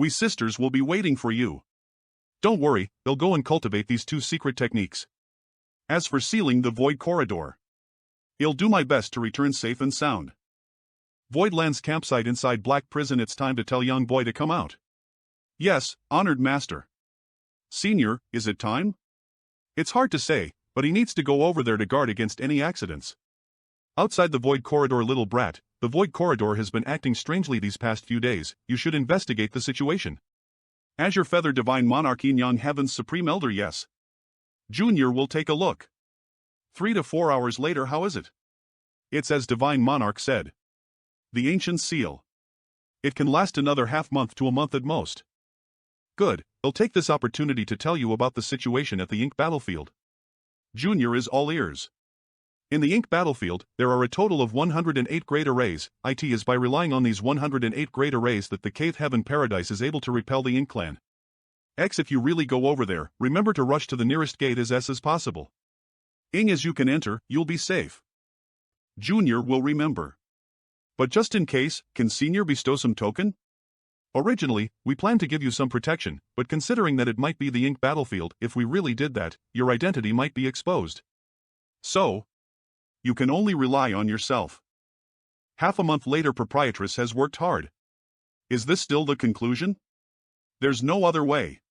We sisters will be waiting for you. Don't worry, they'll go and cultivate these 2 secret techniques. As for sealing the void corridor, I'll do my best to return safe and sound. Voidland's campsite inside Black Prison. It's time to tell young boy to come out. Yes, honored master. Senior, is it time? It's hard to say, but he needs to go over there to guard against any accidents. Outside the void corridor. Little brat, the void corridor has been acting strangely these past few days. You should investigate the situation. Azure Feather Divine Monarch in Young Heaven's Supreme Elder. Yes. Junior will take a look. 3 to 4 hours later. How is it? It's as Divine Monarch said. The ancient seal. It can last another half month to a month at most. Good, I'll take this opportunity to tell you about the situation at the Ink battlefield. Junior is all ears. In the Ink battlefield, there are a total of 108 great arrays. It is by relying on these 108 great arrays that the Cave Heaven Paradise is able to repel the Ink clan. If you really go over there, remember to rush to the nearest gate as possible. As you can enter, you'll be safe. Junior will remember. But just in case, can Senior bestow some token? Originally, we planned to give you some protection, but considering that it might be the Ink battlefield, if we really did that, your identity might be exposed. So, you can only rely on yourself. Half a month later. Proprietress has worked hard. Is this still the conclusion? There's no other way.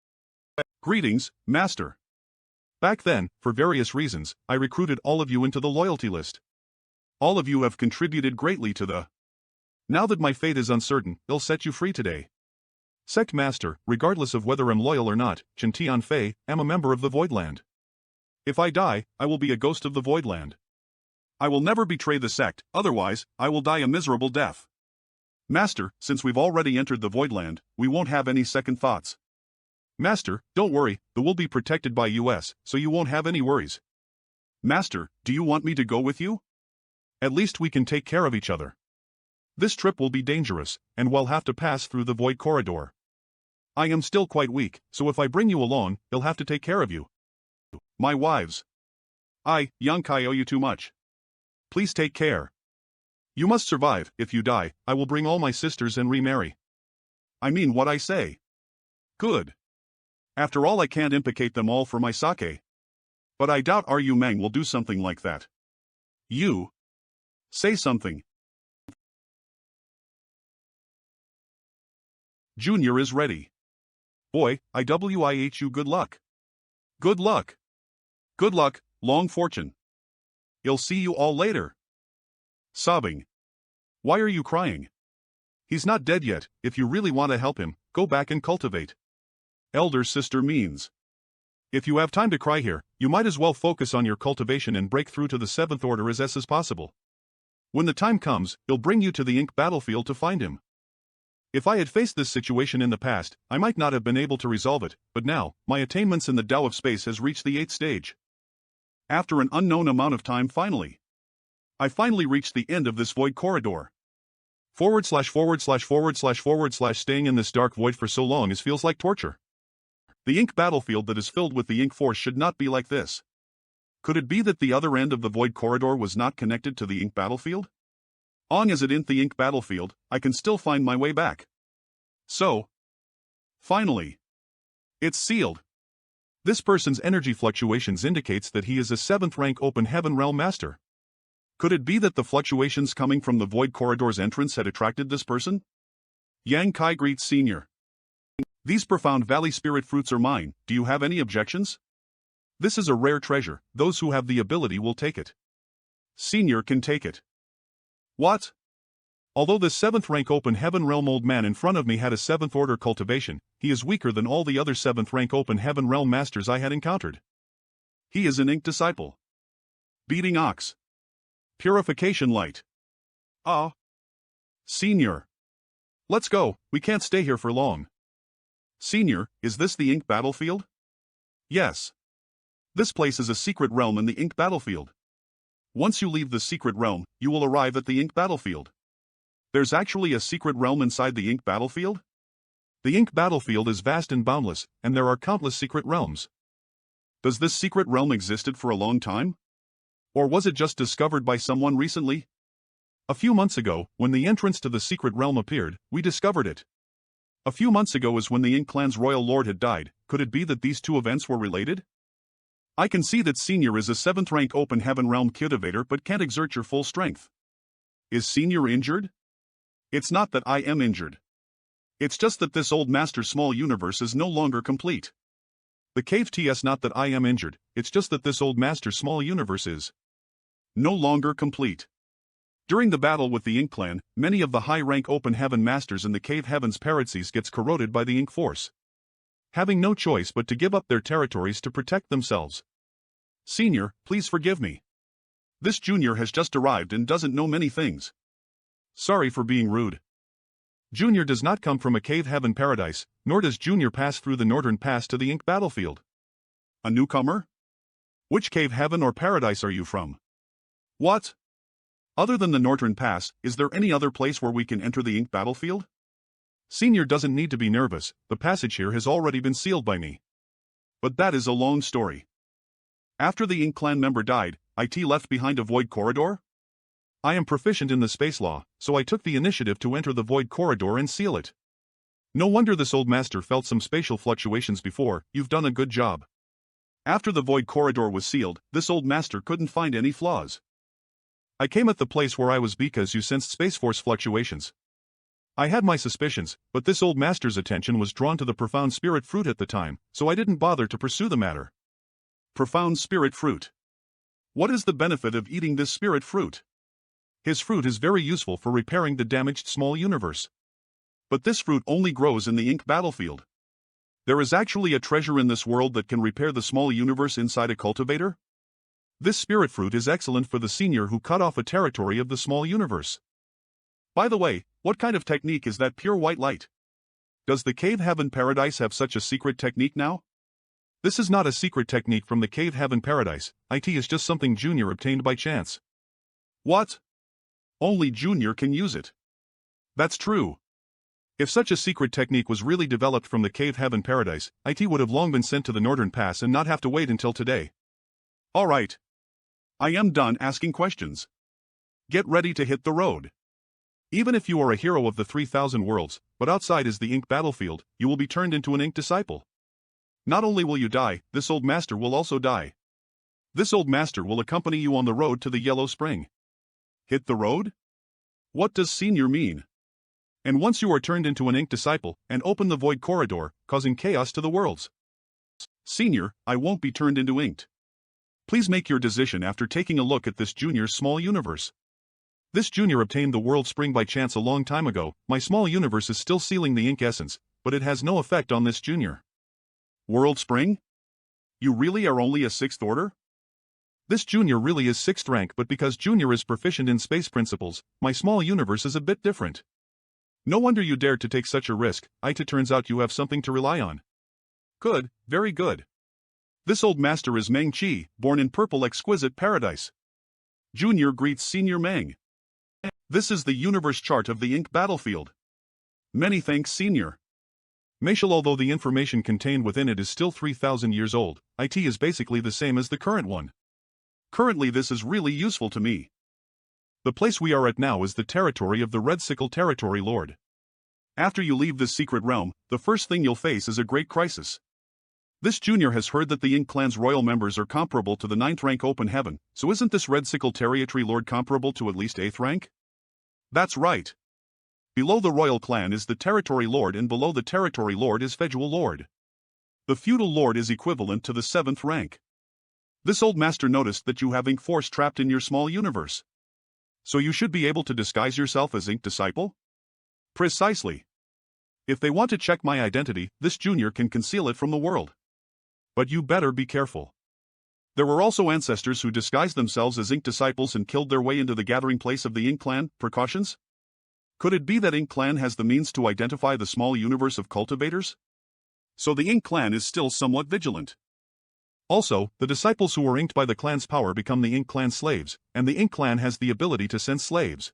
Greetings, Master. Back then, for various reasons, I recruited all of you into the loyalty list. All of you have contributed greatly to the... Now that my fate is uncertain, I'll set you free today. Sect Master, regardless of whether I'm loyal or not, Chintian Fei, am a member of the Voidland. If I die, I will be a ghost of the Voidland. I will never betray the sect, otherwise, I will die a miserable death. Master, since we've already entered the Voidland, we won't have any second thoughts. Master, don't worry, the will be protected by us, so you won't have any worries. Master, do you want me to go with you? At least we can take care of each other. This trip will be dangerous, and we'll have to pass through the void corridor. I am still quite weak, so if I bring you along, I'll have to take care of you. My wives. Young Kai, owe you too much. Please take care. You must survive. If you die, I will bring all my sisters and remarry. I mean what I say. Good. After all, I can't implicate them all for my sake. But I doubt Ru Meng will do something like that. You. Say something. Junior is ready. Boy, IWIH you good luck. Good luck. Good luck, long fortune. I'll see you all later. Sobbing. Why are you crying? He's not dead yet. If you really want to help him, go back and cultivate. Elder sister means. If you have time to cry here, you might as well focus on your cultivation and break through to the 7th order as possible. When the time comes, I'll bring you to the Ink battlefield to find him. If I had faced this situation in the past, I might not have been able to resolve it, but now, my attainments in the Tao of Space has reached the 8th stage. After an unknown amount of time I finally reached the end of this void corridor. / Staying in this dark void for so long feels like torture. The Ink battlefield that is filled with the Ink force should not be like this. Could it be that the other end of the void corridor was not connected to the Ink battlefield? Long as it isn't the Ink battlefield, I can still find my way back. So, finally, it's sealed. This person's energy fluctuations indicates that he is a 7th rank open heaven realm master. Could it be that the fluctuations coming from the void corridor's entrance had attracted this person? Yang Kai greets Senior. These profound valley spirit fruits are mine. Do you have any objections? This is a rare treasure. Those who have the ability will take it. Senior can take it. What? Although the 7th rank open heaven realm old man in front of me had a 7th order cultivation, he is weaker than all the other 7th rank open heaven realm masters I had encountered. He is an Ink disciple. Beating ox. Purification light. Senior. Let's go, we can't stay here for long. Senior, is this the Ink battlefield? Yes. This place is a secret realm in the Ink battlefield. Once you leave the secret realm, you will arrive at the Ink battlefield. There's actually a secret realm inside the Ink battlefield? The Ink battlefield is vast and boundless, and there are countless secret realms. Does this secret realm existed for a long time? Or was it just discovered by someone recently? A few months ago, when the entrance to the secret realm appeared, we discovered it. A few months ago is when the Ink Clan's royal lord had died. Could it be that these two events were related? I can see that Senior is a 7th rank open heaven realm cultivator but can't exert your full strength. Is Senior injured? It's not that I am injured. It's just that this old master's small universe is no longer complete. The cave TS not that I am injured, it's just that this old master's small universe is no longer complete. During the battle with the Ink Clan, many of the high-rank open heaven masters in the cave heaven's paradises gets corroded by the Ink Force, having no choice but to give up their territories to protect themselves. Senior, please forgive me. This junior has just arrived and doesn't know many things. Sorry for being rude. Junior does not come from a cave heaven paradise, nor does Junior pass through the northern pass to the Ink battlefield. A newcomer? Which cave heaven or paradise are you from? What? Other than the northern pass, is there any other place where we can enter the Ink battlefield? Senior doesn't need to be nervous, the passage here has already been sealed by me. But that is a long story. After the Ink Clan member died, IT left behind a void corridor? I am proficient in the space law, so I took the initiative to enter the void corridor and seal it. No wonder this old master felt some spatial fluctuations before. You've done a good job. After the void corridor was sealed, this old master couldn't find any flaws. I came at the place where I was because you sensed space force fluctuations. I had my suspicions, but this old master's attention was drawn to the profound spirit fruit at the time, so I didn't bother to pursue the matter. Profound spirit fruit. What is the benefit of eating this spirit fruit? His fruit is very useful for repairing the damaged small universe. But this fruit only grows in the Ink battlefield. There is actually a treasure in this world that can repair the small universe inside a cultivator? This spirit fruit is excellent for the senior who cut off a territory of the small universe. By the way, what kind of technique is that pure white light? Does the Cave Heaven Paradise have such a secret technique now? This is not a secret technique from the Cave Heaven Paradise, it is just something Junior obtained by chance. What? Only Junior can use it. That's true. If such a secret technique was really developed from the Cave Heaven Paradise, it would have long been sent to the Northern Pass and not have to wait until today. Alright. I am done asking questions. Get ready to hit the road. Even if you are a hero of the 3000 worlds, but outside is the Ink battlefield, you will be turned into an Ink disciple. Not only will you die, this old master will also die. This old master will accompany you on the road to the Yellow Spring. Hit the road? What does senior mean? And once you are turned into an Ink disciple, and open the void corridor, causing chaos to the worlds. Senior, I won't be turned into inked. Please make your decision after taking a look at this junior's small universe. This junior obtained the world spring by chance a long time ago. My small universe is still sealing the ink essence, but it has no effect on this junior. World spring? You really are only a 6th order? This junior really is 6th rank, but because junior is proficient in space principles, my small universe is a bit different. No wonder you dared to take such a risk. It turns out you have something to rely on. Good, very good. This old master is Meng Qi, born in purple exquisite paradise. Junior greets senior Meng. This is the universe chart of the Ink battlefield. Many thanks senior. Meshal, although the information contained within it is still 3000 years old, it is basically the same as the current one. Currently this is really useful to me. The place we are at now is the territory of the Red Sickle Territory Lord. After you leave this secret realm, the first thing you'll face is a great crisis. This junior has heard that the Ink clan's royal members are comparable to the 9th rank open heaven, so isn't this Red Sickle Territory Lord comparable to at least 8th rank? That's right. Below the royal clan is the territory lord, and below the territory lord is feudal lord. The feudal lord is equivalent to the 7th rank. This old master noticed that you have Ink force trapped in your small universe. So you should be able to disguise yourself as Ink disciple? Precisely. If they want to check my identity, this junior can conceal it from the world. But you better be careful. There were also ancestors who disguised themselves as Ink disciples and killed their way into the gathering place of the Ink clan. Precautions? Could it be that Ink clan has the means to identify the small universe of cultivators? So the Ink clan is still somewhat vigilant. Also, the disciples who were inked by the clan's power become the Ink clan slaves, and the Ink clan has the ability to sense slaves.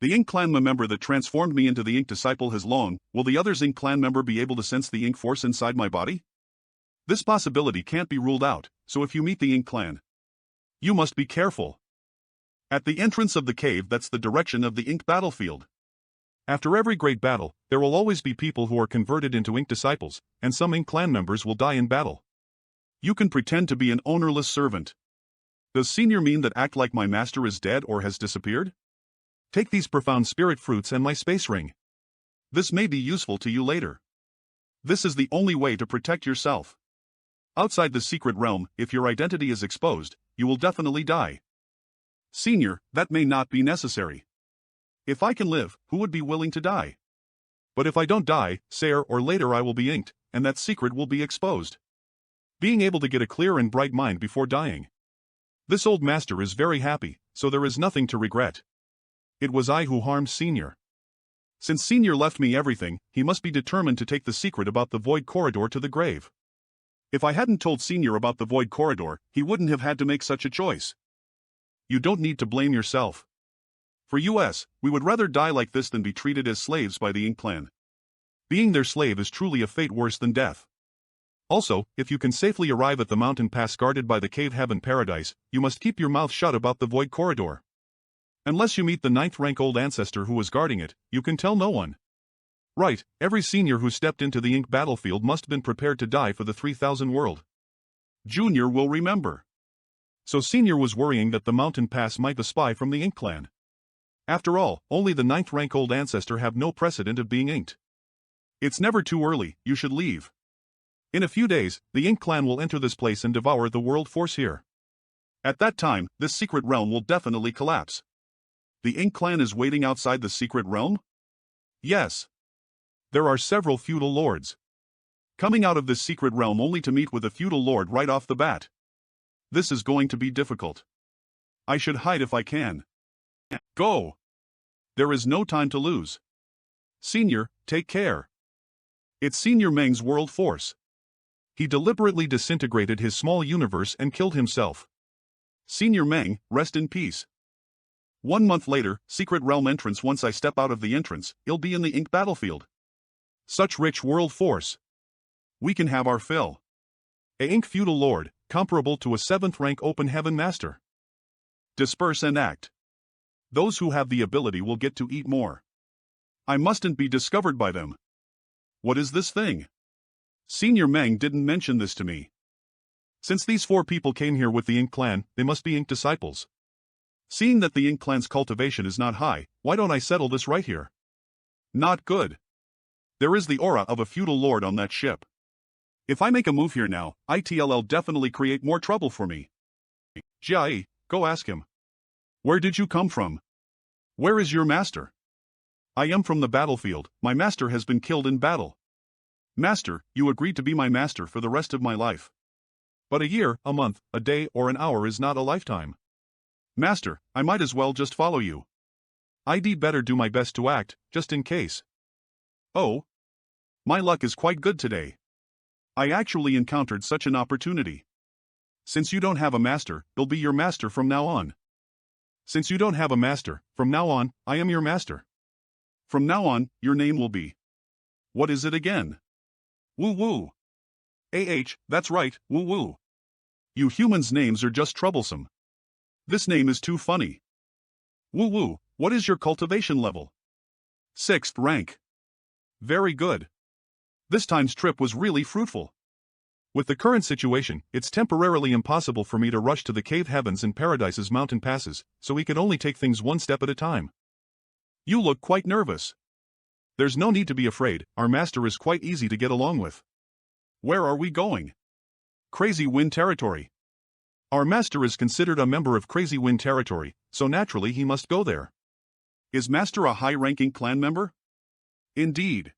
The Ink clan member that transformed me into the Ink disciple has long. Will the other Ink clan member be able to sense the Ink force inside my body? This possibility can't be ruled out, so if you meet the Ink clan, you must be careful. At the entrance of the cave, that's the direction of the Ink battlefield. After every great battle, there will always be people who are converted into ink disciples, and some ink clan members will die in battle. You can pretend to be an ownerless servant. Does senior mean that act like my master is dead or has disappeared? Take these profound spirit fruits and my space ring. This may be useful to you later. This is the only way to protect yourself. Outside the secret realm, if your identity is exposed, you will definitely die. Senior, that may not be necessary. If I can live, who would be willing to die? But if I don't die, sooner or later I will be inked, and that secret will be exposed. Being able to get a clear and bright mind before dying. This old master is very happy, so there is nothing to regret. It was I who harmed Senior. Since Senior left me everything, he must be determined to take the secret about the Void Corridor to the grave. If I hadn't told Senior about the Void Corridor, he wouldn't have had to make such a choice. You don't need to blame yourself. For us, we would rather die like this than be treated as slaves by the Ink Clan. Being their slave is truly a fate worse than death. Also, if you can safely arrive at the mountain pass guarded by the cave heaven paradise, you must keep your mouth shut about the Void Corridor. Unless you meet the 9th rank old ancestor who was guarding it, you can tell no one. Right, every senior who stepped into the Ink battlefield must have been prepared to die for the 3000 world. Junior will remember. So Senior was worrying that the mountain pass might be a spy from the Ink Clan. After all, only the 9th rank old ancestor have no precedent of being inked. It's never too early, you should leave. In a few days, the Ink Clan will enter this place and devour the world force here. At that time, this secret realm will definitely collapse. The Ink Clan is waiting outside the secret realm? Yes. There are several feudal lords coming out of this secret realm only to meet with a feudal lord right off the bat. This is going to be difficult. I should hide if I can. Go! There is no time to lose. Senior, take care. It's Senior Meng's world force. He deliberately disintegrated his small universe and killed himself. Senior Meng, rest in peace. 1 month later, secret realm entrance. Once I step out of the entrance, it'll be in the Ink battlefield. Such rich world force. We can have our fill. A Ink feudal lord, comparable to a 7th rank open heaven master. Disperse and act. Those who have the ability will get to eat more. I mustn't be discovered by them. What is this thing? Senior Meng didn't mention this to me. Since these 4 people came here with the Ink Clan, they must be Ink disciples. Seeing that the Ink Clan's cultivation is not high, why don't I settle this right here? Not good. There is the aura of a feudal lord on that ship. If I make a move here now, it'll definitely create more trouble for me. Jai, go ask him. Where did you come from? Where is your master? I am from the battlefield. My master has been killed in battle. Master, you agreed to be my master for the rest of my life. But a year, a month, a day or an hour is not a lifetime. Master, I might as well just follow you. I'd better do my best to act, just in case. Oh. My luck is quite good today. I actually encountered such an opportunity. Since you don't have a master, I'll be your master from now on. Since you don't have a master, from now on, I am your master. From now on, your name will be. What is it again? Woo woo. That's right, woo woo. You humans' names are just troublesome. This name is too funny. Woo woo, what is your cultivation level? 6th rank. Very good. This time's trip was really fruitful. With the current situation, it's temporarily impossible for me to rush to the cave heavens and paradise's mountain passes, so we can only take things one step at a time. You look quite nervous. There's no need to be afraid, our master is quite easy to get along with. Where are we going? Crazy Wind Territory. Our master is considered a member of Crazy Wind Territory, so naturally he must go there. Is master a high-ranking clan member? Indeed.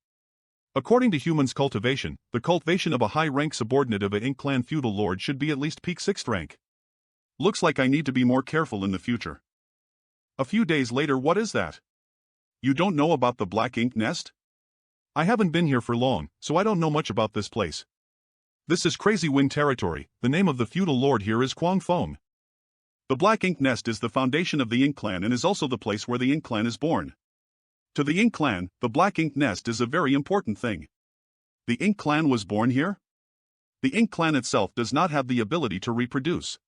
According to humans' cultivation, the cultivation of a high-rank subordinate of an Ink Clan feudal lord should be at least peak 6th rank. Looks like I need to be more careful in the future. A few days later. What is that? You don't know about the Black Ink Nest? I haven't been here for long, so I don't know much about this place. This is Crazy Wind Territory. The name of the feudal lord here is Quang Feng. The Black Ink Nest is the foundation of the Ink Clan and is also the place where the Ink Clan is born. To the Ink Clan, the Black Ink Nest is a very important thing. The Ink Clan was born here? The Ink Clan itself does not have the ability to reproduce.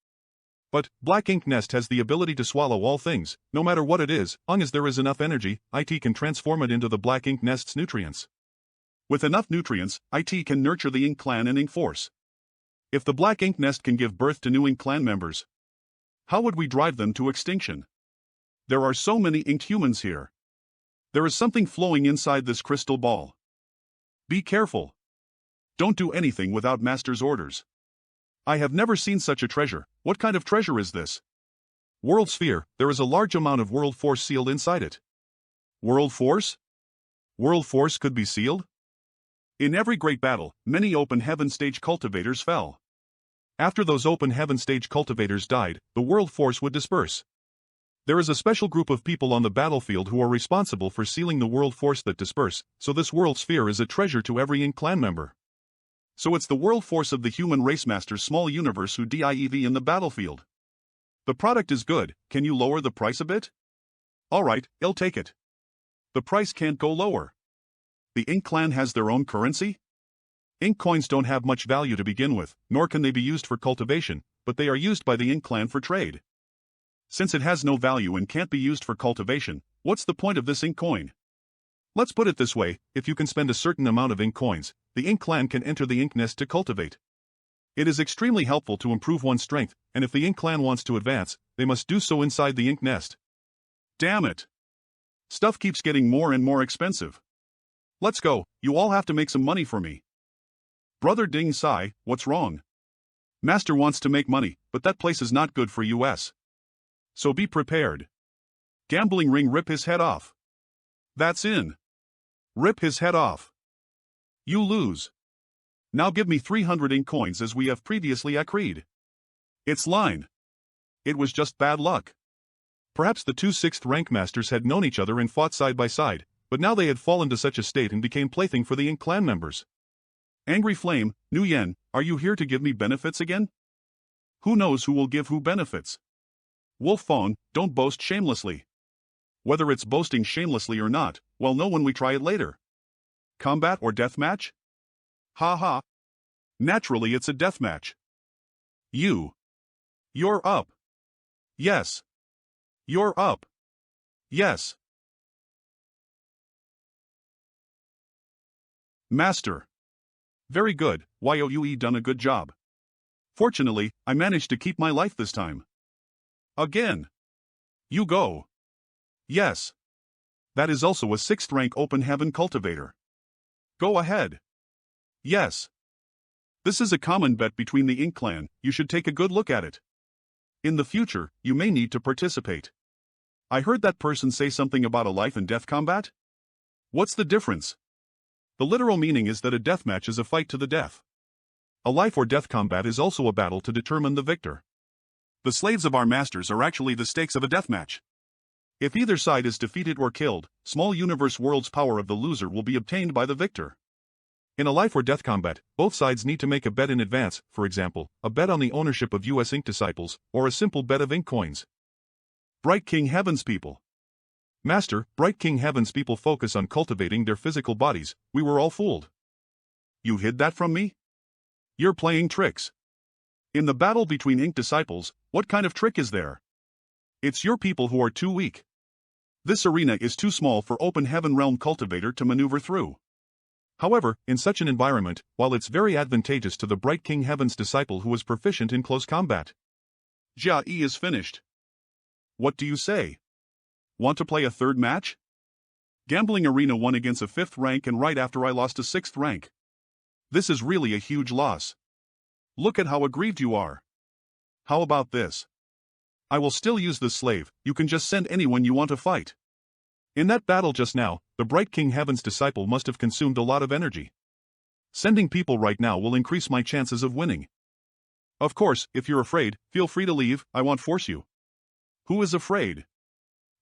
But, Black Ink Nest has the ability to swallow all things, no matter what it is, long as there is enough energy, IT can transform it into the Black Ink Nest's nutrients. With enough nutrients, IT can nurture the Ink Clan and Ink Force. If the Black Ink Nest can give birth to new Ink Clan members, how would we drive them to extinction? There are so many inked humans here. There is something flowing inside this crystal ball. Be careful. Don't do anything without Master's orders. I have never seen such a treasure. What kind of treasure is this? World Sphere, there is a large amount of World Force sealed inside it. World Force? World Force could be sealed? In every great battle, many open heaven stage cultivators fell. After those open heaven stage cultivators died, the World Force would disperse. There is a special group of people on the battlefield who are responsible for sealing the World Force that disperse, so this World Sphere is a treasure to every Ink Clan member. So it's the World Force of the human race master's small universe who dive in the battlefield. The product is good, can you lower the price a bit? Alright, I'll take it. The price can't go lower. The Ink Clan has their own currency? Ink coins don't have much value to begin with, nor can they be used for cultivation, but they are used by the Ink Clan for trade. Since it has no value and can't be used for cultivation, what's the point of this ink coin? Let's put it this way, if you can spend a certain amount of ink coins, the Ink Clan can enter the Ink Nest to cultivate. It is extremely helpful to improve one's strength, and if the Ink Clan wants to advance, they must do so inside the Ink Nest. Damn it! Stuff keeps getting more and more expensive. Let's go, you all have to make some money for me. Brother Ding Sai, what's wrong? Master wants to make money, but that place is not good for us. So be prepared. Gambling ring, rip his head off. That's in. Rip his head off. You lose. Now give me 300 ink coins as we have previously agreed. It's line. It was just bad luck. Perhaps the two 6th rank masters had known each other and fought side by side, but now they had fallen to such a state and became plaything for the Ink Clan members. Angry Flame, Nu Yen, are you here to give me benefits again? Who knows who will give who benefits? Wolf Phone, don't boast shamelessly. Whether it's boasting shamelessly or not, well, know when we try it later. Combat or deathmatch? Ha ha. Naturally it's a deathmatch. You're up. Yes. You're up. Yes. Master. Very good, Youe done a good job. Fortunately, I managed to keep my life this time. Again. You go. Yes. That is also a 6th rank open heaven cultivator. Go ahead. Yes. This is a common bet between the Ink Clan, you should take a good look at it. In the future, you may need to participate. I heard that person say something about a life and death combat? What's the difference? The literal meaning is that a deathmatch is a fight to the death. A life or death combat is also a battle to determine the victor. The slaves of our masters are actually the stakes of a deathmatch. If either side is defeated or killed, small universe world's power of the loser will be obtained by the victor. In a life or death combat, both sides need to make a bet in advance, for example, a bet on the ownership of US Ink Disciples, or a simple bet of ink coins. Bright King Heaven's people. Master, Bright King Heaven's people focus on cultivating their physical bodies, we were all fooled. You hid that from me? You're playing tricks. In the battle between Ink Disciples, what kind of trick is there? It's your people who are too weak. This arena is too small for Open Heaven Realm Cultivator to maneuver through. However, in such an environment, while it's very advantageous to the Bright King Heaven's disciple who is proficient in close combat. Jia Yi is finished. What do you say? Want to play a third match? Gambling Arena won against a 5th rank and right after I lost a 6th rank. This is really a huge loss. Look at how aggrieved you are. How about this? I will still use this slave, you can just send anyone you want to fight. In that battle just now, the Bright King Heaven's disciple must have consumed a lot of energy. Sending people right now will increase my chances of winning. Of course, if you're afraid, feel free to leave, I won't force you. Who is afraid?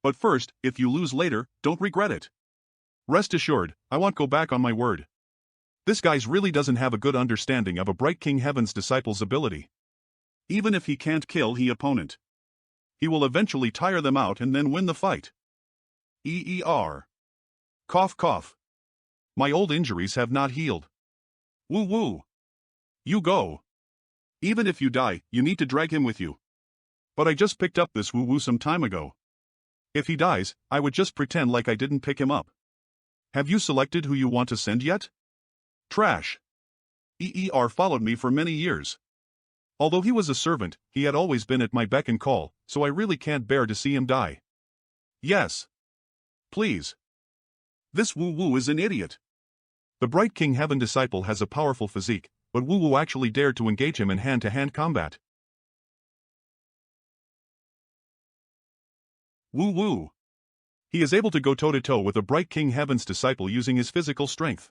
But first, if you lose later, don't regret it. Rest assured, I won't go back on my word. This guy's really doesn't have a good understanding of a Bright King Heaven's disciple's ability. Even if he can't kill his opponent, he will eventually tire them out and then win the fight. Cough cough. My old injuries have not healed. Woo woo. You go. Even if you die, you need to drag him with you. But I just picked up this woo-woo some time ago. If he dies, I would just pretend like I didn't pick him up. Have you selected who you want to send yet? Trash. EER followed me for many years. Although he was a servant, he had always been at my beck and call, so I really can't bear to see him die. Yes. Please. This woo-woo is an idiot. The bright King Heaven disciple has a powerful physique, but woo-woo actually dared to engage him in hand-to-hand combat. Woo-woo. He is able to go toe-to-toe with a bright King Heaven's disciple using his physical strength.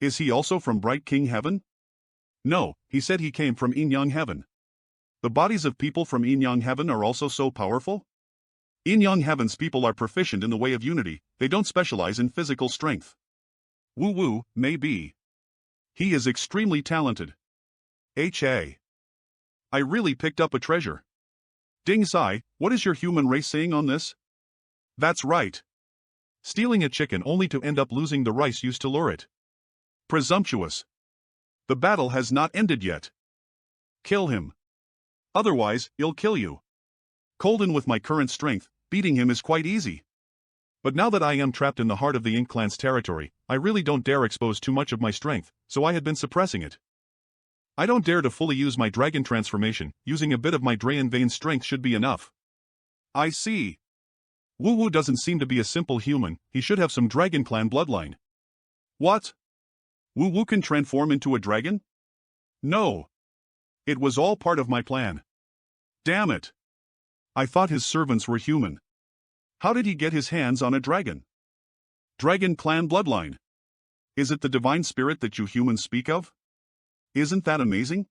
Is he also from bright King Heaven? No, he said he came from Yin-Yang Heaven. The bodies of people from Yin-Yang Heaven are also so powerful? Yin-Yang Heaven's people are proficient in the way of unity, they don't specialize in physical strength. Woo-woo, maybe. He is extremely talented. I really picked up a treasure. Ding Sai, what is your human race saying on this? That's right. Stealing a chicken only to end up losing the rice used to lure it. Presumptuous. The battle has not ended yet. Kill him. Otherwise, he'll kill you. Colden, with my current strength, beating him is quite easy. But now that I am trapped in the heart of the Ink Clan's territory, I really don't dare expose too much of my strength, so I had been suppressing it. I don't dare to fully use my dragon transformation, using a bit of my Draen Vein strength should be enough. I see. Woo-woo doesn't seem to be a simple human, he should have some Dragon Clan bloodline. What? Woo-woo can transform into a dragon? No. It was all part of my plan. Damn it. I thought his servants were human. How did he get his hands on a dragon? Dragon Clan bloodline. Is it the divine spirit that you humans speak of? Isn't that amazing?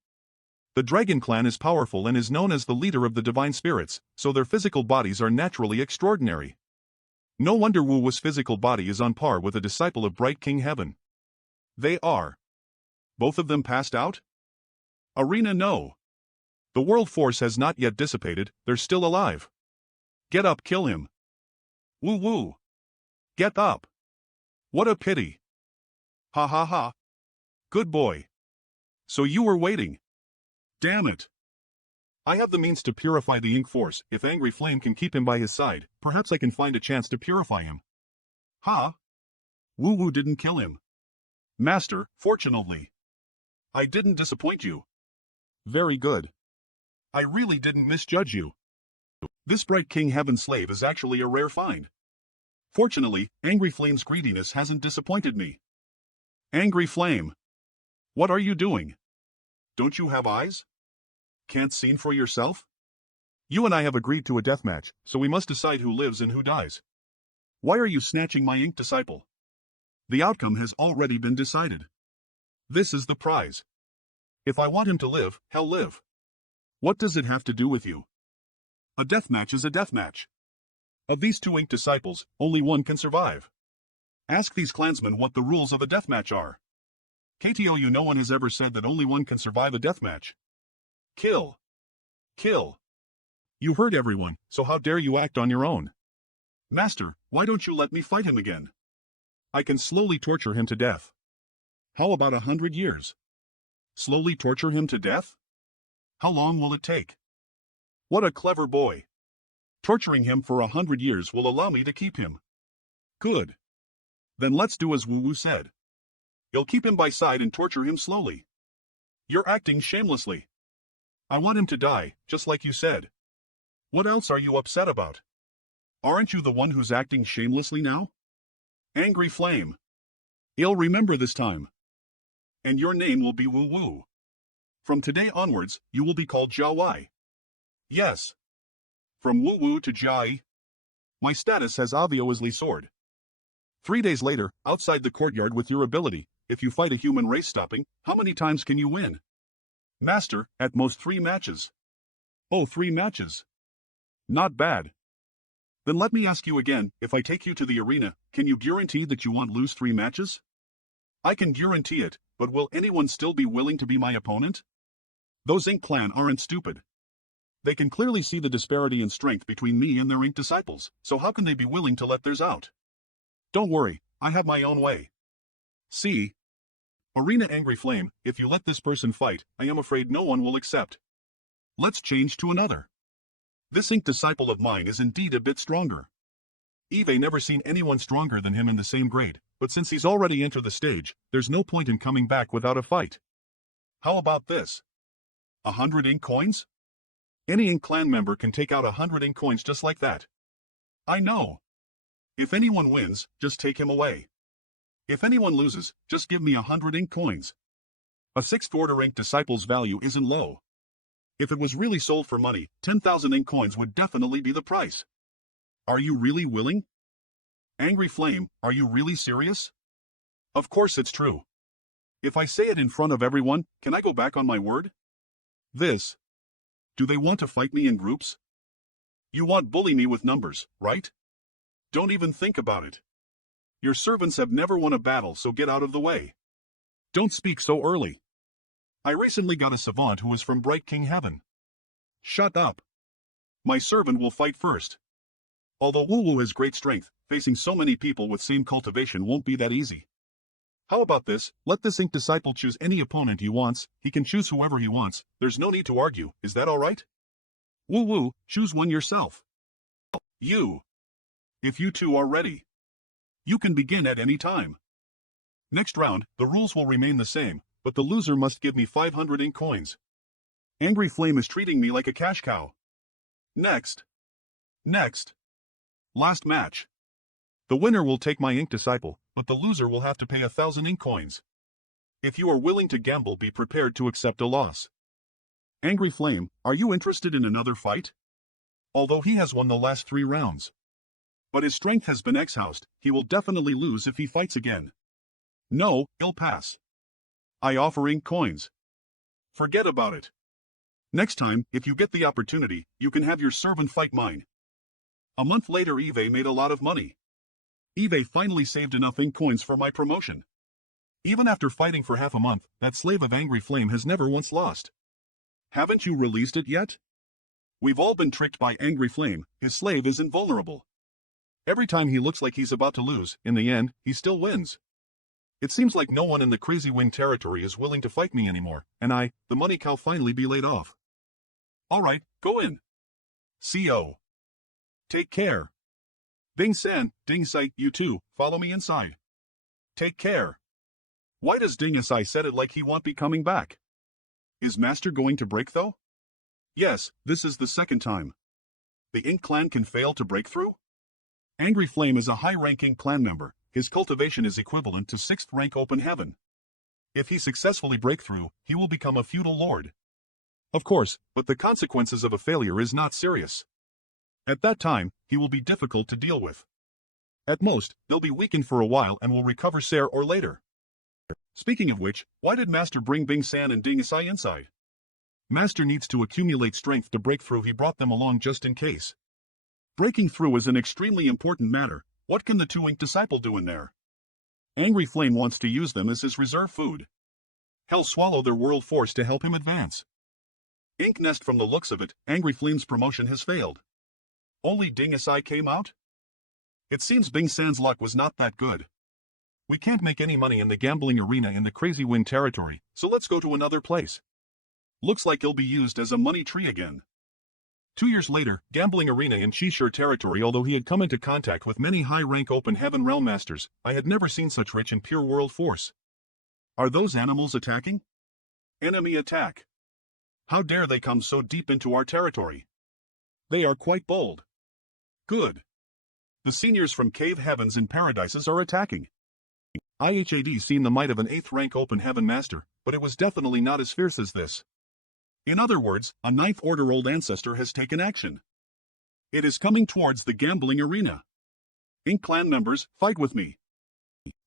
The Dragon Clan is powerful and is known as the leader of the divine spirits, so their physical bodies are naturally extraordinary. No wonder Woo-woo's physical body is on par with a disciple of Bright King Heaven. They are. Both of them passed out? Arena, no. The world force has not yet dissipated, they're still alive. Get up, kill him. Woo-woo. Get up. What a pity. Ha ha ha. Good boy. So you were waiting. Damn it. I have the means to purify the Ink Force. If Angry Flame can keep him by his side, perhaps I can find a chance to purify him. Ha! Woo-woo didn't kill him. Master, fortunately. I didn't disappoint you. Very good. I really didn't misjudge you. This Bright King Heaven slave is actually a rare find. Fortunately, Angry Flame's greediness hasn't disappointed me. Angry Flame. What are you doing? Don't you have eyes? Can't see for yourself? You and I have agreed to a deathmatch, so we must decide who lives and who dies. Why are you snatching my Ink disciple? The outcome has already been decided. This is the prize. If I want him to live, he'll live. What does it have to do with you? A deathmatch is a deathmatch. Of these two Ink disciples, only one can survive. Ask these clansmen what the rules of a deathmatch are. KTOU, no one has ever said that only one can survive a deathmatch. Kill. Kill. You heard everyone, so how dare you act on your own? Master, why don't you let me fight him again? I can slowly torture him to death. How about 100 years? Slowly torture him to death? How long will it take? What a clever boy. Torturing him for 100 years will allow me to keep him. Good. Then let's do as Woo-woo said. You'll keep him by side and torture him slowly. You're acting shamelessly. I want him to die, just like you said. What else are you upset about? Aren't you the one who's acting shamelessly now? Angry Flame. He'll remember this time. And your name will be Woo-woo. From today onwards, you will be called Jiawai. Yes. From Woo-woo to Jai. My status has obviously soared. 3 days later, outside the courtyard with your ability, if you fight a human race stopping, how many times can you win? Master, at most 3 matches. Oh, 3 matches. Not bad. Then let me ask you again, if I take you to the arena, can you guarantee that you won't lose 3 matches? I can guarantee it, but will anyone still be willing to be my opponent? Those Ink Clan aren't stupid. They can clearly see the disparity in strength between me and their Ink disciples, so how can they be willing to let theirs out? Don't worry, I have my own way. See? Arena Angry Flame, if you let this person fight, I am afraid no one will accept. Let's change to another. This ink disciple of mine is indeed a bit stronger. Eve never seen anyone stronger than him in the same grade, but since he's already entered the stage, there's no point in coming back without a fight. How about this? 100 ink coins? Any ink clan member can take out 100 ink coins just like that. I know. If anyone wins, just take him away. If anyone loses, just give me 100 ink coins. A 6th order ink disciple's value isn't low. If it was really sold for money, 10,000 ink coins would definitely be the price. Are you really willing? Angry Flame, are you really serious? Of course it's true. If I say it in front of everyone, can I go back on my word? This. Do they want to fight me in groups? You want bully me with numbers, right? Don't even think about it. Your servants have never won a battle, so get out of the way. Don't speak so early. I recently got a savant who is from Bright King Heaven. Shut up. My servant will fight first. Although Wu has great strength, facing so many people with same cultivation won't be that easy. How about this? Let this ink disciple choose any opponent he wants. He can choose whoever he wants. There's no need to argue. Is that all right? Wu, choose one yourself. You. If you two are ready, you can begin at any time. Next round, the rules will remain the same, but the loser must give me 500 ink coins. Angry Flame is treating me like a cash cow. Next. Last match. The winner will take my ink disciple, but the loser will have to pay 1,000 ink coins. If you are willing to gamble, be prepared to accept a loss. Angry Flame, are you interested in another fight? Although he has won the last 3 rounds. But his strength has been exhausted, he will definitely lose if he fights again. No, he'll pass. I offer ink coins. Forget about it. Next time, if you get the opportunity, you can have your servant fight mine. A month later, Eve made a lot of money. Eve finally saved enough ink coins for my promotion. Even after fighting for half a month, that slave of Angry Flame has never once lost. Haven't you released it yet? We've all been tricked by Angry Flame, his slave is invulnerable. Every time he looks like he's about to lose, in the end, he still wins. It seems like no one in the Crazy Wing territory is willing to fight me anymore, and the money cow, finally be laid off. Alright, go in. CO. Take care. Ding-san, Ding-sai, you too, follow me inside. Take care. Why does Ding-sai said it like he won't be coming back? Is Master going to break though? Yes, this is the second time. The Ink clan can fail to break through? Angry Flame is a high-ranking clan member. His cultivation is equivalent to 6th rank open heaven. If he successfully break through, he will become a feudal lord. Of course, but the consequences of a failure is not serious. At that time, he will be difficult to deal with. At most, they'll be weakened for a while and will recover sooner or later. Speaking of which, why did Master bring Bing-san and Ding-sai inside? Master needs to accumulate strength to break through. He brought them along just in case. Breaking through is an extremely important matter. What can the 2 ink disciple do in there? Angry Flame wants to use them as his reserve food. He'll swallow their world force to help him advance. Ink Nest, from the looks of it, Angry Flame's promotion has failed. Only Ding-sai came out? It seems Bing-san's luck was not that good. We can't make any money in the gambling arena in the Crazy Wind territory, so let's go to another place. Looks like it'll be used as a money tree again. 2 years later, gambling arena in Cheshire territory. Although he had come into contact with many high-rank open heaven realm masters, I had never seen such rich and pure world force. Are those animals attacking? Enemy attack. How dare they come so deep into our territory? They are quite bold. Good. The seniors from Cave Heavens and Paradises are attacking. I had seen the might of an 8th rank open heaven master, but it was definitely not as fierce as this. In other words, a 9th order old ancestor has taken action. It is coming towards the gambling arena. Ink clan members, fight with me.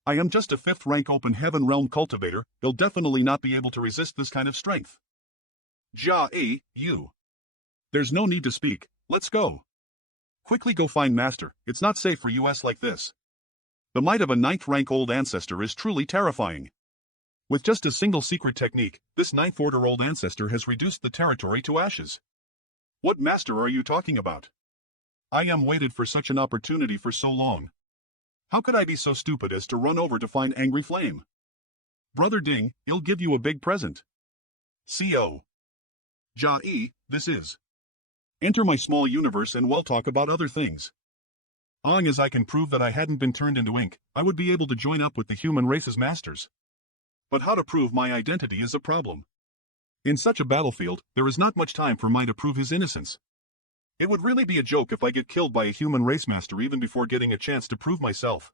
I am just a 5th rank open heaven realm cultivator. He'll definitely not be able to resist this kind of strength. You. There's no need to speak, let's go. Quickly go find Master, it's not safe for us like this. The might of a 9th rank old ancestor is truly terrifying. With just a single secret technique, this 9th order old ancestor has reduced the territory to ashes. What master are you talking about? I am waited for such an opportunity for so long. How could I be so stupid as to run over to find Angry Flame? Brother Ding, he'll give you a big present. CO. This is. Enter my small universe and we'll talk about other things. Long as I can prove that I hadn't been turned into ink, I would be able to join up with the human race's masters. But how to prove my identity is a problem. In such a battlefield, there is not much time for Mai to prove his innocence. It would really be a joke if I get killed by a human race master even before getting a chance to prove myself.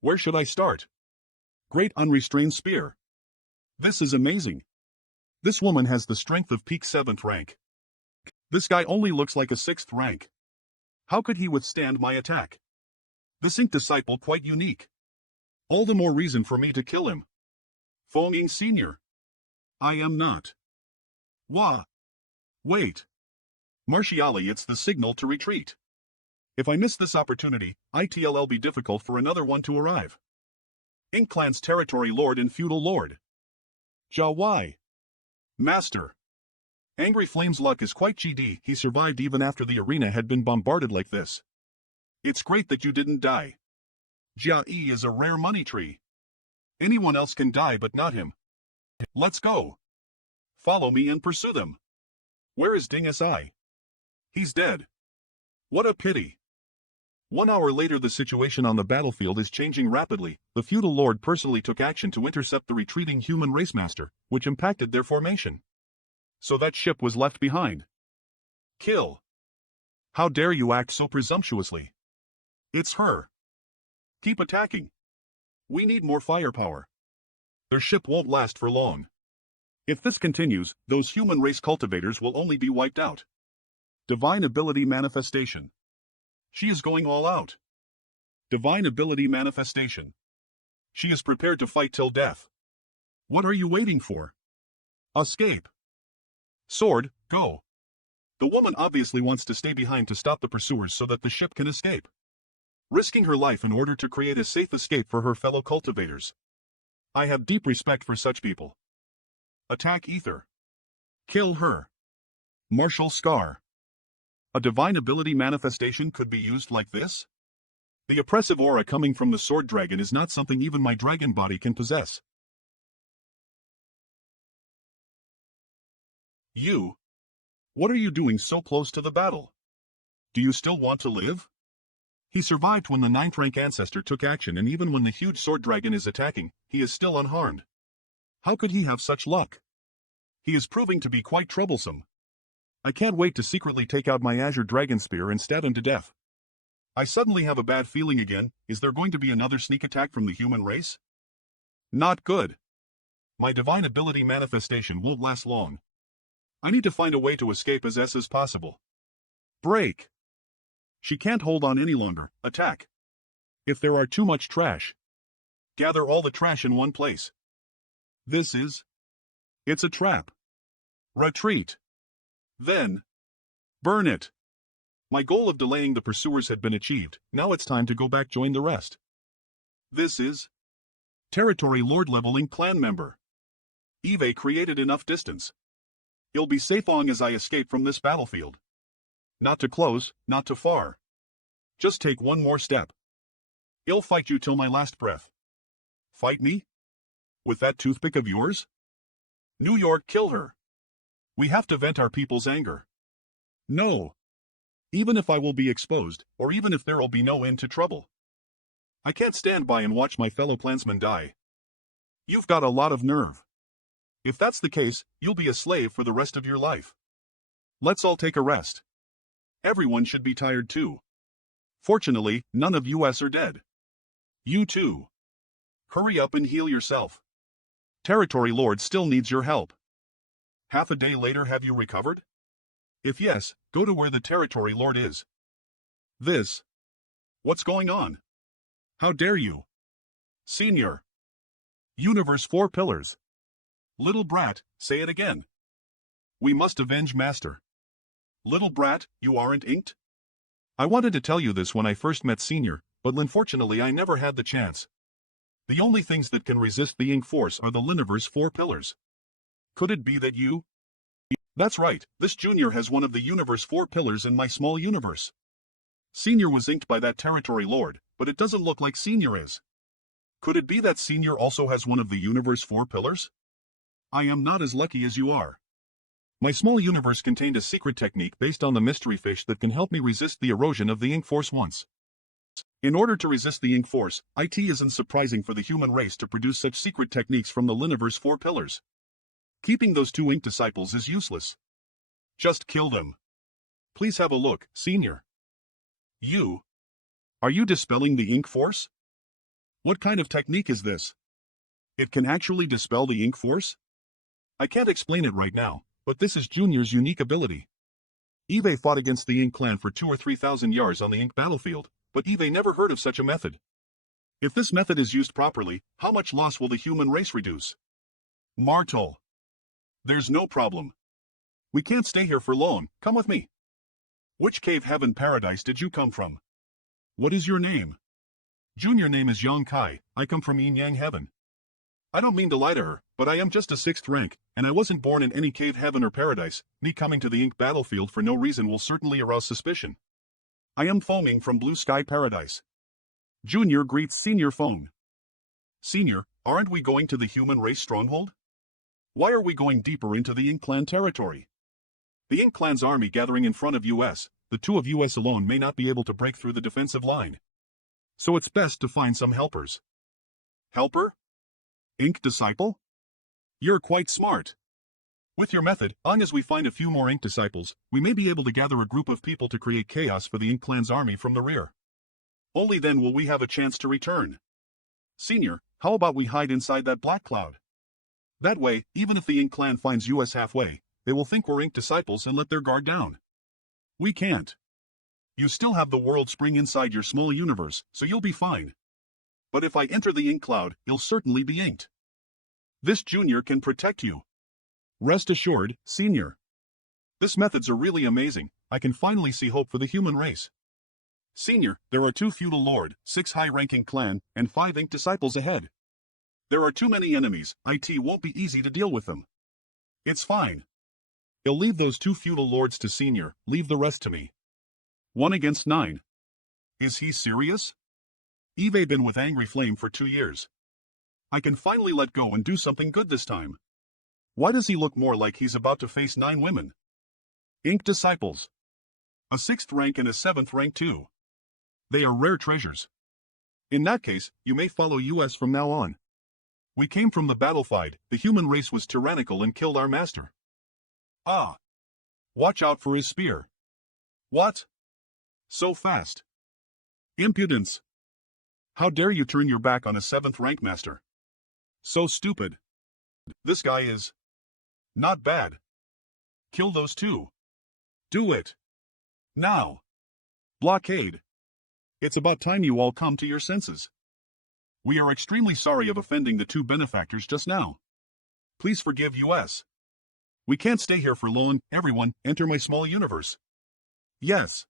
Where should I start? Great unrestrained spear. This is amazing. This woman has the strength of peak 7th rank. This guy only looks like a 6th rank. How could he withstand my attack? This ink disciple quite unique. All the more reason for me to kill him. Fong Ying Sr. I am not. Wah. Wait. Martiali, it's the signal to retreat. If I miss this opportunity, it'll be difficult for another one to arrive. Ink Clan's territory lord and feudal lord. Ja Wai. Master. Angry Flame's luck is quite GD, he survived even after the arena had been bombarded like this. It's great that you didn't die. Jia Yi is a rare money tree. Anyone else can die but not him. Let's go. Follow me and pursue them. Where is Ding Si? He's dead. What a pity. 1 hour later, the situation on the battlefield is changing rapidly. The feudal lord personally took action to intercept the retreating human race master, which impacted their formation. So that ship was left behind. Kill. How dare you act so presumptuously? It's her. Keep attacking. We need more firepower. Their ship won't last for long. If this continues, those human race cultivators will only be wiped out. Divine ability manifestation. She is going all out. Divine ability manifestation. She is prepared to fight till death. What are you waiting for? Escape. Sword, go. The woman obviously wants to stay behind to stop the pursuers so that the ship can escape. Risking her life in order to create a safe escape for her fellow cultivators. I have deep respect for such people. Attack Ether. Kill her. Martial Scar. A divine ability manifestation could be used like this? The oppressive aura coming from the sword dragon is not something even my dragon body can possess. You? What are you doing so close to the battle? Do you still want to live? He survived when the 9th rank ancestor took action, and even when the huge sword dragon is attacking, he is still unharmed. How could he have such luck? He is proving to be quite troublesome. I can't wait to secretly take out my Azure Dragon Spear and stab him to death. I suddenly have a bad feeling again. Is there going to be another sneak attack from the human race? Not good. My divine ability manifestation won't last long. I need to find a way to escape as possible. Break. She can't hold on any longer. Attack. If there are too much trash, gather all the trash in one place. It's a trap. Retreat. Then, burn it. My goal of delaying the pursuers had been achieved. Now it's time to go back join the rest. This is territory lord leveling clan member. Eve created enough distance. He'll be safe long as I escape from this battlefield. Not too close, not too far. Just take one more step. I'll fight you till my last breath. Fight me? With that toothpick of yours? New York, kill her. We have to vent our people's anger. No. Even if I will be exposed, or even if there will be no end to trouble. I can't stand by and watch my fellow clansmen die. You've got a lot of nerve. If that's the case, you'll be a slave for the rest of your life. Let's all take a rest. Everyone should be tired too. Fortunately, none of us are dead. You too. Hurry up and heal yourself. Territory Lord still needs your help. Half a day later, have you recovered? If yes, go to where the Territory Lord is. What's going on? How dare you? Senior. Universe 4 pillars. Little brat, say it again. We must avenge Master. Little brat, you aren't inked? I wanted to tell you this when I first met Senior, but unfortunately I never had the chance. The only things that can resist the ink force are the Liniverse 4 pillars. Could it be that you? That's right, this junior has one of the Universe 4 pillars in my small universe. Senior was inked by that Territory Lord, but it doesn't look like Senior is. Could it be that Senior also has one of the Universe 4 pillars? I am not as lucky as you are. My small universe contained a secret technique based on the mystery fish that can help me resist the erosion of the ink force once. In order to resist the ink force, it isn't surprising for the human race to produce such secret techniques from the Liniverse 4 pillars. Keeping those two ink disciples is useless. Just kill them. Please have a look, Senior. You? Are you dispelling the ink force? What kind of technique is this? It can actually dispel the ink force? I can't explain it right now, but this is Junior's unique ability. Eve fought against the Ink clan for 2,000 or 3,000 years on the Ink battlefield, but Eve never heard of such a method. If this method is used properly, how much loss will the human race reduce? Martel. There's no problem. We can't stay here for long, come with me. Which cave heaven paradise did you come from? What is your name? Junior name is Yang Kai, I come from Yin Yang heaven. I don't mean to lie to her, but I am just a 6th rank, and I wasn't born in any cave heaven or paradise. Me coming to the Ink battlefield for no reason will certainly arouse suspicion. I am foaming from Blue Sky Paradise. Junior greets Senior phone. Senior, aren't we going to the human race stronghold? Why are we going deeper into the Ink clan territory? The Ink clan's army gathering in front of US, the 2 of US alone may not be able to break through the defensive line. So it's best to find some helpers. Helper? Ink disciple? You're quite smart. With your method, long as we find a few more Ink disciples, we may be able to gather a group of people to create chaos for the Ink clan's army from the rear. Only then will we have a chance to return. Senior, how about we hide inside that black cloud? That way, even if the Ink clan finds US halfway, they will think we're Ink disciples and let their guard down. We can't. You still have the world spring inside your small universe, so you'll be fine. But if I enter the ink cloud, you'll certainly be inked. This Junior can protect you. Rest assured, Senior. This methods are really amazing. I can finally see hope for the human race. Senior, there are 2 feudal lord, 6 high-ranking clan, and 5 ink disciples ahead. There are too many enemies, it won't be easy to deal with them. It's fine. I'll leave those 2 feudal lords to Senior, leave the rest to me. 1 against 9. Is he serious? Eve been with Angry Flame for 2 years. I can finally let go and do something good this time. Why does he look more like he's about to face 9 women? Ink disciples. A 6th rank and a 7th rank too. They are rare treasures. In that case, you may follow US from now on. We came from the battlefield, the human race was tyrannical and killed our master. Ah. Watch out for his spear. What? So fast. Impudence. How dare you turn your back on a 7th rank master? So stupid. This guy is not bad. Kill those 2. Do it. Now. Blockade. It's about time you all come to your senses. We are extremely sorry of offending the 2 benefactors just now. Please forgive US. We can't stay here for long, everyone, enter my small universe. Yes.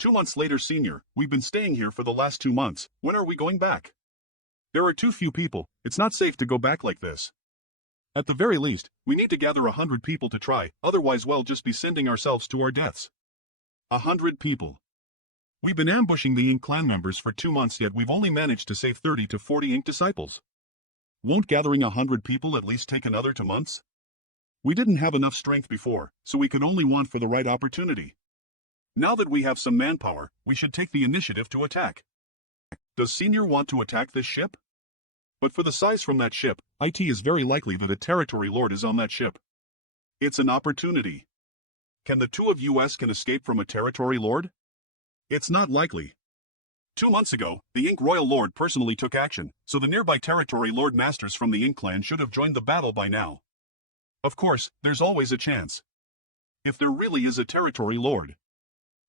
2 months later, Senior, we've been staying here for the last 2 months, when are we going back? There are too few people, it's not safe to go back like this. At the very least, we need to gather 100 people to try, otherwise we'll just be sending ourselves to our deaths. 100 people. We've been ambushing the Ink clan members for 2 months yet we've only managed to save 30 to 40 Ink disciples. Won't gathering 100 people at least take another 2 months? We didn't have enough strength before, so we could only want for the right opportunity. Now that we have some manpower, we should take the initiative to attack. Does Senior want to attack this ship? But for the size from that ship, it is very likely that a territory lord is on that ship. It's an opportunity. Can the 2 of US can escape from a territory lord? It's not likely. 2 months ago, the Ink Royal Lord personally took action, so the nearby territory lord masters from the Ink clan should have joined the battle by now. Of course, there's always a chance. If there really is a territory lord.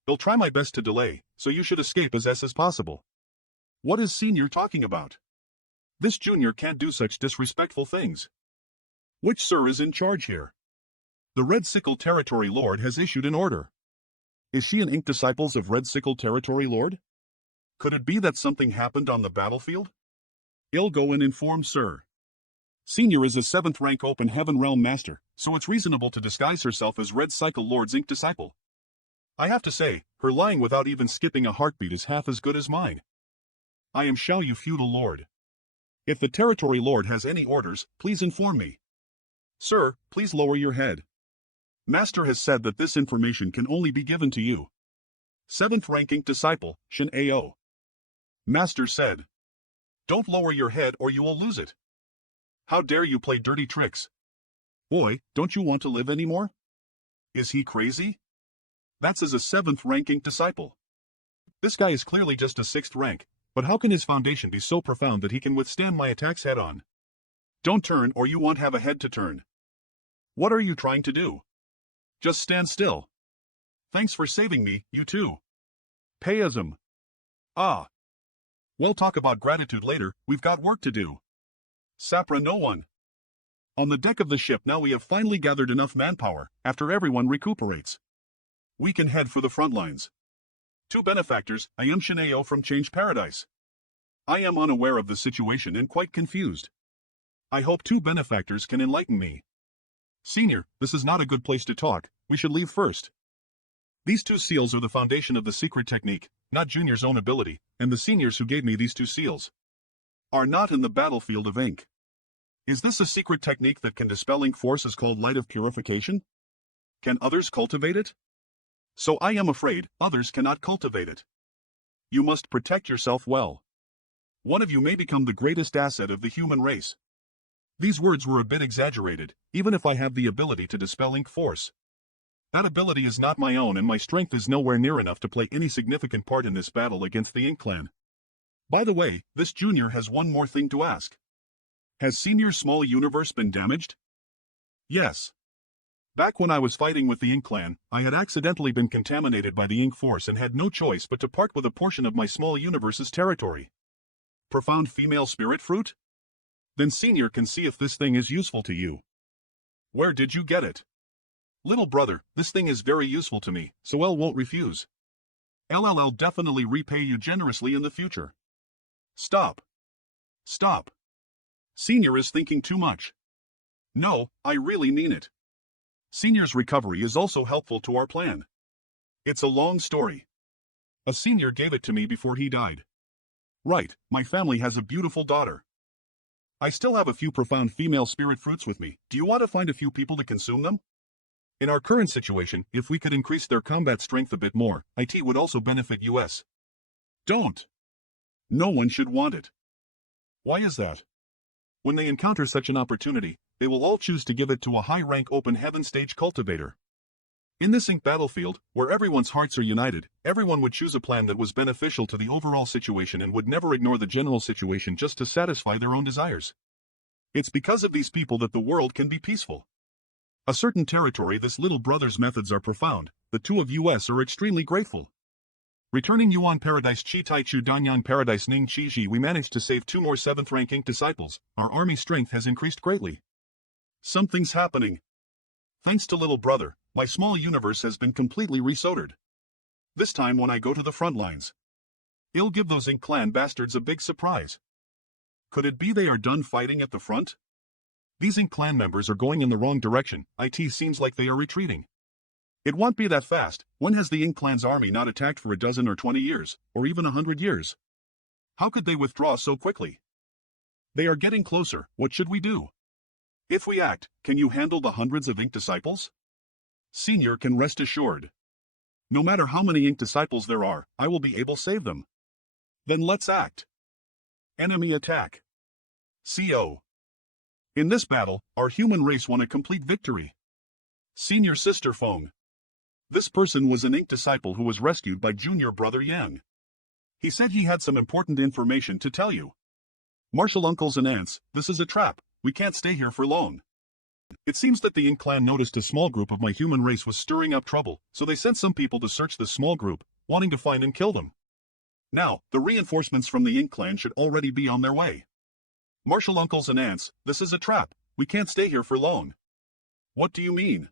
I'll try my best to delay, so you should escape as possible. What is Senior talking about? This Junior can't do such disrespectful things. Which sir is in charge here? The Red Sickle Territory Lord has issued an order. Is she an Ink disciples of Red Sickle Territory Lord? Could it be that something happened on the battlefield? I'll go and inform sir. Senior is a 7th rank Open Heaven Realm Master, so it's reasonable to disguise herself as Red Cycle Lord's Ink disciple. I have to say, her lying without even skipping a heartbeat is half as good as mine. I am Xiao Yu Feudal Lord. If the Territory Lord has any orders, please inform me. Sir, please lower your head. Master has said that this information can only be given to you. 7th ranking disciple, Shin Ao. Master said. Don't lower your head or you will lose it. How dare you play dirty tricks? Boy, don't you want to live anymore? Is he crazy? That's as a 7th ranking disciple. This guy is clearly just a 6th rank, but how can his foundation be so profound that he can withstand my attacks head on? Don't turn or you won't have a head to turn. What are you trying to do? Just stand still. Thanks for saving me, you too. Payism. Ah. We'll talk about gratitude later, we've got work to do. Sapra no one. On the deck of the ship now we have finally gathered enough manpower, after everyone recuperates. We can head for the front lines. 2 benefactors, I am Shineo from Change Paradise. I am unaware of the situation and quite confused. I hope 2 benefactors can enlighten me. Senior, this is not a good place to talk, we should leave first. These 2 seals are the foundation of the secret technique, not Junior's own ability, and the seniors who gave me these 2 seals are not in the battlefield of ink. Is this a secret technique that can dispel ink forces called light of purification? Can others cultivate it? So I am afraid others cannot cultivate it. You must protect yourself well. One of you may become the greatest asset of the human race. These words were a bit exaggerated, even if I have the ability to dispel ink force. That ability is not my own and my strength is nowhere near enough to play any significant part in this battle against the Ink Clan. By the way, this junior has one more thing to ask. Has Senior's small universe been damaged? Yes. Back when I was fighting with the Ink Clan, I had accidentally been contaminated by the Ink Force and had no choice but to part with a portion of my small universe's territory. Profound female spirit fruit? Then Senior can see if this thing is useful to you. Where did you get it? Little brother, this thing is very useful to me, so L won't refuse. I'll definitely repay you generously in the future. Stop. Stop. Senior is thinking too much. No, I really mean it. Senior's recovery is also helpful to our plan. It's a long story. A senior gave it to me before he died. Right, my family has a beautiful daughter. I still have a few profound female spirit fruits with me. Do you want to find a few people to consume them? In our current situation, if we could increase their combat strength a bit more, IT would also benefit US. Don't. No one should want it. Why is that? When they encounter such an opportunity, they will all choose to give it to a high-rank open heaven stage cultivator. In this ink battlefield, where everyone's hearts are united, everyone would choose a plan that was beneficial to the overall situation and would never ignore the general situation just to satisfy their own desires. It's because of these people that the world can be peaceful. A certain territory, this little brother's methods are profound, the 2 of US are extremely grateful. Returning Yuan Paradise Chi Tai Chu Danyan Paradise Ning Chi Ji, we managed to save 2 more 7th ranking disciples. Our army strength has increased greatly. Something's happening. Thanks to little brother, my small universe has been completely resoldered. This time when I go to the front lines, it'll give those Ink Clan bastards a big surprise. Could it be they are done fighting at the front? These Ink Clan members are going in the wrong direction. IT seems like they are retreating. It won't be that fast. When has the Ink Clan's army not attacked for a dozen or 20 years, or even 100 years? How could they withdraw so quickly? They are getting closer. What should we do? If we act, can you handle the hundreds of Ink disciples? Senior can rest assured. No matter how many Ink disciples there are, I will be able to save them. Then let's act. Enemy attack. CO. In this battle, our human race won a complete victory. Senior sister phone. This person was an Ink disciple who was rescued by junior brother Yang. He said he had some important information to tell you. Martial uncles and aunts, this is a trap. We can't stay here for long. It seems that the Ink Clan noticed a small group of my human race was stirring up trouble, so they sent some people to search this small group, wanting to find and kill them. Now, the reinforcements from the Ink Clan should already be on their way. Martial uncles and aunts, this is a trap. We can't stay here for long. What do you mean?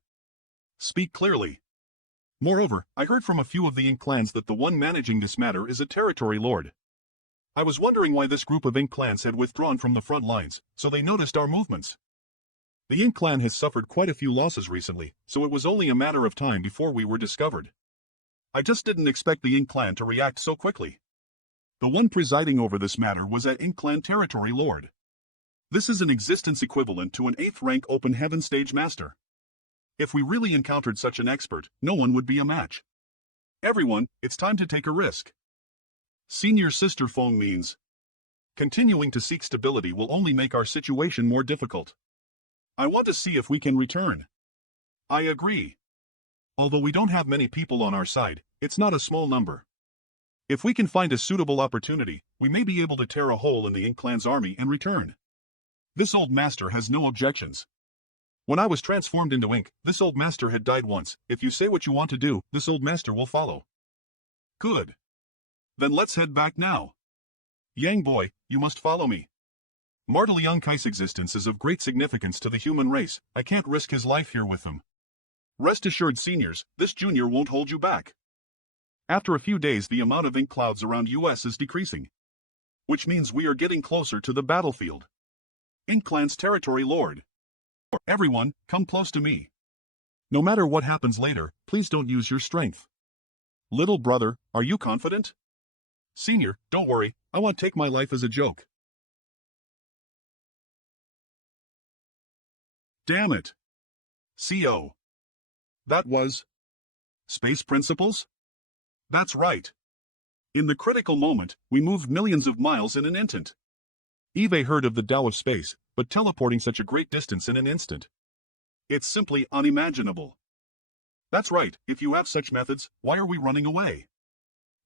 Speak clearly. Moreover, I heard from a few of the Ink Clans that the one managing this matter is a territory lord. I was wondering why this group of Ink Clans had withdrawn from the front lines, so they noticed our movements. The Ink Clan has suffered quite a few losses recently, so it was only a matter of time before we were discovered. I just didn't expect the Ink Clan to react so quickly. The one presiding over this matter was at Ink Clan Territory Lord. This is an existence equivalent to an 8th rank open heaven stage master. If we really encountered such an expert, no one would be a match. Everyone, it's time to take a risk. Senior sister phone means continuing to seek stability will only make our situation more difficult. I want to see if we can return. I agree. Although we don't have many people on our side, it's not a small number. If we can find a suitable opportunity, we may be able to tear a hole in the Ink Clan's army and return. This old master has no objections. When I was transformed into ink, this old master had died once. If you say what you want to do, this old master will follow. Good. Then let's head back now. Yang boy, you must follow me. Martel Young Kai's existence is of great significance to the human race. I can't risk his life here with him. Rest assured, seniors, this junior won't hold you back. After a few days, the amount of ink clouds around US is decreasing, which means we are getting closer to the battlefield. Ink Clan's territory lord. Everyone, come close to me. No matter what happens later, please don't use your strength. Little brother, are you confident? Senior, don't worry, I won't take my life as a joke. Damn it. CO. That was... Space principles? That's right. In the critical moment, we moved millions of miles in an instant. Eve heard of the Tao of space, but teleporting such a great distance in an instant. It's simply unimaginable. That's right, if you have such methods, why are we running away?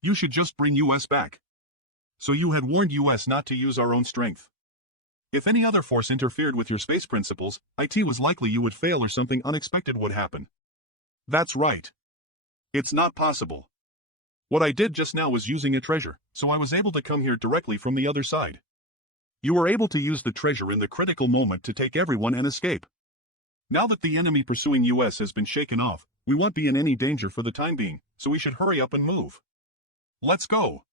You should just bring US back. So you had warned US not to use our own strength. If any other force interfered with your space principles, it was likely you would fail or something unexpected would happen. That's right. It's not possible. What I did just now was using a treasure, so I was able to come here directly from the other side. You were able to use the treasure in the critical moment to take everyone and escape. Now that the enemy pursuing US has been shaken off, we won't be in any danger for the time being, so we should hurry up and move. Let's go.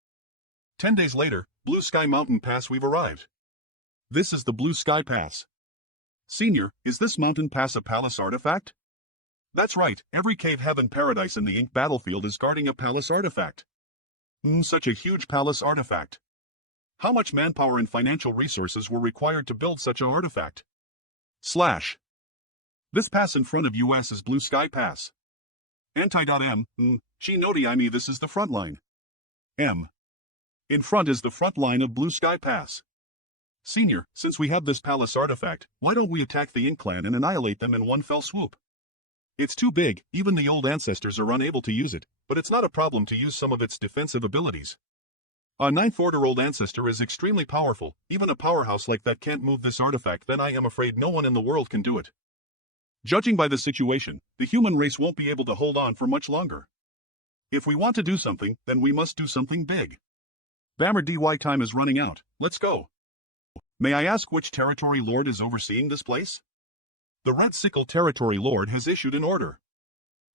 10 days later, Blue Sky Mountain Pass, we've arrived. This is the Blue Sky Pass. Senior, is this mountain pass a palace artifact? That's right, every cave heaven paradise in the Ink battlefield is guarding a palace artifact. Such a huge palace artifact. How much manpower and financial resources were required to build such an artifact? This pass in front of US is Blue Sky Pass. Anti.M, Chinoti this is the front line. M. In front is the front line of Blue Sky Pass. Senior, since we have this palace artifact, why don't we attack the Ink Clan and annihilate them in one fell swoop? It's too big, even the old ancestors are unable to use it, but it's not a problem to use some of its defensive abilities. A 9th Order old ancestor is extremely powerful, even a powerhouse like that can't move this artifact, then I am afraid no one in the world can do it. Judging by the situation, the human race won't be able to hold on for much longer. If we want to do something, then we must do something big. Bammer DY time is running out, let's go. May I ask which territory lord is overseeing this place? The Red Sickle Territory Lord has issued an order.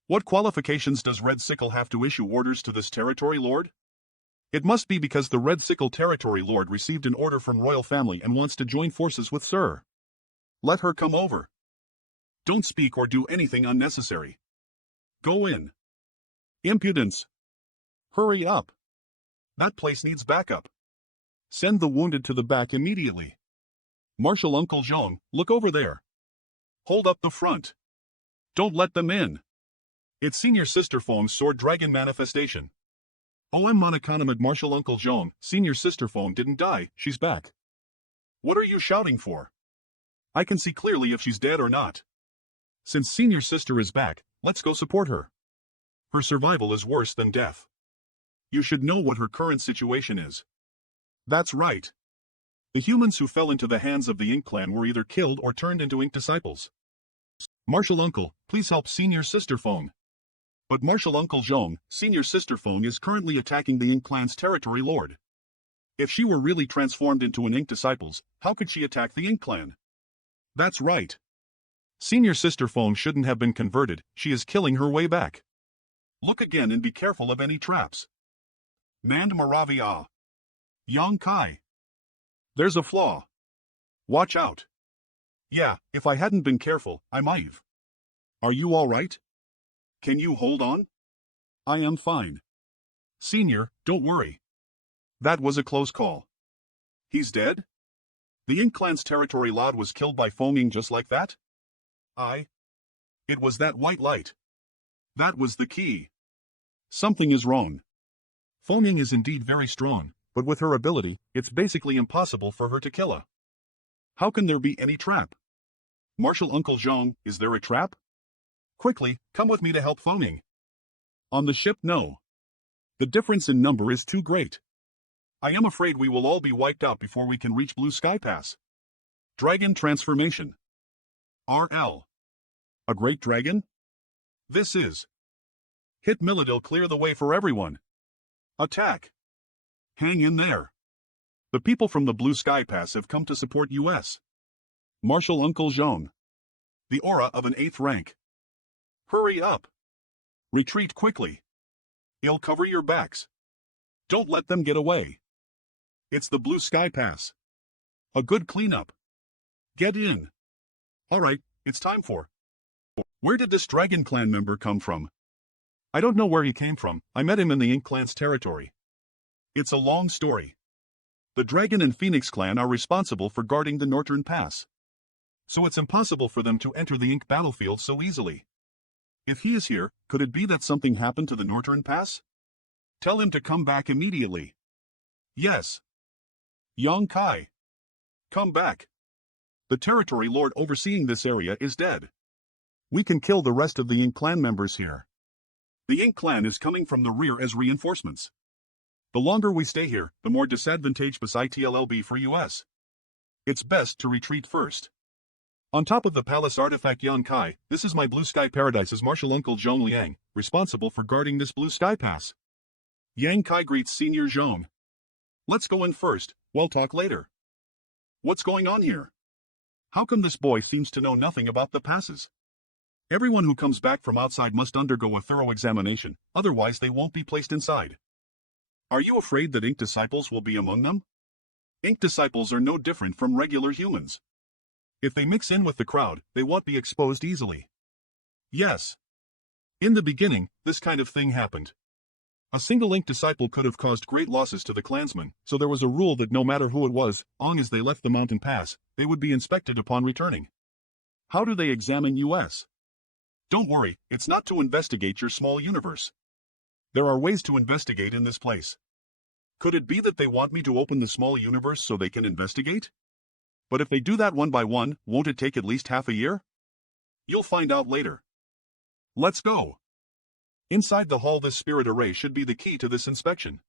What qualifications does Red Sickle have to issue orders to this territory lord? It must be because the Red Sickle Territory Lord received an order from royal family and wants to join forces with Sir. Let her come over. Don't speak or do anything unnecessary. Go in. Impudence. Hurry up. That place needs backup. Send the wounded to the back immediately. Marshal Uncle Zhong, look over there. Hold up the front. Don't let them in. It's Senior Sister Feng's Sword Dragon manifestation. I'm Monoconomid Marshal Uncle Zhong, Senior Sister Feng didn't die, she's back. What are you shouting for? I can see clearly if she's dead or not. Since Senior Sister is back, let's go support her. Her survival is worse than death. You should know what her current situation is. That's right. The humans who fell into the hands of the Ink Clan were either killed or turned into Ink disciples. Marshal Uncle, please help Senior Sister Feng. But Marshal Uncle Zhong, Senior Sister Feng is currently attacking the Ink Clan's territory lord. If she were really transformed into an Ink disciples, how could she attack the Ink Clan? That's right. Senior Sister Feng shouldn't have been converted, she is killing her way back. Look again and be careful of any traps. Mand Maravia. Yang Kai. There's a flaw. Watch out. Yeah, if I hadn't been careful, I might've. Are you all right? Can you hold on? I am fine. Senior, don't worry. That was a close call. He's dead? The Ink Clan's territory lord was killed by Feng Ying just like that? It was that white light. That was the key. Something is wrong. Feng is indeed very strong, but with her ability, it's basically impossible for her to kill her. How can there be any trap? Martial Uncle Zhong, is there a trap? Quickly, come with me to help Feng. On the ship, no. The difference in number is too great. I am afraid we will all be wiped out before we can reach Blue Sky Pass. Dragon Transformation. RL. A great dragon? This is. Hit Milladil, clear the way for everyone. Attack. Hang in there. The people from the Blue Sky Pass have come to support US. Martial Uncle Zhong. The aura of an 8th rank. Hurry up. Retreat quickly. He'll cover your backs. Don't let them get away. It's the Blue Sky Pass. A good cleanup. Get in. Alright, it's time for. Where did this Dragon Clan member come from? I don't know where he came from, I met him in the Ink Clan's territory. It's a long story. The Dragon and Phoenix Clan are responsible for guarding the Northern Pass. So it's impossible for them to enter the Ink battlefield so easily. If he is here, could it be that something happened to the Northern Pass? Tell him to come back immediately. Yes. Yang Kai. Come back. The territory lord overseeing this area is dead. We can kill the rest of the Ink Clan members here. The Ink Clan is coming from the rear as reinforcements. The longer we stay here, the more disadvantageous it'll be for US. It's best to retreat first. On top of the palace artifact Yan Kai, this is my Blue Sky Paradise's Martial Uncle Zhong Liang, responsible for guarding this Blue Sky Pass. Yang Kai greets Senior Zhong. Let's go in first, we'll talk later. What's going on here? How come this boy seems to know nothing about the passes? Everyone who comes back from outside must undergo a thorough examination, otherwise they won't be placed inside. Are you afraid that Ink Disciples will be among them? Ink Disciples are no different from regular humans. If they mix in with the crowd, they won't be exposed easily. Yes. In the beginning, this kind of thing happened. A single Ink Disciple could have caused great losses to the clansmen, so there was a rule that no matter who it was, long as they left the mountain pass, they would be inspected upon returning. How do they examine US? Don't worry, it's not to investigate your small universe. There are ways to investigate in this place. Could it be that they want me to open the small universe so they can investigate? But if they do that one by one, won't it take at least half a year? You'll find out later. Let's go. Inside the hall, this spirit array should be the key to this inspection.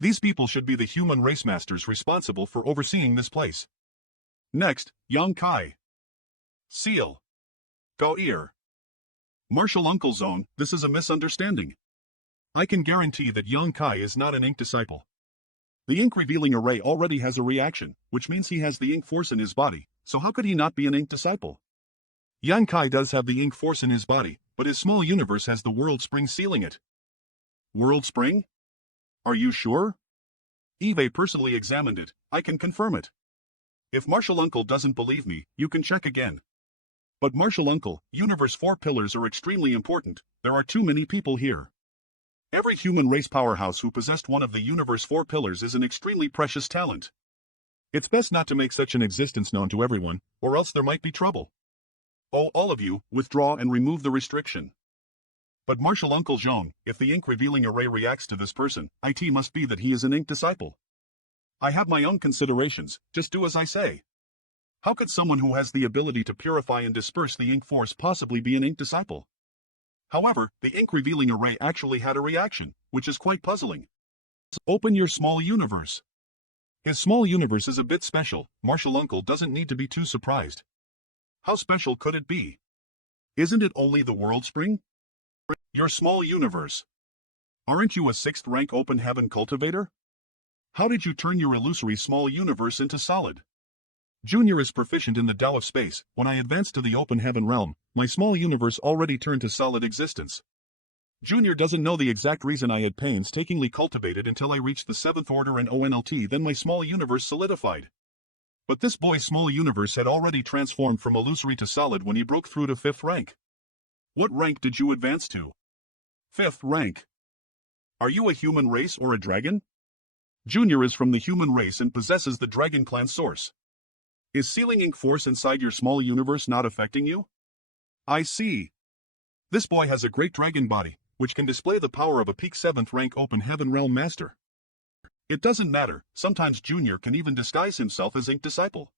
These people should be the human race masters responsible for overseeing this place. Next, Yang Kai. Seal. Gaoir. Martial Uncle Zhong, this is a misunderstanding. I can guarantee that Yang Kai is not an Ink Disciple. The ink revealing array already has a reaction, which means he has the ink force in his body, so how could he not be an Ink Disciple? Yang Kai does have the ink force in his body, but his small universe has the world spring sealing it. World spring? Are you sure? Eve personally examined it, I can confirm it. If Martial Uncle doesn't believe me, you can check again. But Martial Uncle, Universe 4 pillars are extremely important, there are too many people here. Every human race powerhouse who possessed one of the Universe 4 pillars is an extremely precious talent. It's best not to make such an existence known to everyone, or else there might be trouble. Oh, all of you, withdraw and remove the restriction. But Martial Uncle Zhong, if the ink revealing array reacts to this person, it must be that he is an Ink Disciple. I have my own considerations, just do as I say. How could someone who has the ability to purify and disperse the ink force possibly be an Ink Disciple? However, the ink revealing array actually had a reaction, which is quite puzzling. Open your small universe. His small universe is a bit special, Martial Uncle doesn't need to be too surprised. How special could it be? Isn't it only the world spring? Your small universe. Aren't you a 6th rank open heaven cultivator? How did you turn your illusory small universe into solid? Junior is proficient in the Tao of space. When I advanced to the open heaven realm, my small universe already turned to solid existence. Junior doesn't know the exact reason I had painstakingly cultivated until I reached the 7th order and ONLT, then my small universe solidified. But this boy's small universe had already transformed from illusory to solid when he broke through to 5th rank. What rank did you advance to? 5th rank. Are you a human race or a dragon? Junior is from the human race and possesses the Dragon Clan source. Is sealing ink force inside your small universe not affecting you? I see. This boy has a great dragon body, which can display the power of a peak 7th rank open heaven realm master. It doesn't matter, sometimes Junior can even disguise himself as Ink Disciple.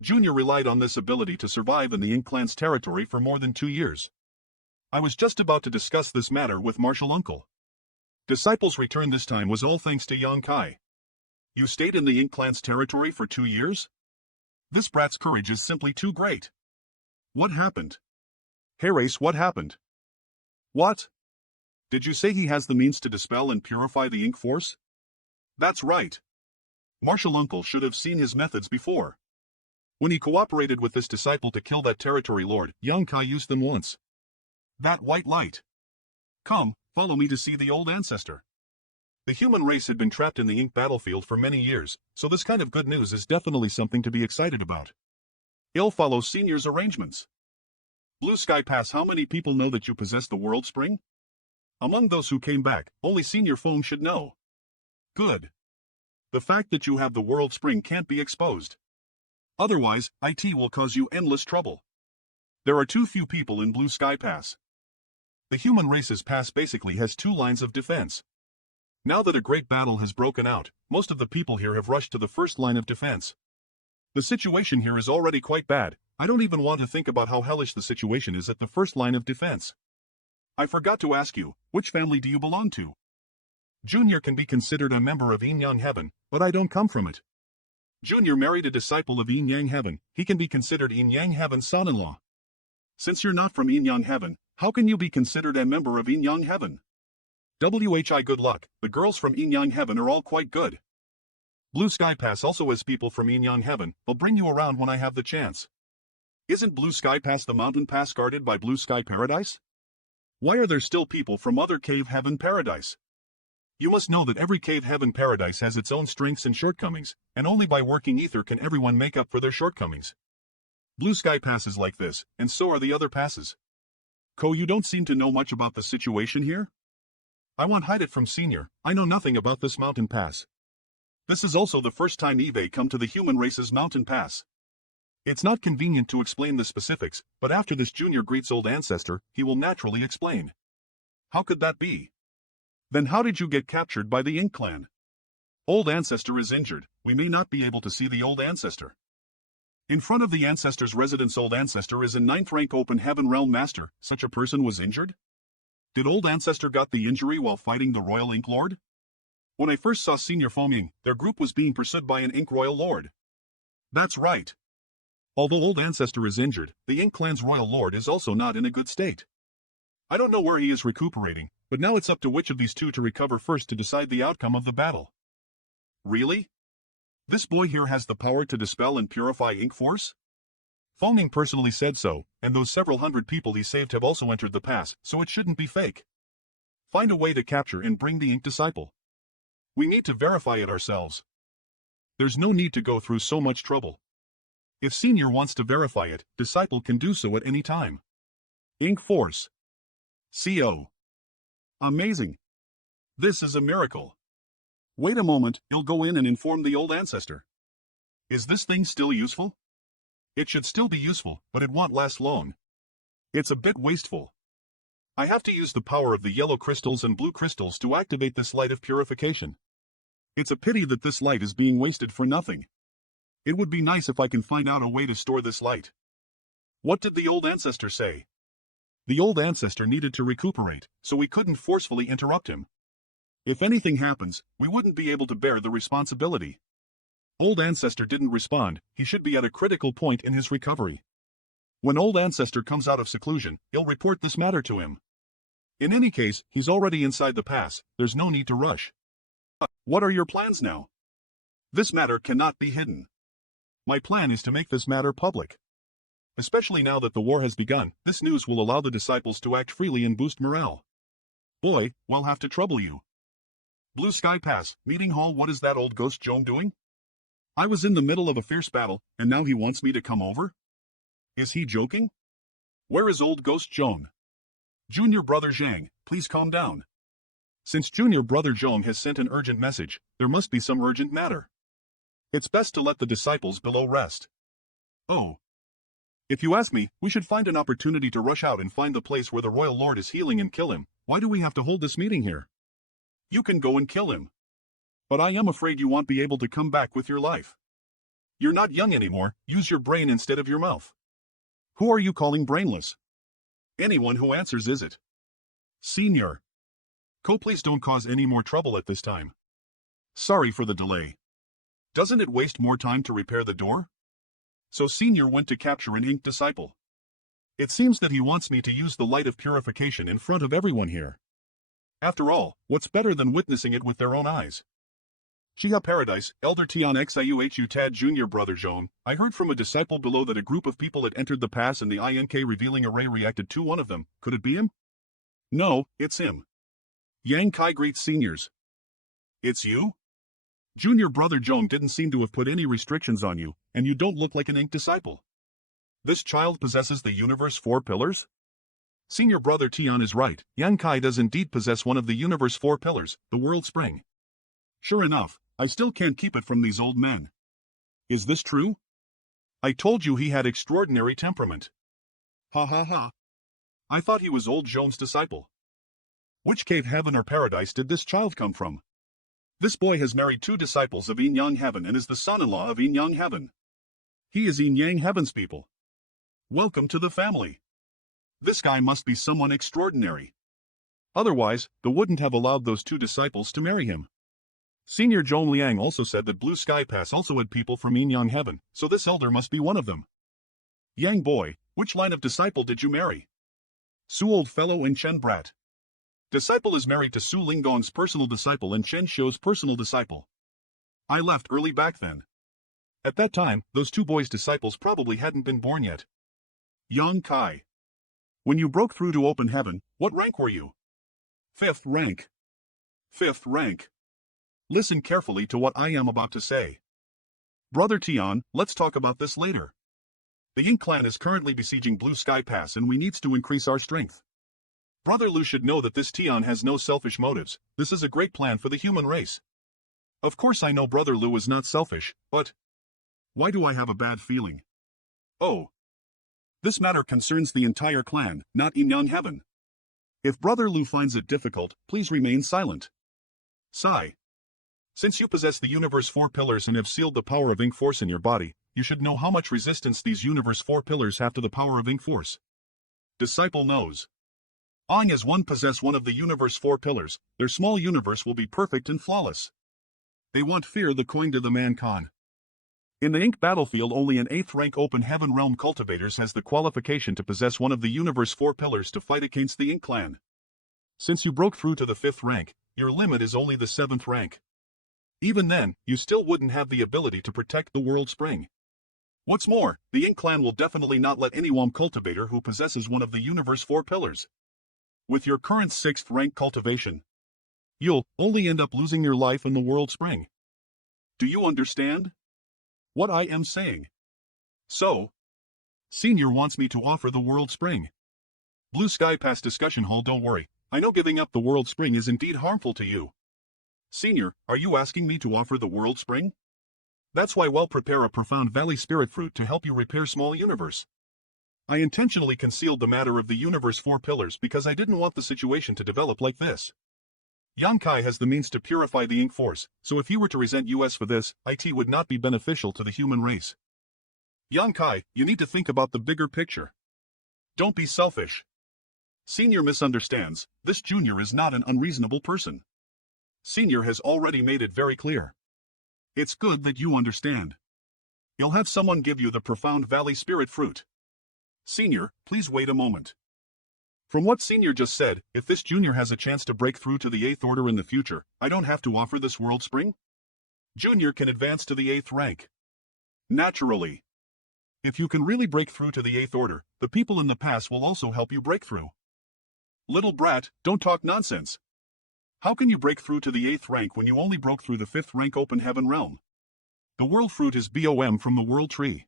Junior relied on this ability to survive in the Ink Clan's territory for more than 2 years. I was just about to discuss this matter with Martial Uncle. Disciple's return this time was all thanks to Yang Kai. You stayed in the Ink Clan's territory for 2 years? This brat's courage is simply too great. What happened? Hey Race, what happened? What? Did you say he has the means to dispel and purify the Ink Force? That's right. Martial Uncle should have seen his methods before. When he cooperated with this disciple to kill that territory lord, Yang Kai used them once. That white light. Come, follow me to see the old ancestor. The human race had been trapped in the Ink battlefield for many years, so this kind of good news is definitely something to be excited about. I'll follow Senior's arrangements. Blue Sky Pass, how many people know that you possess the World Spring? Among those who came back, only Senior Foam should know. Good. The fact that you have the World Spring can't be exposed. Otherwise, IT will cause you endless trouble. There are too few people in Blue Sky Pass. The human race's pass basically has 2 lines of defense. Now that a great battle has broken out, most of the people here have rushed to the first line of defense. The situation here is already quite bad. I don't even want to think about how hellish the situation is at the first line of defense. I forgot to ask you, which family do you belong to? Junior can be considered a member of Yin Yang Heaven, but I don't come from it. Junior married a disciple of Yin Yang Heaven. He can be considered Yin Yang Heaven's son-in-law. Since you're not from Yin Yang Heaven, how can you be considered a member of Yin Yang Heaven? WHI good luck, the girls from Yin Yang Heaven are all quite good. Blue Sky Pass also has people from Yin Yang Heaven. I'll bring you around when I have the chance. Isn't Blue Sky Pass the mountain pass guarded by Blue Sky Paradise? Why are there still people from other Cave Heaven Paradise? You must know that every Cave Heaven Paradise has its own strengths and shortcomings, and only by working ether can everyone make up for their shortcomings. Blue Sky Pass is like this, and so are the other passes. Ko, you don't seem to know much about the situation here? I won't hide it from Senior, I know nothing about this mountain pass. This is also the first time Eve come to the human race's mountain pass. It's not convenient to explain the specifics, but after this Junior greets old ancestor, he will naturally explain. How could that be? Then how did you get captured by the Ink Clan? Old ancestor is injured, we may not be able to see the old ancestor. In front of the ancestor's residence, old ancestor is a 9th rank open heaven realm master. Such a person was injured? Did old ancestor got the injury while fighting the royal Ink Lord? When I first saw Senior Foaming, their group was being pursued by an Ink Royal Lord. That's right. Although old ancestor is injured, the Ink Clan's royal lord is also not in a good state. I don't know where he is recuperating, but now it's up to which of these two to recover first to decide the outcome of the battle. Really? This boy here has the power to dispel and purify Ink Force? Foaming personally said so, and those several hundred people he saved have also entered the pass, so it shouldn't be fake. Find a way to capture and bring the Ink Disciple. We need to verify it ourselves. There's no need to go through so much trouble. If Senior wants to verify it, Disciple can do so at any time. Ink Force. CO. Amazing. This is a miracle. Wait a moment, I'll go in and inform the old ancestor. Is this thing still useful? It should still be useful, but it won't last long. It's a bit wasteful. I have to use the power of the yellow crystals and blue crystals to activate this light of purification. It's a pity that this light is being wasted for nothing. It would be nice if I can find out a way to store this light. What did the old ancestor say? The old ancestor needed to recuperate, so we couldn't forcefully interrupt him. If anything happens, we wouldn't be able to bear the responsibility. Old ancestor didn't respond, he should be at a critical point in his recovery. When old ancestor comes out of seclusion, I'll report this matter to him. In any case, he's already inside the pass, there's no need to rush. What are your plans now? This matter cannot be hidden. My plan is to make this matter public. Especially now that the war has begun, this news will allow the disciples to act freely and boost morale. Boy, we'll have to trouble you. Blue Sky Pass, Meeting Hall, what is that old ghost Joan doing? I was in the middle of a fierce battle, and now he wants me to come over? Is he joking? Where is old ghost Joan? Junior brother Zhang, please calm down. Since junior brother Zhong has sent an urgent message, there must be some urgent matter. It's best to let the disciples below rest. Oh. If you ask me, we should find an opportunity to rush out and find the place where the royal lord is healing and kill him. Why do we have to hold this meeting here? You can go and kill him. But I am afraid you won't be able to come back with your life. You're not young anymore, use your brain instead of your mouth. Who are you calling brainless? Anyone who answers is it. Senior. Please don't cause any more trouble at this time. Sorry for the delay. Doesn't it waste more time to repair the door? So Senior went to capture an ink disciple. It seems that he wants me to use the light of purification in front of everyone here. After all, what's better than witnessing it with their own eyes? Chia Paradise, Elder Tian Xiuhu Tad Jr. Brother Zhong, I heard from a disciple below that a group of people had entered the pass and the INK revealing array reacted to one of them. Could it be him? No, it's him. Yang Kai greets seniors. It's you? Junior Brother Zhong didn't seem to have put any restrictions on you, and you don't look like an ink disciple. This child possesses the universe 4 pillars? Senior Brother Tian is right, Yang Kai does indeed possess one of the universe 4 pillars, the world spring. Sure enough, I still can't keep it from these old men. Is this true? I told you he had extraordinary temperament. Ha ha ha. I thought he was old Zhong's disciple. Which cave heaven or paradise did this child come from? This boy has married 2 disciples of Yin Yang Heaven and is the son-in-law of Yin Yang Heaven. He is Yin Yang Heaven's people. Welcome to the family. This guy must be someone extraordinary. Otherwise, they wouldn't have allowed those 2 disciples to marry him. Senior Zhong Liang also said that Blue Sky Pass also had people from Yin Yang Heaven, so this elder must be one of them. Yang boy, which line of disciple did you marry? Su Old Fellow and Chen Brat. Disciple is married to Su Linggong's personal disciple and Chen Xiu's personal disciple. I left early back then. At that time, those 2 boys' disciples probably hadn't been born yet. Yang Kai. When you broke through to open heaven, what rank were you? 5th rank. 5th rank. Listen carefully to what I am about to say. Brother Tian, let's talk about this later. The Yin clan is currently besieging Blue Sky Pass and we needs to increase our strength. Brother Lu should know that this Tian has no selfish motives. This is a great plan for the human race. Of course I know Brother Lu is not selfish, but why do I have a bad feeling? Oh. This matter concerns the entire clan, not Yin Yang Heaven. If Brother Lu finds it difficult, please remain silent. Sigh. Since you possess the Universe 4 pillars and have sealed the power of Ink Force in your body, you should know how much resistance these Universe 4 pillars have to the power of Ink Force. Disciple knows. Ong as one possess one of the Universe 4 pillars, their small universe will be perfect and flawless. They won't fear the coin to the man Khan. In the Ink battlefield only an 8th rank open heaven realm cultivators has the qualification to possess one of the Universe 4 pillars to fight against the Ink clan. Since you broke through to the 5th rank, your limit is only the 7th rank. Even then, you still wouldn't have the ability to protect the world spring. What's more, the Ink clan will definitely not let any WOM cultivator who possesses one of the Universe 4 pillars. With your current 6th rank cultivation, you'll only end up losing your life in the world spring. Do you understand what I am saying? So, Senior wants me to offer the world spring. Blue Sky Pass discussion hall, don't worry, I know giving up the world spring is indeed harmful to you. Senior, are you asking me to offer the world spring? That's why we'll prepare a profound valley spirit fruit to help you repair small universe. I intentionally concealed the matter of the Universe 4 pillars because I didn't want the situation to develop like this. Yang Kai has the means to purify the Ink Force, so if he were to resent us for this, it would not be beneficial to the human race. Yang Kai, you need to think about the bigger picture. Don't be selfish. Senior misunderstands, this junior is not an unreasonable person. Senior has already made it very clear. It's good that you understand. You'll have someone give you the profound valley spirit fruit. Senior, please wait a moment. From what Senior just said, if this junior has a chance to break through to the 8th order in the future, I don't have to offer this world spring? Junior can advance to the 8th rank. Naturally. If you can really break through to the 8th order, the people in the past will also help you break through. Little brat, don't talk nonsense. How can you break through to the 8th rank when you only broke through the 5th rank open heaven realm? The world fruit is BOM from the world tree.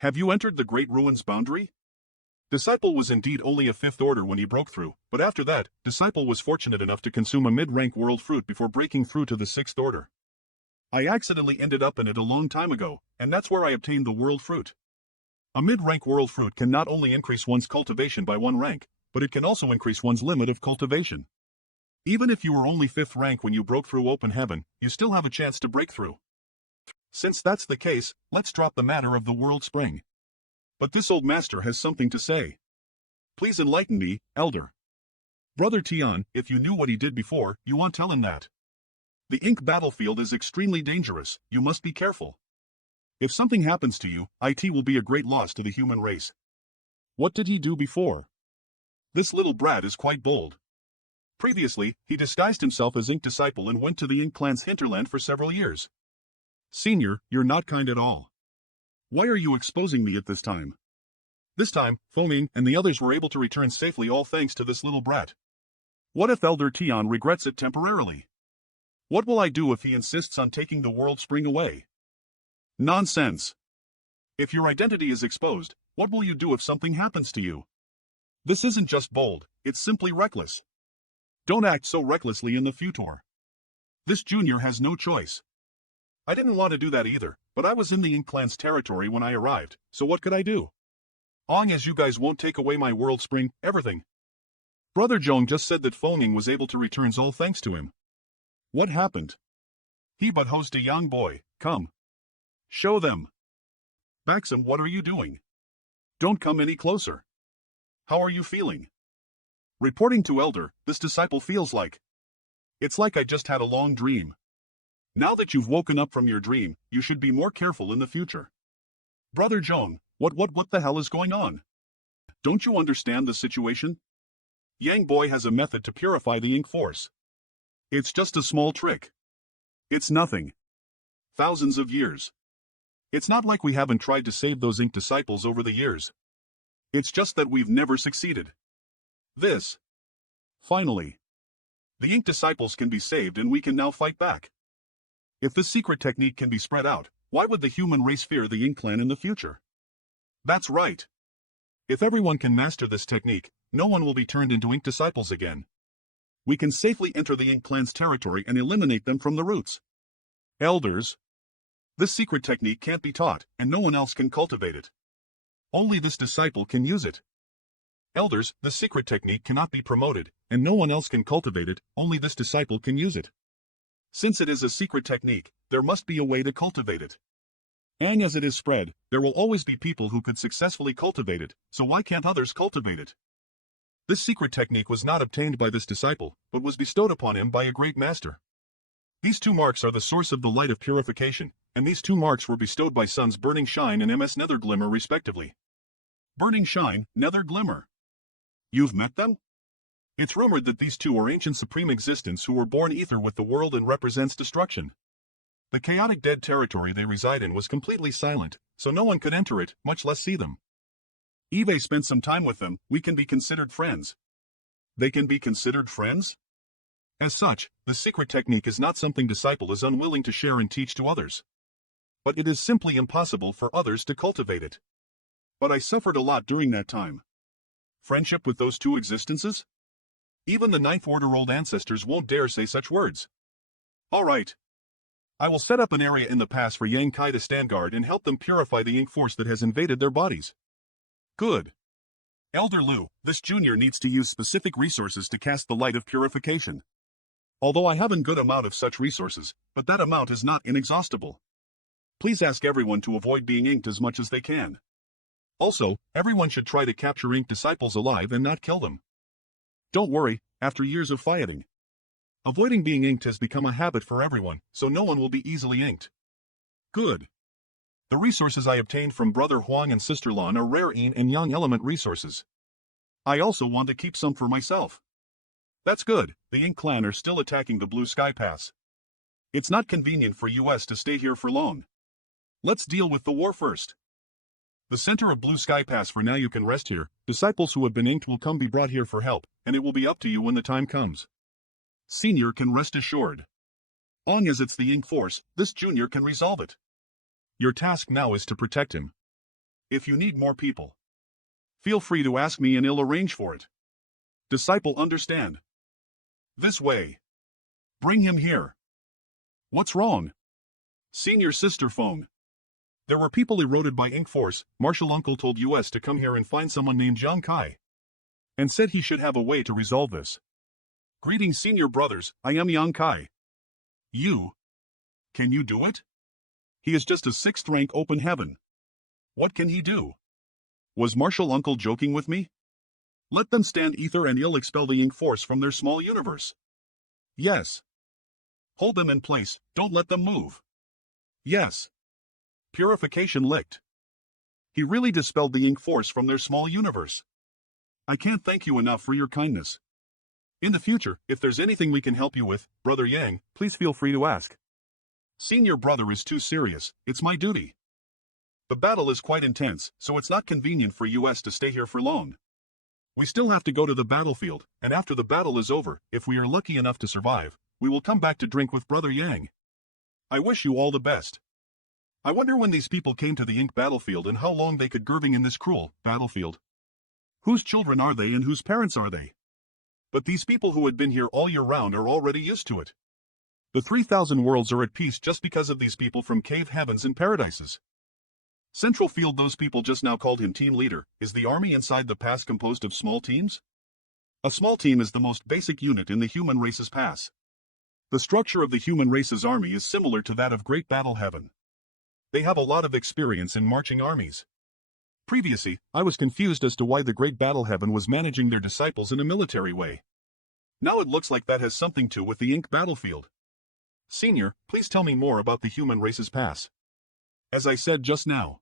Have you entered the Great Ruins boundary? Disciple was indeed only a 5th order when he broke through, but after that, Disciple was fortunate enough to consume a mid-rank world fruit before breaking through to the 6th order. I accidentally ended up in it a long time ago, and that's where I obtained the world fruit. A mid-rank world fruit can not only increase one's cultivation by 1 rank, but it can also increase one's limit of cultivation. Even if you were only 5th rank when you broke through open heaven, you still have a chance to break through. Since that's the case, let's drop the matter of the world spring. But this old master has something to say. Please enlighten me, elder. Brother Tian, if you knew what he did before, you won't tell him that. The ink battlefield is extremely dangerous, you must be careful. If something happens to you, it will be a great loss to the human race. What did he do before? This little brat is quite bold. Previously, he disguised himself as Ink Disciple and went to the Ink Clan's hinterland for several years. Senior, you're not kind at all. Why are you exposing me at this time? This time, Feng and the others were able to return safely all thanks to this little brat. What if Elder Tian regrets it temporarily? What will I do if he insists on taking the world spring away? Nonsense. If your identity is exposed, what will you do if something happens to you? This isn't just bold, it's simply reckless. Don't act so recklessly in the future. This junior has no choice. I didn't want to do that either, but I was in the Ink Clan's territory when I arrived, so what could I do? Long as you guys won't take away my world spring, everything. Brother Zhong just said that Feng was able to return all thanks to him. What happened? He but host a young boy, come. Show them. Maxim, what are you doing? Don't come any closer. How are you feeling? Reporting to Elder, this disciple feels like. It's like I just had a long dream. Now that you've woken up from your dream, you should be more careful in the future. Brother Zhong, what the hell is going on? Don't you understand the situation? Yang Boy has a method to purify the ink force. It's just a small trick. It's nothing. Thousands of years. It's not like we haven't tried to save those ink disciples over the years. It's just that we've never succeeded. Finally. The ink disciples can be saved and we can now fight back. If this secret technique can be spread out, why would the human race fear the Ink Clan in the future? That's right. If everyone can master this technique, no one will be turned into ink disciples again. We can safely enter the Ink Clan's territory and eliminate them from the roots. Elders. This secret technique can't be taught, and no one else can cultivate it. Only this disciple can use it. Elders, the secret technique cannot be promoted, and no one else can cultivate it, only this disciple can use it. Since it is a secret technique, there must be a way to cultivate it. And as it is spread, there will always be people who could successfully cultivate it, so why can't others cultivate it? This secret technique was not obtained by this disciple, but was bestowed upon him by a great master. These 2 marks are the source of the light of purification, and these 2 marks were bestowed by Suns Burning Shine and MS Nether Glimmer respectively. Burning Shine, Nether Glimmer. You've met them? It's rumored that these 2 are ancient supreme existence who were born ether with the world and represents destruction. The chaotic dead territory they reside in was completely silent, so no one could enter it, much less see them. Eve spent some time with them, we can be considered friends. They can be considered friends? As such, the secret technique is not something disciple is unwilling to share and teach to others. But it is simply impossible for others to cultivate it. But I suffered a lot during that time. Friendship with those 2 existences? Even the 9th Order old ancestors won't dare say such words. Alright. I will set up an area in the pass for Yang Kai to stand guard and help them purify the ink force that has invaded their bodies. Good. Elder Lu, this junior needs to use specific resources to cast the light of purification. Although I have a good amount of such resources, but that amount is not inexhaustible. Please ask everyone to avoid being inked as much as they can. Also, everyone should try to capture ink disciples alive and not kill them. Don't worry, after years of fighting. Avoiding being inked has become a habit for everyone, so no one will be easily inked. Good. The resources I obtained from Brother Huang and Sister Lan are rare yin and yang element resources. I also want to keep some for myself. That's good, the Ink Clan are still attacking the Blue Sky Pass. It's not convenient for US to stay here for long. Let's deal with the war first. The center of Blue Sky Pass for now you can rest here, disciples who have been inked will come be brought here for help, and it will be up to you when the time comes. Senior can rest assured. Long as it's the ink force, this junior can resolve it. Your task now is to protect him. If you need more people, feel free to ask me and I'll arrange for it. Disciple understand. This way. Bring him here. What's wrong? Senior Sister Feng. There were people eroded by ink force. Marshall Uncle told US to come here and find someone named Jiang Kai. And said he should have a way to resolve this. Greetings, senior brothers, I am Yang Kai. You? Can you do it? He is just a 6th rank open heaven. What can he do? Was Marshall Uncle joking with me? Let them stand ether and you'll expel the ink force from their small universe. Yes. Hold them in place, don't let them move. Yes. Purification licked. He really dispelled the ink force from their small universe. I can't thank you enough for your kindness. In the future, if there's anything we can help you with, Brother Yang, please feel free to ask. Senior brother is too serious, it's my duty. The battle is quite intense, so it's not convenient for US to stay here for long. We still have to go to the battlefield, and after the battle is over, if we are lucky enough to survive, we will come back to drink with Brother Yang. I wish you all the best. I wonder when these people came to the ink battlefield and how long they could gerving in this cruel battlefield. Whose children are they and whose parents are they? But these people who had been here all year round are already used to it. The 3,000 worlds are at peace just because of these people from cave heavens and paradises. Central Field, those people just now called him team leader. Is the army inside the pass composed of small teams? A small team is the most basic unit in the human race's pass. The structure of the human race's army is similar to that of Great Battle Heaven. They have a lot of experience in marching armies. Previously, I was confused as to why the Great Battle Heaven was managing their disciples in a military way. Now it looks like that has something to do with the ink battlefield. Senior, please tell me more about the human race's pass. As I said just now,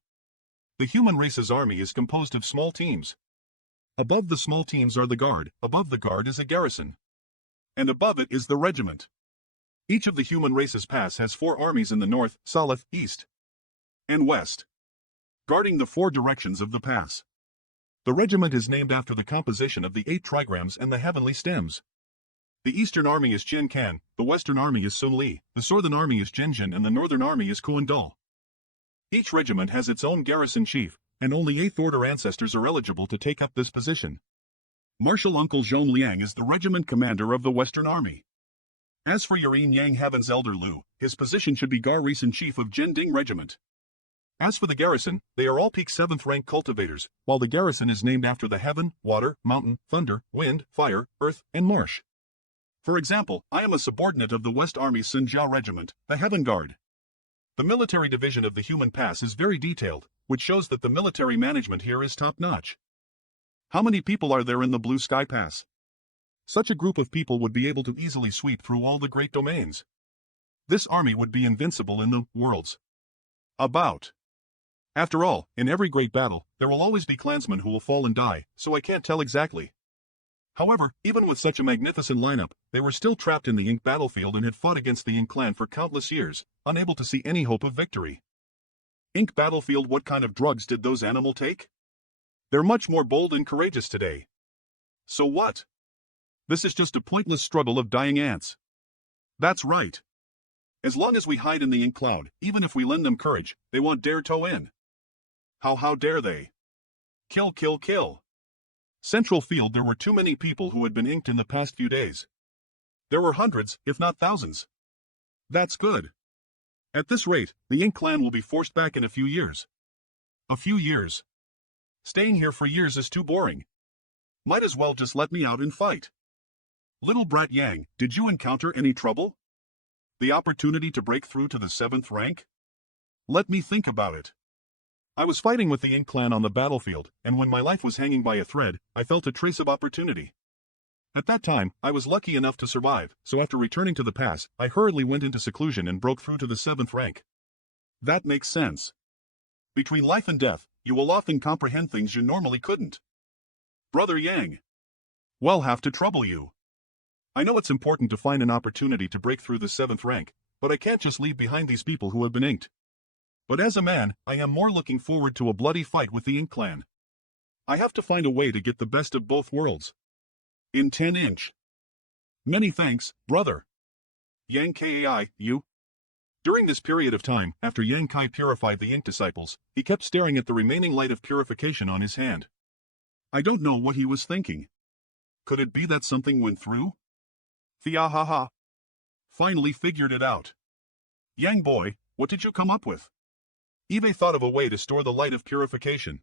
the human race's army is composed of small teams. Above the small teams are the guard, above the guard is a garrison. And above it is the regiment. Each of the human race's pass has 4 armies in the north, south, east, and west, guarding the 4 directions of the pass. The regiment is named after the composition of the 8 trigrams and the heavenly stems. The eastern army is Jin Kan, the western army is Sun Li, the southern army is Jinjin, and the northern army is Kuan Dal. Each regiment has its own garrison chief, and only 8th order ancestors are eligible to take up this position. Marshal Uncle Zhong Liang is the regiment commander of the western army. As for your Yin Yang Heaven's Elder Lu, his position should be garrison chief of Jin Ding regiment. As for the garrison, they are all peak 7th rank cultivators, while the garrison is named after the heaven, water, mountain, thunder, wind, fire, earth, and marsh. For example, I am a subordinate of the West Army's Sinjiao Regiment, the Heaven Guard. The military division of the human pass is very detailed, which shows that the military management here is top-notch. How many people are there in the Blue Sky Pass? Such a group of people would be able to easily sweep through all the great domains. This army would be invincible in the worlds about. After all, in every great battle, there will always be clansmen who will fall and die, so I can't tell exactly. However, even with such a magnificent lineup, they were still trapped in the ink battlefield and had fought against the ink clan for countless years, unable to see any hope of victory. Ink battlefield, what kind of drugs did those animals take? They're much more bold and courageous today. So what? This is just a pointless struggle of dying ants. That's right. As long as we hide in the ink cloud, even if we lend them courage, they won't dare toe in. How dare they? Kill, kill, kill. Central Field, there were too many people who had been inked in the past few days. There were hundreds, if not thousands. That's good. At this rate, the Ink clan will be forced back in a few years. A few years. Staying here for years is too boring. Might as well just let me out and fight. Little brat Yang, did you encounter any trouble? The opportunity to break through to the 7th rank? Let me think about it. I was fighting with the Ink clan on the battlefield, and when my life was hanging by a thread, I felt a trace of opportunity. At that time, I was lucky enough to survive, so after returning to the pass, I hurriedly went into seclusion and broke through to the 7th rank. That makes sense. Between life and death, you will often comprehend things you normally couldn't. Brother Yang. Well, have to trouble you. I know it's important to find an opportunity to break through the 7th rank, but I can't just leave behind these people who have been inked. But as a man, I am more looking forward to a bloody fight with the Ink clan. I have to find a way to get the best of both worlds. In 10-inch. Many thanks, brother. Yang Kai, you. During this period of time, after Yang Kai purified the Ink disciples, he kept staring at the remaining light of purification on his hand. I don't know what he was thinking. Could it be that something went through? Thea-ha-ha. Finally figured it out. Yang boy, what did you come up with? Eve thought of a way to store the light of purification.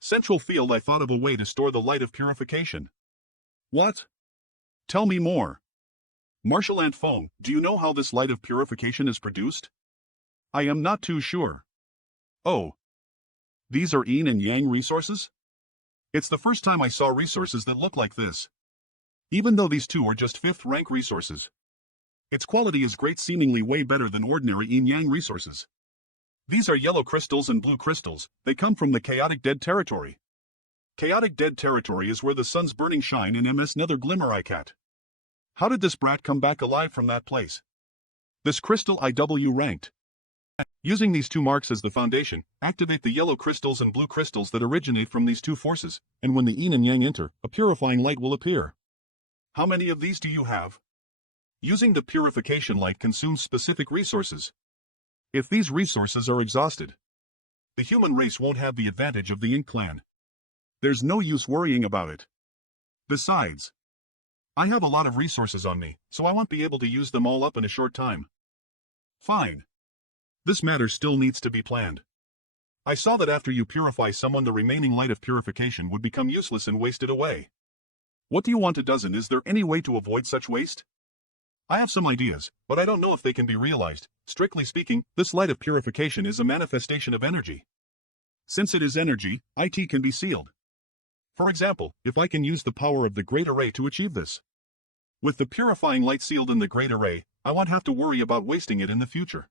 Central field I thought of a way to store the light of purification. What? Tell me more. Marshall Ant Fong, do you know how this light of purification is produced? I am not too sure. Oh. These are yin and yang resources? It's the first time I saw resources that look like this. Even though these two are just 5th rank resources. Its quality is great, seemingly way better than ordinary yin-yang resources. These are yellow crystals and blue crystals. They come from the Chaotic Dead Territory. Chaotic Dead Territory is where the sun's burning shine in MS Nether Glimmer Icat. How did this brat come back alive from that place? This crystal IW ranked. Using these two marks as the foundation, activate the yellow crystals and blue crystals that originate from these two forces, and when the yin and yang enter, a purifying light will appear. How many of these do you have? Using the purification light consumes specific resources. If these resources are exhausted, the human race won't have the advantage of the Ink clan. There's no use worrying about it. Besides, I have a lot of resources on me, so I won't be able to use them all up in a short time. Fine. This matter still needs to be planned. I saw that after you purify someone, the remaining light of purification would become useless and wasted away. What do you want a dozen? Is there any way to avoid such waste? I have some ideas, but I don't know if they can be realized. Strictly speaking, this light of purification is a manifestation of energy. Since it is energy, it can be sealed. For example, if I can use the power of the Great Array to achieve this. With the purifying light sealed in the Great Array, I won't have to worry about wasting it in the future.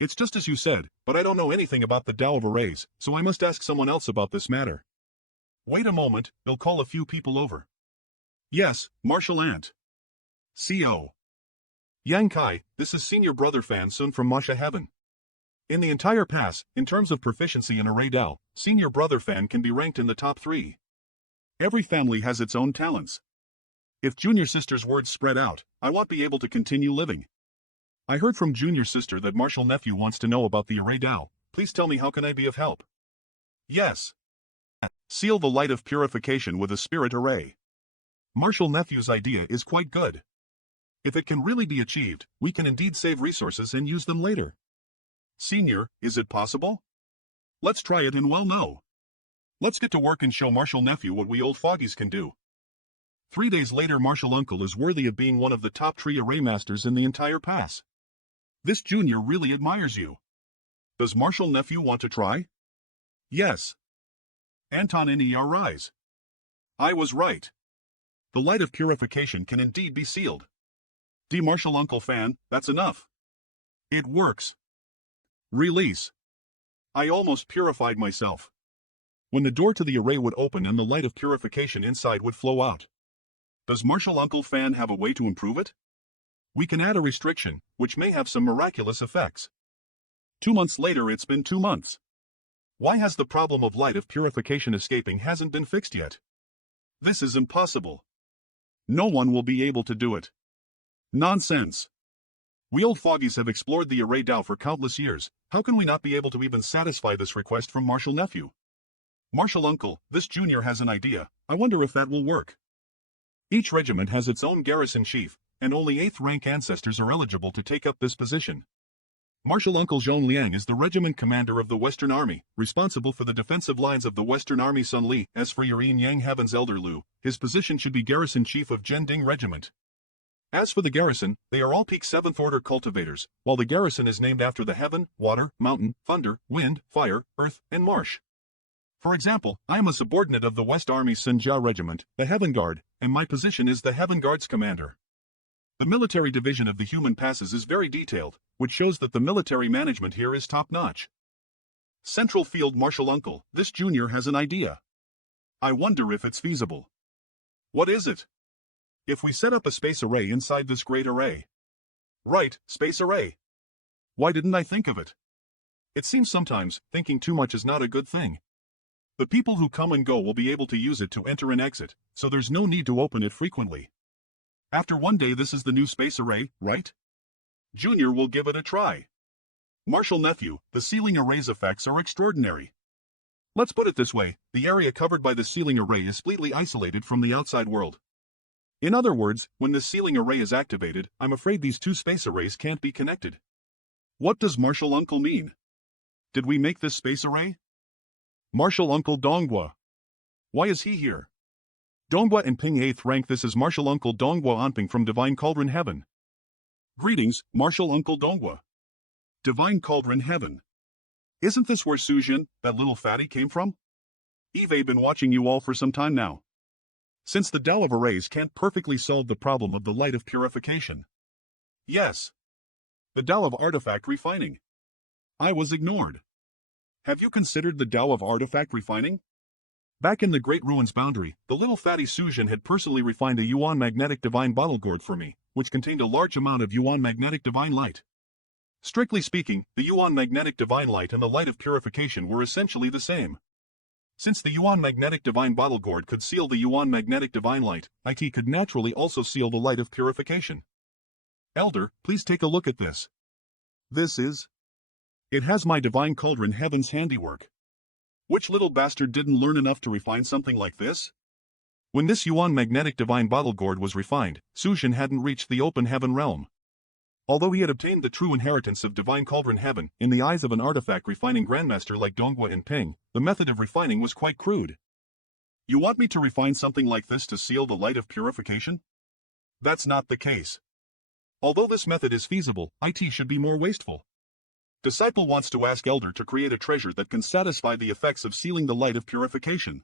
It's just as you said, but I don't know anything about the Tao of Arrays, so I must ask someone else about this matter. Wait a moment, they'll call a few people over. Yes, Marshall Ant. CO. Yang Kai, this is Senior Brother Fan Sun from Masha Heaven. In the entire pass, in terms of proficiency in Array Tao, Senior Brother Fan can be ranked in the top 3. Every family has its own talents. If Junior Sister's words spread out, I won't be able to continue living. I heard from Junior Sister that Marshall Nephew wants to know about the Array Tao. Please tell me, how can I be of help? Yes. Seal the light of purification with a spirit array. Marshall Nephew's idea is quite good. If it can really be achieved, we can indeed save resources and use them later. Senior, is it possible? Let's try it and well no. Let's get to work and show Marshall Nephew what we old foggies can do. 3 days later, Marshall Uncle is worthy of being one of the top 3 array masters in the entire pass. This junior really admires you. Does Marshall Nephew want to try? Yes. Anton and ER rise. I was right. The light of purification can indeed be sealed. D. Marshall Uncle Fan, that's enough. It works. Release. I almost purified myself. When the door to the array would open and the light of purification inside would flow out. Does Marshall Uncle Fan have a way to improve it? We can add a restriction, which may have some miraculous effects. 2 months later, it's been 2 months. Why has the problem of light of purification escaping hasn't been fixed yet? This is impossible. No one will be able to do it. Nonsense. We old foggies have explored the Array Tao for countless years. How can we not be able to even satisfy this request from Marshall Nephew? Marshall Uncle, this junior has an idea. I wonder if that will work. Each regiment has its own garrison chief, and only 8th rank ancestors are eligible to take up this position. Marshall Uncle Zhong Liang is the regiment commander of the Western Army, responsible for the defensive lines of the Western Army. Sun Li, as for your Yin Yang Heaven's Elder Lu, his position should be garrison chief of Jending Regiment. As for the garrison, they are all peak 7th order cultivators, while the garrison is named after the heaven, water, mountain, thunder, wind, fire, earth, and marsh. For example, I am a subordinate of the West Army Sinjia Regiment, the Heaven Guard, and my position is the Heaven Guard's commander. The military division of the human passes is very detailed, which shows that the military management here is top-notch. Central Field Marshal Uncle, this junior has an idea. I wonder if it's feasible. What is it? If we set up a space array inside this great array. Right, space array. Why didn't I think of it? It seems sometimes, thinking too much is not a good thing. The people who come and go will be able to use it to enter and exit, so there's no need to open it frequently. After 1 day, this is the new space array, right? Junior will give it a try. Marshall Nephew, the sealing array's effects are extraordinary. Let's put it this way, the area covered by the sealing array is completely isolated from the outside world. In other words, when the sealing array is activated, I'm afraid these two space arrays can't be connected. What does Marshall Uncle mean? Did we make this space array? Martial Uncle Donghua. Why is he here? Donghua and Ping 8th rank. This is Martial Uncle Donghua Onping from Divine Cauldron Heaven. Greetings, Martial Uncle Donghua. Divine Cauldron Heaven. Isn't this where Sujin, that little fatty, came from? Eve been watching you all for some time now. Since the Tao of Arrays can't perfectly solve the problem of the light of purification. Yes. The Tao of artifact refining. I was ignored. Have you considered the Tao of artifact refining? Back in the Great Ruins boundary, the little fatty Sujin had personally refined a Yuan magnetic divine bottle gourd for me, which contained a large amount of Yuan magnetic divine light. Strictly speaking, the Yuan magnetic divine light and the light of purification were essentially the same. Since the Yuan magnetic divine bottle gourd could seal the Yuan magnetic divine light, it could naturally also seal the light of purification. Elder, please take a look at this. This is... It has my Divine Cauldron Heaven's handiwork. Which little bastard didn't learn enough to refine something like this? When this Yuan magnetic divine bottle gourd was refined, Sujin hadn't reached the open heaven realm. Although he had obtained the true inheritance of Divine Cauldron Heaven, in the eyes of an artifact refining grandmaster like Donghua and Ping, the method of refining was quite crude. You want me to refine something like this to seal the light of purification? That's not the case. Although this method is feasible, it should be more wasteful. Disciple wants to ask Elder to create a treasure that can satisfy the effects of sealing the light of purification.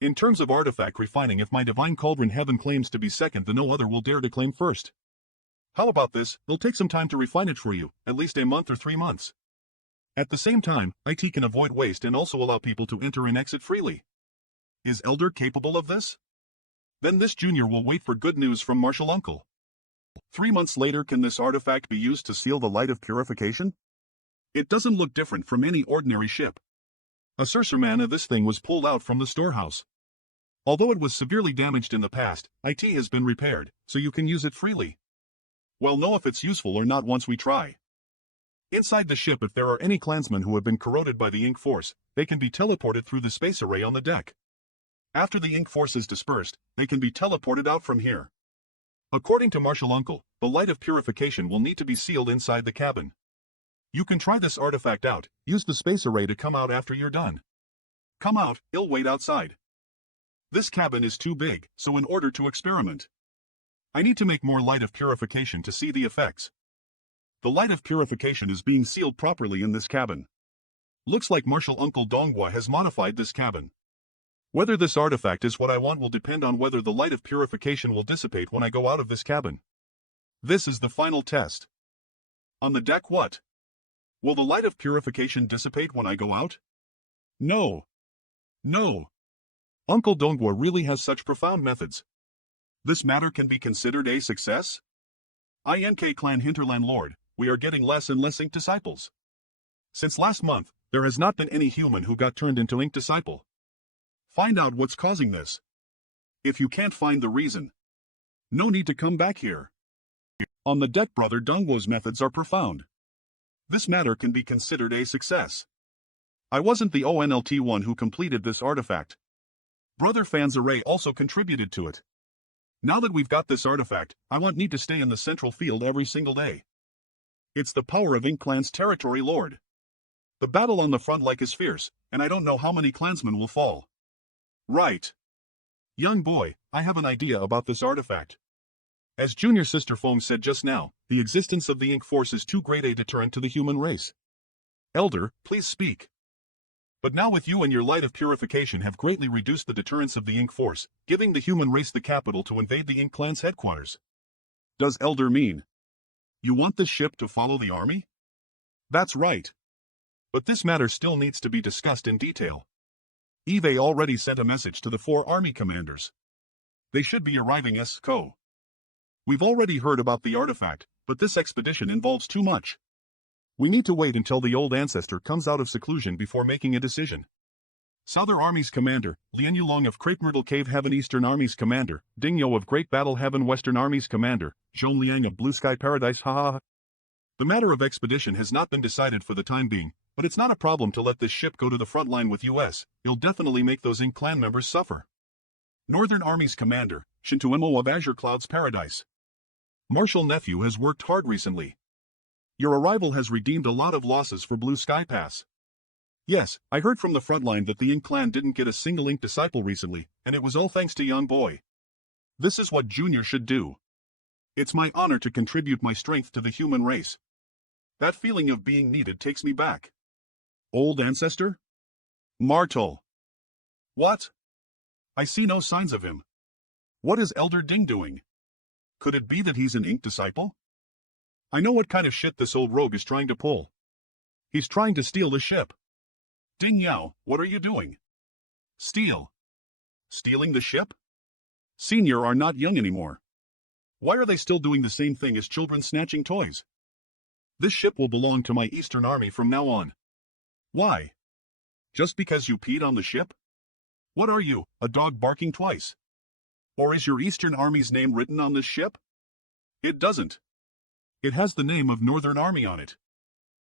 In terms of artifact refining, if my Divine Cauldron Heaven claims to be second, then no other will dare to claim first. How about this? It'll take some time to refine it for you, at least a month or 3 months. At the same time, IT can avoid waste and also allow people to enter and exit freely. Is Elder capable of this? Then this junior will wait for good news from Martial Uncle. 3 months later, can this artifact be used to seal the light of purification? It doesn't look different from any ordinary ship. A Surserman of this thing was pulled out from the storehouse. Although it was severely damaged in the past, IT has been repaired, so you can use it freely. We'll know if it's useful or not once we try. Inside the ship, if there are any clansmen who have been corroded by the ink force, they can be teleported through the space array on the deck. After the ink force is dispersed, they can be teleported out from here. According to Martial Uncle, the light of purification will need to be sealed inside the cabin. You can try this artifact out, use the space array to come out after you're done. Come out, it'll wait outside. This cabin is too big, so in order to experiment, I need to make more light of purification to see the effects. The light of purification is being sealed properly in this cabin. Looks like Martial Uncle Donghua has modified this cabin. Whether this artifact is what I want will depend on whether the light of purification will dissipate when I go out of this cabin. This is the final test. On the deck, what? Will the light of purification dissipate when I go out? No. No. Uncle Donghua really has such profound methods. This matter can be considered a success? INK Clan Hinterland Lord, we are getting less and less ink disciples. Since last month, there has not been any human who got turned into ink disciple. Find out what's causing this. If you can't find the reason, no need to come back here. On the deck, Brother Dongwo's methods are profound. This matter can be considered a success. I wasn't the ONLT one who completed this artifact. Brother Fan's array also contributed to it. Now that we've got this artifact, I want need to stay in the central field every single day. It's the power of Ink Clan's territory, Lord. The battle on the front like is fierce, and I don't know how many clansmen will fall. Right. Young boy, I have an idea about this artifact. As Junior Sister Foam said just now, the existence of the ink force is too great a deterrent to the human race. Elder, please speak. But now with you and your light of purification have greatly reduced the deterrence of the ink force, giving the human race the capital to invade the Ink Clan's headquarters. Does Elder mean you want this ship to follow the army? That's right. But this matter still needs to be discussed in detail. Eve already sent a message to the 4 army commanders. They should be arriving SCO. We've already heard about the artifact, but this expedition involves too much. We need to wait until the old ancestor comes out of seclusion before making a decision. Southern Army's commander, Lian Yulong of Crepe Myrtle Cave Heaven. Eastern Army's commander, Ding Yo of Great Battle Heaven. Western Army's commander, Zhong Liang of Blue Sky Paradise. Ha. The matter of expedition has not been decided for the time being, but it's not a problem to let this ship go to the front line with US. It'll definitely make those Ink Clan members suffer. Northern Army's commander, Shintuemo of Azure Cloud's Paradise. Martial Nephew has worked hard recently. Your arrival has redeemed a lot of losses for Blue Sky Pass. Yes, I heard from the front line that the Ink clan didn't get a single Ink disciple recently, and it was all thanks to young boy. This is what Junior should do. It's my honor to contribute my strength to the human race. That feeling of being needed takes me back. Old ancestor? Martel. What? I see no signs of him. What is Elder Ding doing? Could it be that he's an Ink disciple? I know what kind of shit this old rogue is trying to pull. He's trying to steal the ship. Ding Yao, what are you doing? Steal. Stealing the ship? Senior are not young anymore. Why are they still doing the same thing as children snatching toys? This ship will belong to my Eastern Army from now on. Why? Just because you peed on the ship? What are you, a dog barking twice? Or is your Eastern Army's name written on this ship? It doesn't. It has the name of Northern Army on it.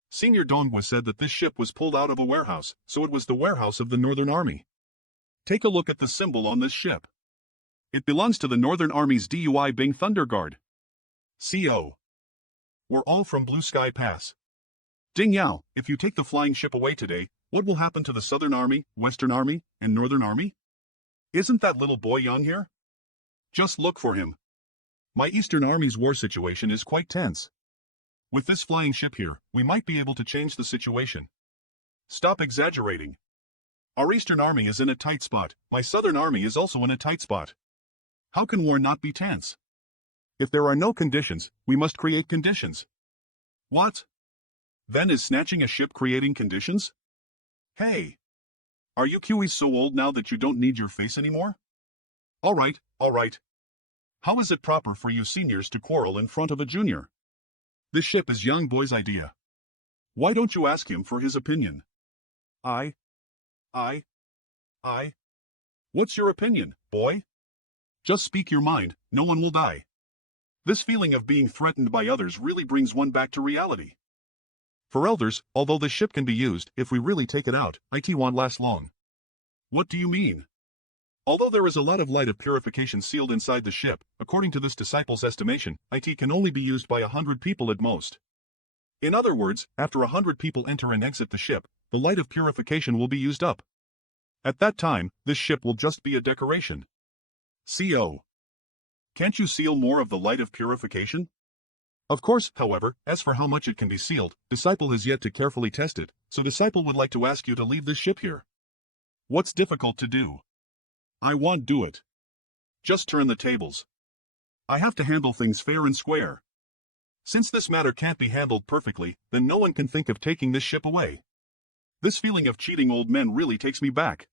Senior Dongwa said that this ship was pulled out of a warehouse, so it was the warehouse of the Northern Army. Take a look at the symbol on this ship. It belongs to the Northern Army's DUI Bing Thunder Guard. CO. We're all from Blue Sky Pass. Ding Yao, if you take the flying ship away today, what will happen to the Southern Army, Western Army, and Northern Army? Isn't that little boy young here? Just look for him. My Eastern Army's war situation is quite tense. With this flying ship here, we might be able to change the situation. Stop exaggerating. Our Eastern Army is in a tight spot, my Southern Army is also in a tight spot. How can war not be tense? If there are no conditions, we must create conditions. What? Then is snatching a ship creating conditions? Hey! Are you Kiwis so old now that you don't need your face anymore? Alright, alright. How is it proper for you seniors to quarrel in front of a junior? This ship is young boy's idea. Why don't you ask him for his opinion? I. What's your opinion, boy? Just speak your mind, no one will die. This feeling of being threatened by others really brings one back to reality. For elders, although the ship can be used, if we really take it out, it won't last long. What do you mean? Although there is a lot of light of purification sealed inside the ship, according to this disciple's estimation, it can only be used by 100 people at most. In other words, after 100 people enter and exit the ship, the light of purification will be used up. At that time, this ship will just be a decoration. CO. Can't you seal more of the light of purification? Of course, however, as for how much it can be sealed, Disciple has yet to carefully test it, so Disciple would like to ask you to leave this ship here. What's difficult to do? I won't do it. Just turn the tables. I have to handle things fair and square. Since this matter can't be handled perfectly, then no one can think of taking this ship away. This feeling of cheating old men really takes me back.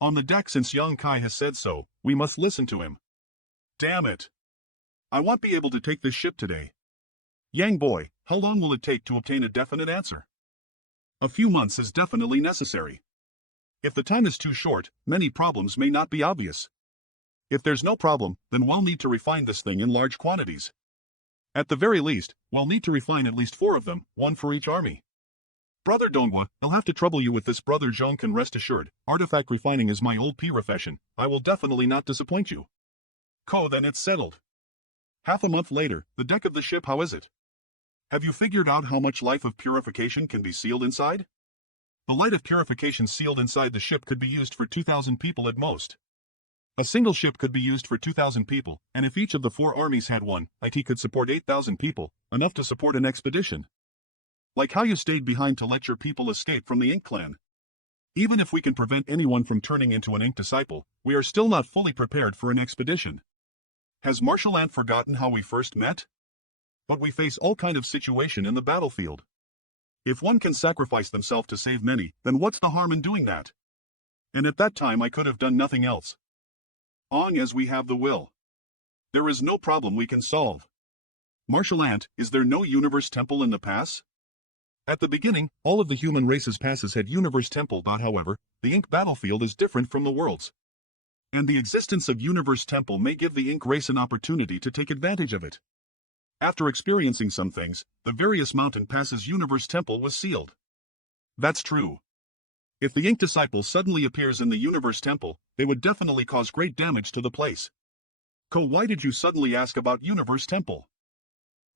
On the deck, since Yang Kai has said so, we must listen to him. Damn it. I won't be able to take this ship today. Yang boy, how long will it take to obtain a definite answer? A few months is definitely necessary. If the time is too short, many problems may not be obvious. If there's no problem, then we'll need to refine this thing in large quantities. At the very least, we'll need to refine at least 4 of them, 1 for each army. Brother Dongwa, I'll have to trouble you with this. Brother Zhong can rest assured, artifact refining is my old profession. I will definitely not disappoint you. Ko, then it's settled. Half a month later, the deck of the ship, how is it? Have you figured out how much life of purification can be sealed inside? The light of purification sealed inside the ship could be used for 2,000 people at most. A single ship could be used for 2,000 people, and if each of the 4 armies had one, it could support 8,000 people, enough to support an expedition. Like how you stayed behind to let your people escape from the Ink clan. Even if we can prevent anyone from turning into an Ink disciple, we are still not fully prepared for an expedition. Has Marshal Ant forgotten how we first met? But we face all kind of situation in the battlefield. If one can sacrifice themselves to save many, then what's the harm in doing that? And at that time I could have done nothing else. Long as we have the will. There is no problem we can solve. Marshal Ant, is there no universe temple in the pass? At the beginning, all of the human race's passes had universe temple. However, the Ink battlefield is different from the world's. And the existence of universe temple may give the Ink race an opportunity to take advantage of it. After experiencing some things, the various mountain passes universe temple was sealed. That's true. If the Ink disciple suddenly appears in the universe temple, they would definitely cause great damage to the place. Ko, why did you suddenly ask about universe temple?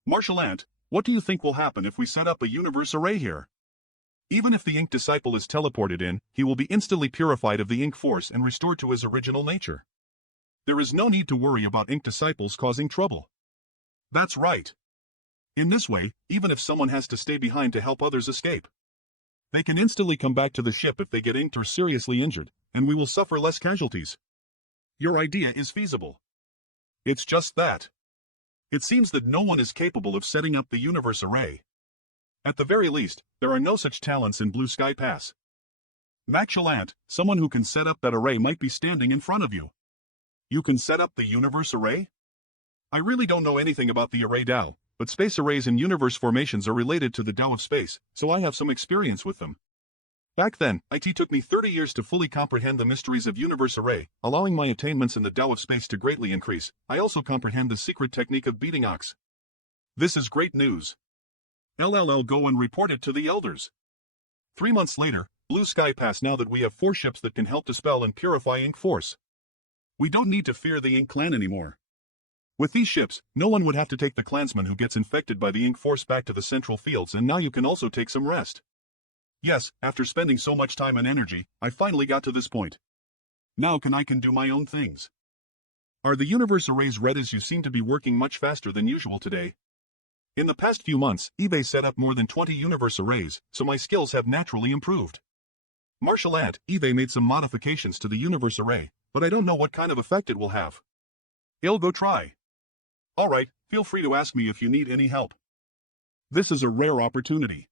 Marshal Ant, what do you think will happen if we set up a universe array here? Even if the ink disciple is teleported in, he will be instantly purified of the ink force and restored to his original nature. There is no need to worry about ink disciples causing trouble. That's right. In this way, even if someone has to stay behind to help others escape, they can instantly come back to the ship if they get inked or seriously injured, and we will suffer less casualties. Your idea is feasible. It's just that it seems that no one is capable of setting up the universe array. At the very least, there are no such talents in Blue Sky Pass. Maxilant, someone who can set up that array might be standing in front of you. You can set up the universe array? I really don't know anything about the array Tao, but space arrays and universe formations are related to the Tao of space, so I have some experience with them. Back then, it took me 30 years to fully comprehend the mysteries of universe array, allowing my attainments in the Tao of space to greatly increase. I also comprehend the secret technique of beating ox. This is great news. LLL, go and report it to the elders. 3 months later, Blue Sky Pass. Now that we have 4 ships that can help dispel and purify ink force, we don't need to fear the ink clan anymore. With these ships, no one would have to take the clansman who gets infected by the ink force back to the central fields, and now you can also take some rest. Yes, after spending so much time and energy, I finally got to this point. Now I can do my own things. Are the universe arrays red, as you seem to be working much faster than usual today? In the past few months, eBay set up more than 20 universe arrays, so my skills have naturally improved. Martial Ant, eBay made some modifications to the universe array, but I don't know what kind of effect it will have. I'll go try. Alright, feel free to ask me if you need any help. This is a rare opportunity.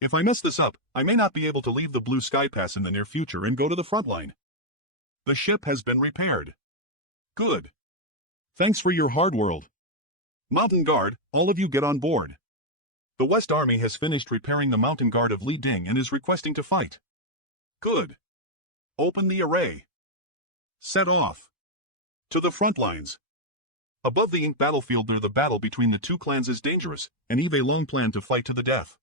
If I mess this up, I may not be able to leave the Blue Sky Pass in the near future and go to the front line. The ship has been repaired. Good. Thanks for your hard work. Mountain Guard, all of you get on board. The West Army has finished repairing the Mountain Guard of Li Ding and is requesting to fight. Good. Open the array. Set off. To the front lines. Above the ink battlefield there, the battle between the 2 clans is dangerous, and Eve long planned to fight to the death.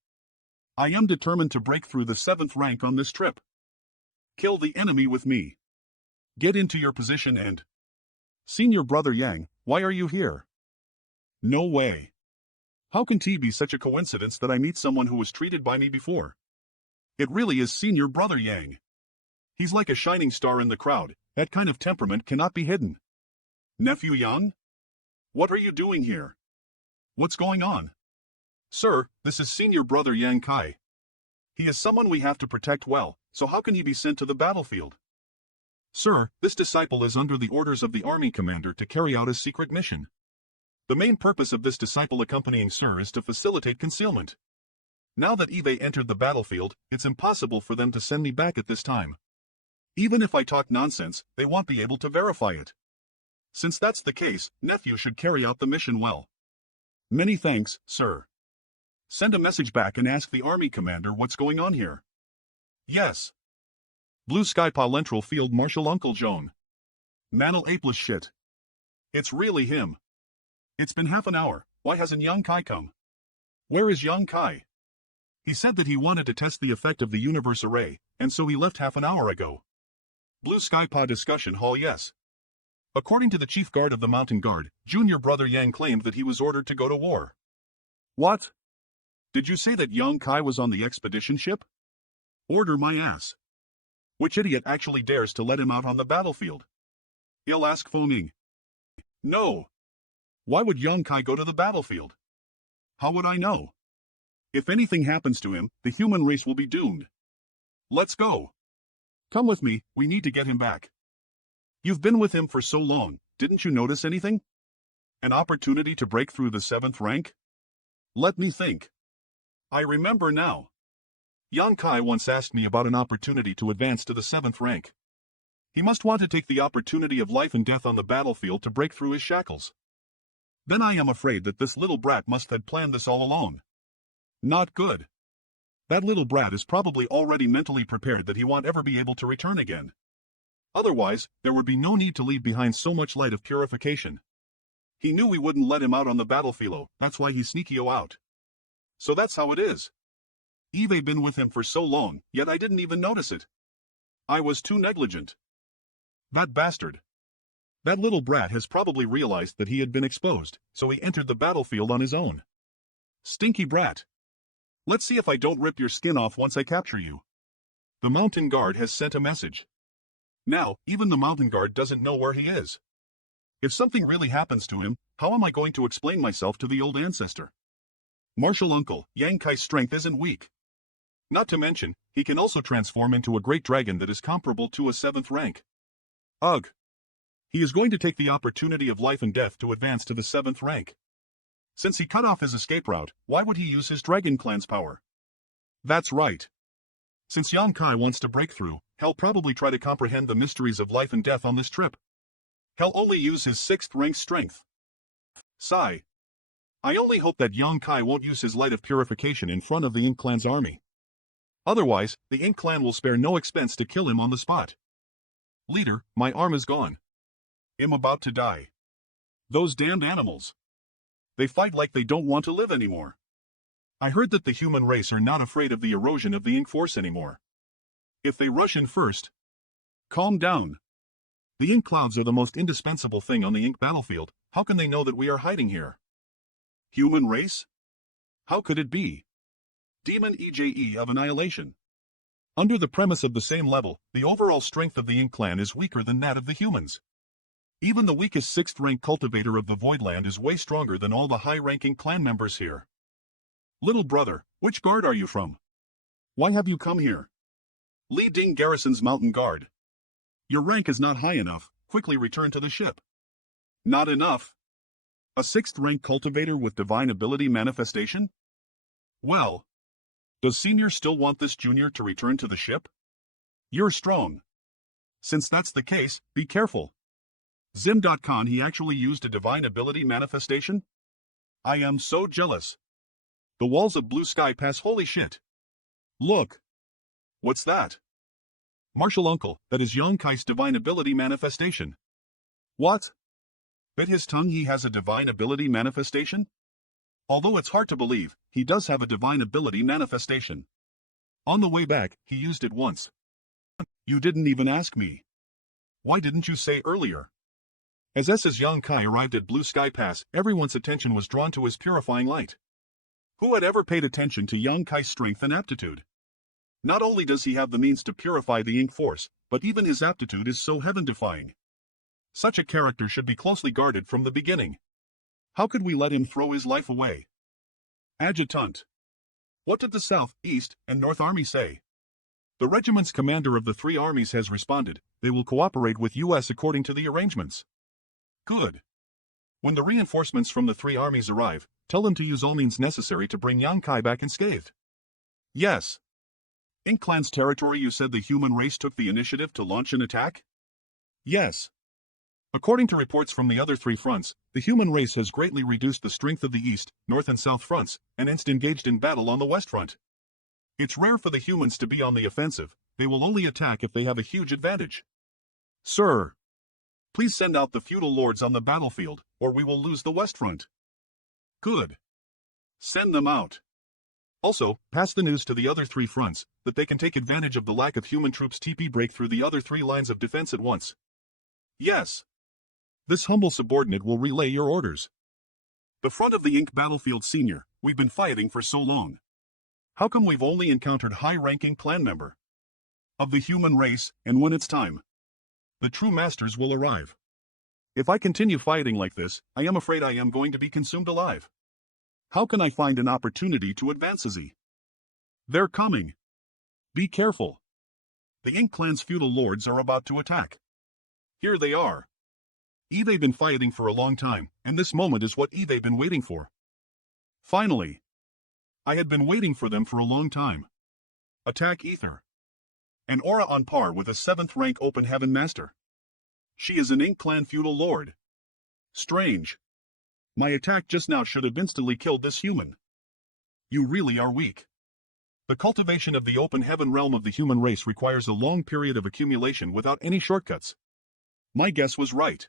I am determined to break through the 7th rank on this trip. Kill the enemy with me. Get into your position and... Senior Brother Yang, why are you here? No way. How can it be such a coincidence that I meet someone who was treated by me before? It really is Senior Brother Yang. He's like a shining star in the crowd. That kind of temperament cannot be hidden. Nephew Yang? What are you doing here? What's going on? Sir, this is Senior Brother Yang Kai. He is someone we have to protect well, so how can he be sent to the battlefield? Sir, this disciple is under the orders of the army commander to carry out a secret mission. The main purpose of this disciple accompanying Sir is to facilitate concealment. Now that Eve entered the battlefield, it's impossible for them to send me back at this time. Even if I talk nonsense, they won't be able to verify it. Since that's the case, nephew should carry out the mission well. Many thanks, sir. Send a message back and ask the army commander what's going on here. Yes. Blue Sky Palentral Field Marshal Uncle Joan. Manal apeless shit. It's really him. It's been half an hour, why hasn't Yang Kai come? Where is Yang Kai? He said that he wanted to test the effect of the universe array, and so he left half an hour ago. Blue Sky Pa Discussion Hall. Yes. According to the Chief Guard of the Mountain Guard, Junior Brother Yang claimed that he was ordered to go to war. What? Did you say that Yang Kai was on the expedition ship? Order my ass. Which idiot actually dares to let him out on the battlefield? He'll ask Phoning. No. Why would Yang Kai go to the battlefield? How would I know? If anything happens to him, the human race will be doomed. Let's go. Come with me, we need to get him back. You've been with him for so long, didn't you notice anything? An opportunity to break through the 7th rank? Let me think. I remember now. Yang Kai once asked me about an opportunity to advance to the 7th rank. He must want to take the opportunity of life and death on the battlefield to break through his shackles. Then I am afraid that this little brat must have planned this all along. Not good. That little brat is probably already mentally prepared that he won't ever be able to return again. Otherwise, there would be no need to leave behind so much light of purification. He knew we wouldn't let him out on the battlefield, that's why he sneakio out. So that's how it is. Eve been with him for so long, yet I didn't even notice it. I was too negligent. That bastard. That little brat has probably realized that he had been exposed, so he entered the battlefield on his own. Stinky brat. Let's see if I don't rip your skin off once I capture you. The mountain guard has sent a message. Now, even the mountain guard doesn't know where he is. If something really happens to him, how am I going to explain myself to the old ancestor? Martial uncle, Yang Kai's strength isn't weak. Not to mention, he can also transform into a great dragon that is comparable to a 7th rank. Ugh. He is going to take the opportunity of life and death to advance to the 7th rank. Since he cut off his escape route, why would he use his Dragon Clan's power? That's right. Since Yang Kai wants to break through, he'll probably try to comprehend the mysteries of life and death on this trip. He'll only use his 6th rank strength. Sigh. I only hope that Yang Kai won't use his light of purification in front of the Ink Clan's army. Otherwise, the Ink Clan will spare no expense to kill him on the spot. Leader, my arm is gone. I'm about to die. Those damned animals. They fight like they don't want to live anymore. I heard that the human race are not afraid of the erosion of the ink force anymore. If they rush in first... Calm down. The ink clouds are the most indispensable thing on the ink battlefield. How can they know that we are hiding here? Human race? How could it be? Demon EJE of annihilation. Under the premise of the same level, the overall strength of the Ink Clan is weaker than that of the humans. Even the weakest 6th rank cultivator of the Voidland is way stronger than all the high-ranking clan members here. Little brother, which guard are you from? Why have you come here? Li Ding Garrison's Mountain Guard. Your rank is not high enough, quickly return to the ship. Not enough? A 6th rank cultivator with divine ability manifestation? Well, does Senior still want this Junior to return to the ship? You're strong. Since that's the case, be careful. Zim.con he actually used a divine ability manifestation? I am so jealous. The walls of Blue Sky Pass, holy shit. Look. What's that? Martial uncle, that is Yang Kai's divine ability manifestation. What? Bit his tongue, he has a divine ability manifestation? Although it's hard to believe, he does have a divine ability manifestation. On the way back, he used it once. You didn't even ask me. Why didn't you say earlier? As Yang Kai arrived at Blue Sky Pass, everyone's attention was drawn to his purifying light. Who had ever paid attention to Yang Kai's strength and aptitude? Not only does he have the means to purify the ink force, but even his aptitude is so heaven-defying. Such a character should be closely guarded from the beginning. How could we let him throw his life away? Adjutant. What did the South, East, and North Army say? The regiment's commander of the 3 armies has responded. They will cooperate with U.S. according to the arrangements. Good. When the reinforcements from the 3 armies arrive, tell them to use all means necessary to bring Yang Kai back unscathed. Yes. Ink Clan's territory, you said the human race took the initiative to launch an attack? Yes. According to reports from the other 3 fronts, the human race has greatly reduced the strength of the East, North and South fronts, and engaged in battle on the West front. It's rare for the humans to be on the offensive. They will only attack if they have a huge advantage. Sir. Please send out the feudal lords on the battlefield, or we will lose the West front. Good. Send them out. Also, pass the news to the other 3 fronts, that they can take advantage of the lack of human troops TP break through the other 3 lines of defense at once. Yes. This humble subordinate will relay your orders. The front of the Ink battlefield, Senior, we've been fighting for so long. How come we've only encountered high-ranking clan member of the human race, and when it's time, the true masters will arrive. If I continue fighting like this, I am afraid I am going to be consumed alive. How can I find an opportunity to advance Izzy? They're coming. Be careful. The Ink Clan's feudal lords are about to attack. Here they are. They've been fighting for a long time, and this moment is what they've been waiting for. Finally. I had been waiting for them for a long time. Attack Ether. An aura on par with a 7th rank Open Heaven Master. She is an Ink Clan feudal lord. Strange. My attack just now should have instantly killed this human. You really are weak. The cultivation of the Open Heaven realm of the human race requires a long period of accumulation without any shortcuts. My guess was right.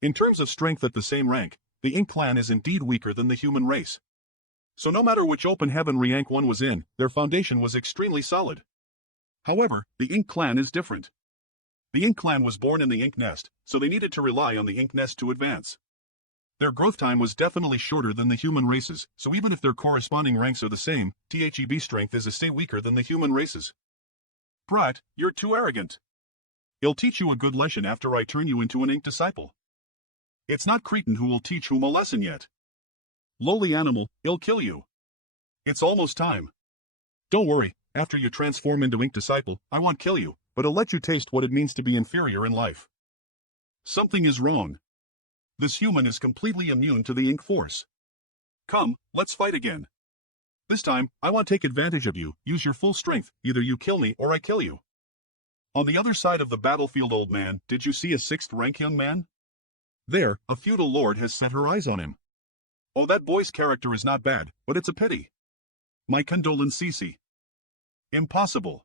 In terms of strength at the same rank, the Ink Clan is indeed weaker than the human race. So no matter which Open Heaven rank one was in, their foundation was extremely solid. However, the Ink Clan is different. The Ink Clan was born in the Ink Nest, so they needed to rely on the Ink Nest to advance. Their growth time was definitely shorter than the human races, so even if their corresponding ranks are the same, THEB strength is a stay weaker than the human races. Brat, you're too arrogant. I'll teach you a good lesson after I turn you into an ink disciple. It's not Cretan who will teach whom a lesson yet. Lowly animal, I'll kill you. It's almost time. Don't worry, after you transform into ink disciple, I won't kill you, but I'll let you taste what it means to be inferior in life. Something is wrong. This human is completely immune to the ink force. Come, let's fight again. This time, I want to take advantage of you, use your full strength, either you kill me or I kill you. On the other side of the battlefield, old man, did you see a 6th rank young man? There, a feudal lord has set her eyes on him. Oh, that boy's character is not bad, but it's a pity. My condolences. Impossible.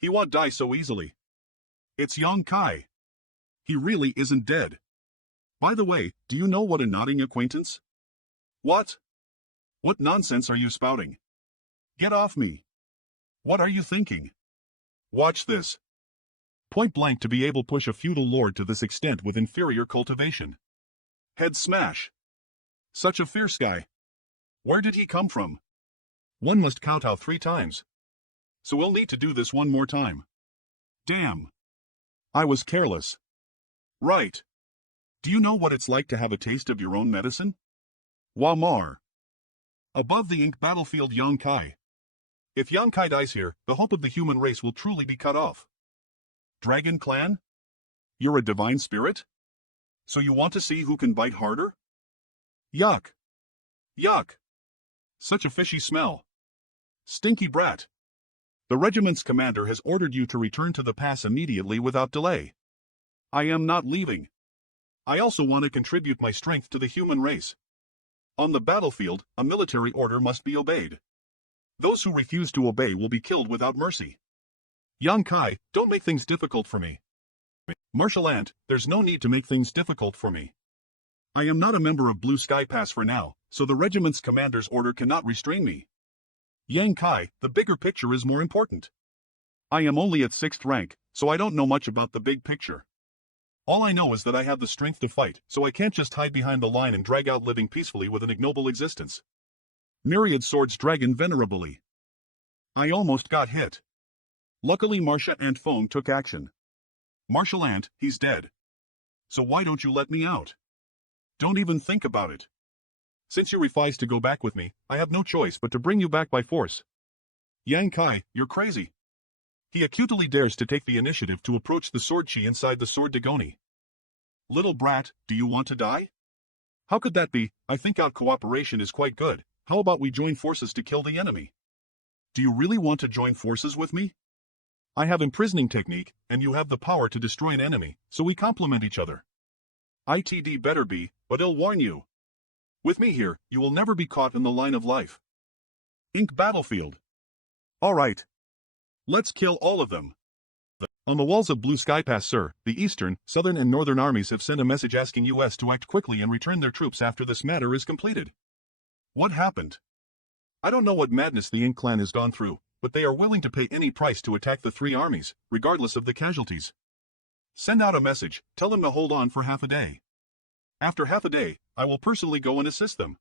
He won't die so easily. It's young Kai. He really isn't dead. By the way, do you know what a nodding acquaintance? What? What nonsense are you spouting? Get off me. What are you thinking? Watch this. Point blank to be able to push a feudal lord to this extent with inferior cultivation. Head smash. Such a fierce guy. Where did he come from? One must kowtow 3 times. So we'll need to do this one more time. Damn. I was careless. Right. Do you know what it's like to have a taste of your own medicine? Wamar. Above the ink battlefield Yonkai. If Yonkai dies here, the hope of the human race will truly be cut off. Dragon clan? You're a divine spirit? So you want to see who can bite harder? Yuck. Yuck. Such a fishy smell. Stinky brat. The regiment's commander has ordered you to return to the pass immediately without delay. I am not leaving. I also want to contribute my strength to the human race. On the battlefield, a military order must be obeyed. Those who refuse to obey will be killed without mercy. Young Kai, don't make things difficult for me. Martial Ant, there's no need to make things difficult for me. I am not a member of Blue Sky Pass for now, so the regiment's commander's order cannot restrain me. Yang Kai, the bigger picture is more important. I am only at 6th rank, so I don't know much about the big picture. All I know is that I have the strength to fight, so I can't just hide behind the line and drag out living peacefully with an ignoble existence. Myriad swords dragon venerably. I almost got hit. Luckily Marcia Ant Fong took action. Martial Ant, he's dead. So why don't you let me out? Don't even think about it. Since you refuse to go back with me, I have no choice but to bring you back by force. Yang Kai, you're crazy. He acutely dares to take the initiative to approach the sword chi inside the sword Dagoni. Little brat, do you want to die? How could that be? I think our cooperation is quite good. How about we join forces to kill the enemy? Do you really want to join forces with me? I have imprisoning technique, and you have the power to destroy an enemy, so we complement each other. ITD better be, but I'll warn you. With me here, you will never be caught in the line of life. Ink battlefield. All right. Let's kill all of them. On the walls of Blue Sky Pass, sir, the Eastern, Southern and Northern armies have sent a message asking US to act quickly and return their troops after this matter is completed. What happened? I don't know what madness the Ink clan has gone through, but they are willing to pay any price to attack the 3 armies, regardless of the casualties. Send out a message, tell them to hold on for half a day. After half a day, I will personally go and assist them.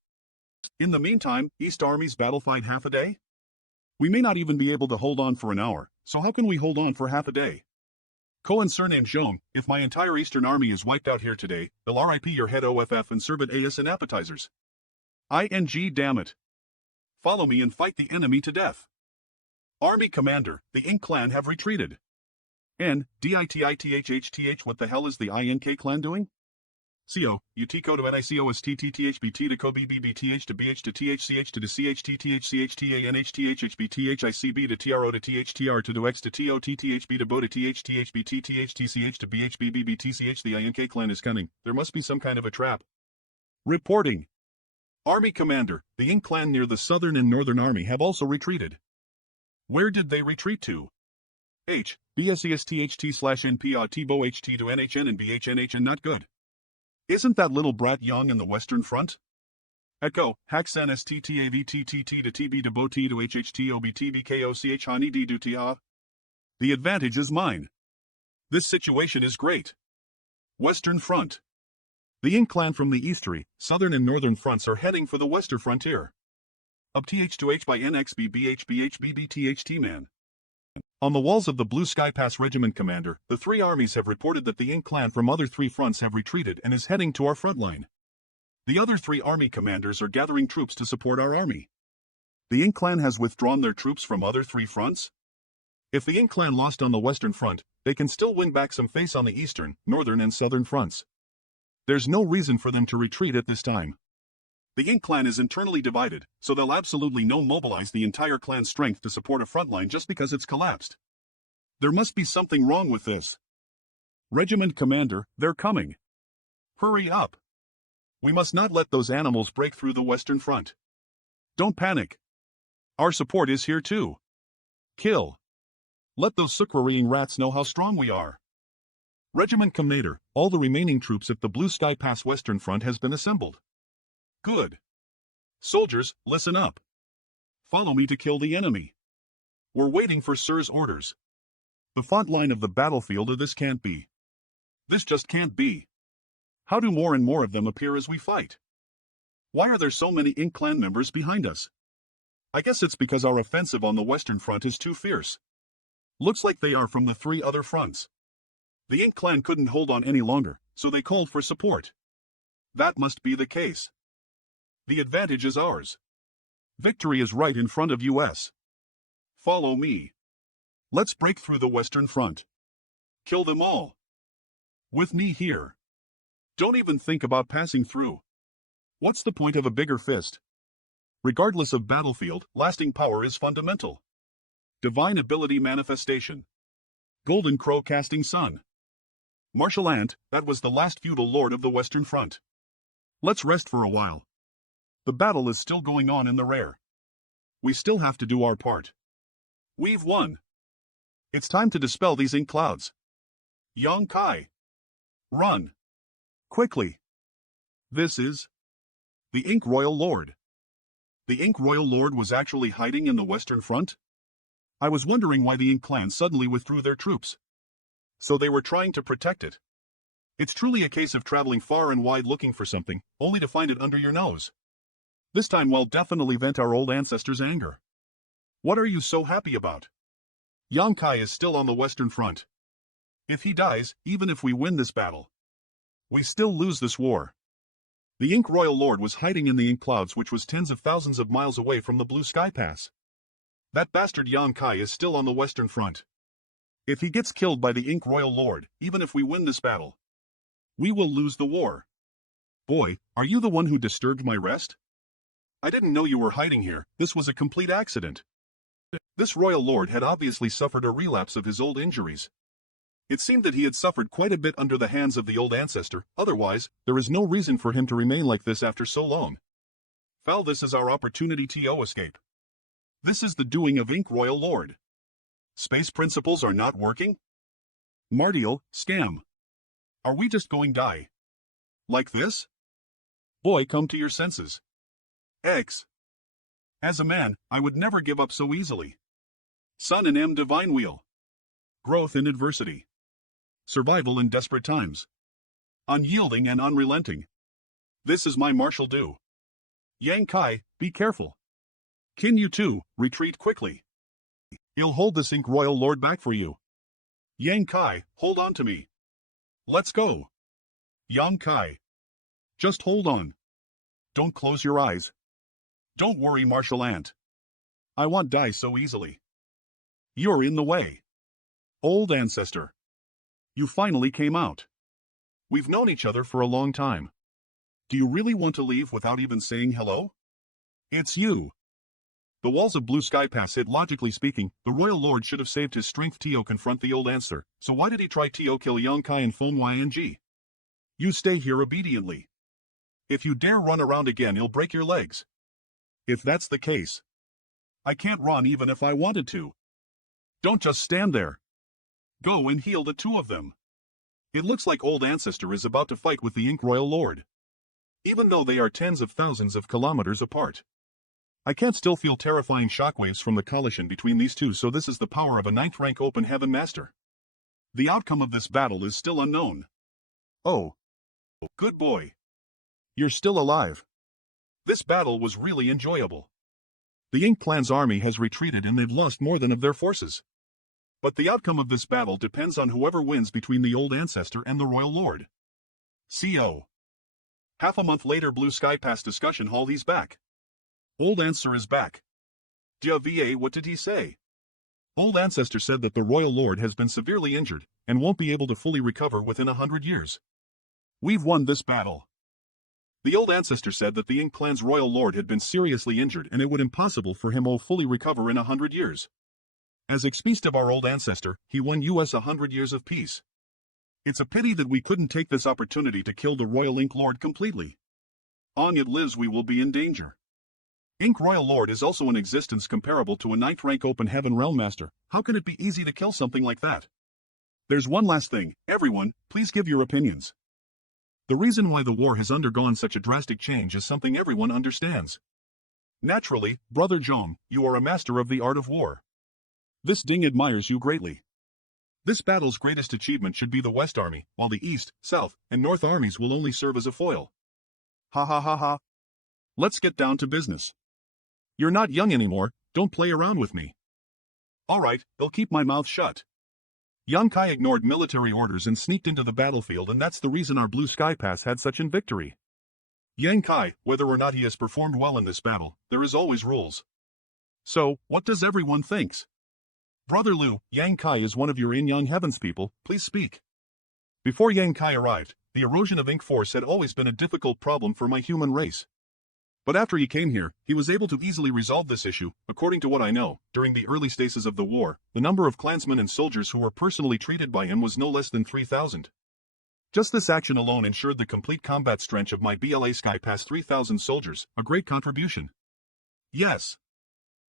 In the meantime, East armies battle fight half a day? We may not even be able to hold on for an hour, so how can we hold on for half a day? Cohen surnamed Zhong, if my entire Eastern army is wiped out here today, they'll RIP your head OFF and serve it AS and appetizers. ING damn it. Follow me and fight the enemy to death. Army commander, the Ink clan have retreated. DITITHHTH what the hell is the INK clan doing? CO, UTCO to NICOSTTTHBT to COBBBTH to BH to THCH to CHTTHCHTANHTHHBTHICB to TRO to THTR to X to TOTTHB to BO to THTHBTTHTCH to BHBBBTCH. The INK clan is cunning. There must be some kind of a trap. Reporting. Army commander, the Ink clan near the Southern and Northern Army have also retreated. Where did they retreat to? H, BSESTHT/NPA TBO HT to NHN and BHNHN not good. Isn't that little brat young in the Western Front? Echo, Haxan STTAVTTT to TB to BOT to HHTOBTBKOCH Hani D to TIA. The advantage is mine. This situation is great. Western Front. The Ink clan from the easterly, southern and northern fronts are heading for the western frontier. Up th2h by nxbbhbhbbtht man. On the walls of the Blue Sky Pass Regiment Commander, the three armies have reported that the Ink clan from other three fronts have retreated and is heading to our front line. The other three army commanders are gathering troops to support our army. The Ink clan has withdrawn their troops from other three fronts? If the Ink clan lost on the western front, they can still win back some face on the eastern, northern and southern fronts. There's no reason for them to retreat at this time. The Ink clan is internally divided, so they'll absolutely no mobilize the entire clan's strength to support a front line just because it's collapsed. There must be something wrong with this. Regiment Commander, they're coming. Hurry up. We must not let those animals break through the western front. Don't panic. Our support is here too. Kill. Let those sook-worrying rats know how strong we are. Regiment Commander, all the remaining troops at the Blue Sky Pass Western Front has been assembled. Good. Soldiers, listen up. Follow me to kill the enemy. We're waiting for Sir's orders. The front line of the battlefield or this can't be. This just can't be. How do more and more of them appear as we fight? Why are there so many Ink clan members behind us? I guess it's because our offensive on the Western Front is too fierce. Looks like they are from the three other fronts. The Ink clan couldn't hold on any longer, so they called for support. That must be the case. The advantage is ours. Victory is right in front of us. Follow me. Let's break through the Western Front. Kill them all. With me here. Don't even think about passing through. What's the point of a bigger fist? Regardless of battlefield, lasting power is fundamental. Divine ability manifestation. Golden Crow casting sun. Martial Ant, that was the last feudal lord of the Western Front. Let's rest for a while. The battle is still going on in the rear. We still have to do our part. We've won. It's time to dispel these ink clouds. Yang Kai. Run. Quickly. This is the Ink Royal Lord. The Ink Royal Lord was actually hiding in the Western Front? I was wondering why the Ink clan suddenly withdrew their troops. So they were trying to protect it. It's truly a case of traveling far and wide looking for something, only to find it under your nose. This time we'll definitely vent our old ancestors' anger. What are you so happy about? Yang Kai is still on the Western Front. If he dies, even if we win this battle, we still lose this war. The Ink Royal Lord was hiding in the ink clouds, which was tens of thousands of miles away from the Blue Sky Pass. That bastard Yang Kai is still on the Western Front. If he gets killed by the Ink Royal Lord, even if we win this battle, we will lose the war. Boy, are you the one who disturbed my rest? I didn't know you were hiding here. This was a complete accident. This Royal Lord had obviously suffered a relapse of his old injuries. It seemed that he had suffered quite a bit under the hands of the old ancestor, otherwise, there is no reason for him to remain like this after so long. Foul, this is our opportunity to escape. This is the doing of Ink Royal Lord. Space principles are not working? Martial, scam. Are we just going die? Like this? Boy, come to your senses. X. As a man, I would never give up so easily. Sun and M Divine Wheel. Growth in adversity. Survival in desperate times. Unyielding and unrelenting. This is my martial due. Yang Kai, be careful. Kin you too, retreat quickly. He'll hold this Ink Royal Lord back for you. Yang Kai, hold on to me. Let's go. Yang Kai. Just hold on. Don't close your eyes. Don't worry, Martial Ant. I won't die so easily. You're in the way. Old ancestor. You finally came out. We've known each other for a long time. Do you really want to leave without even saying hello? It's you. The walls of Blue Sky Pass hit. Logically speaking, the Royal Lord should have saved his strength to confront the old ancestor, so why did he try to kill Yang Kai and Foam Yng? You stay here obediently. If you dare run around again, he'll break your legs. If that's the case, I can't run even if I wanted to. Don't just stand there. Go and heal the two of them. It looks like old ancestor is about to fight with the Ink Royal Lord. Even though they are tens of thousands of kilometers apart, I can't still feel terrifying shockwaves from the collision between these two, so this is the power of a 9th rank open heaven master. The outcome of this battle is still unknown. Oh. good boy. You're still alive. This battle was really enjoyable. The Ink Clan's army has retreated and they've lost more than of their forces. But the outcome of this battle depends on whoever wins between the old ancestor and the royal lord. CO. Half a month later, Blue Sky Pass discussion hall. He's back. Old Answer is back. Dia VA, what did he say? Old Ancestor said that the royal lord has been severely injured and won't be able to fully recover within 100 years. We've won this battle. The old ancestor said that the Ink Clan's royal lord had been seriously injured and it would impossible for him to fully recover in 100 years. As expiest of our old ancestor, he won us 100 years of peace. It's a pity that we couldn't take this opportunity to kill the royal Ink Lord completely. On it lives, we will be in danger. Ink Royal Lord is also in existence comparable to a 9th rank Open Heaven Realm Master. How can it be easy to kill something like that? There's one last thing, everyone, please give your opinions. The reason why the war has undergone such a drastic change is something everyone understands. Naturally, Brother Zhong, you are a master of the art of war. This Ding admires you greatly. This battle's greatest achievement should be the West Army, while the East, South, and North armies will only serve as a foil. Ha ha ha ha. Let's get down to business. You're not young anymore, don't play around with me. Alright, I'll keep my mouth shut. Yang Kai ignored military orders and sneaked into the battlefield, and that's the reason our Blue Sky Pass had such a victory. Yang Kai, whether or not he has performed well in this battle, there is always rules. So, what does everyone thinks? Brother Lu, Yang Kai is one of your In-Yang Heavens people, please speak. Before Yang Kai arrived, the erosion of Ink Force had always been a difficult problem for my human race. But after he came here, he was able to easily resolve this issue. According to what I know, during the early stages of the war, the number of clansmen and soldiers who were personally treated by him was no less than 3,000. Just this action alone ensured the complete combat strength of my BLA Sky Pass 3,000 soldiers, a great contribution. Yes.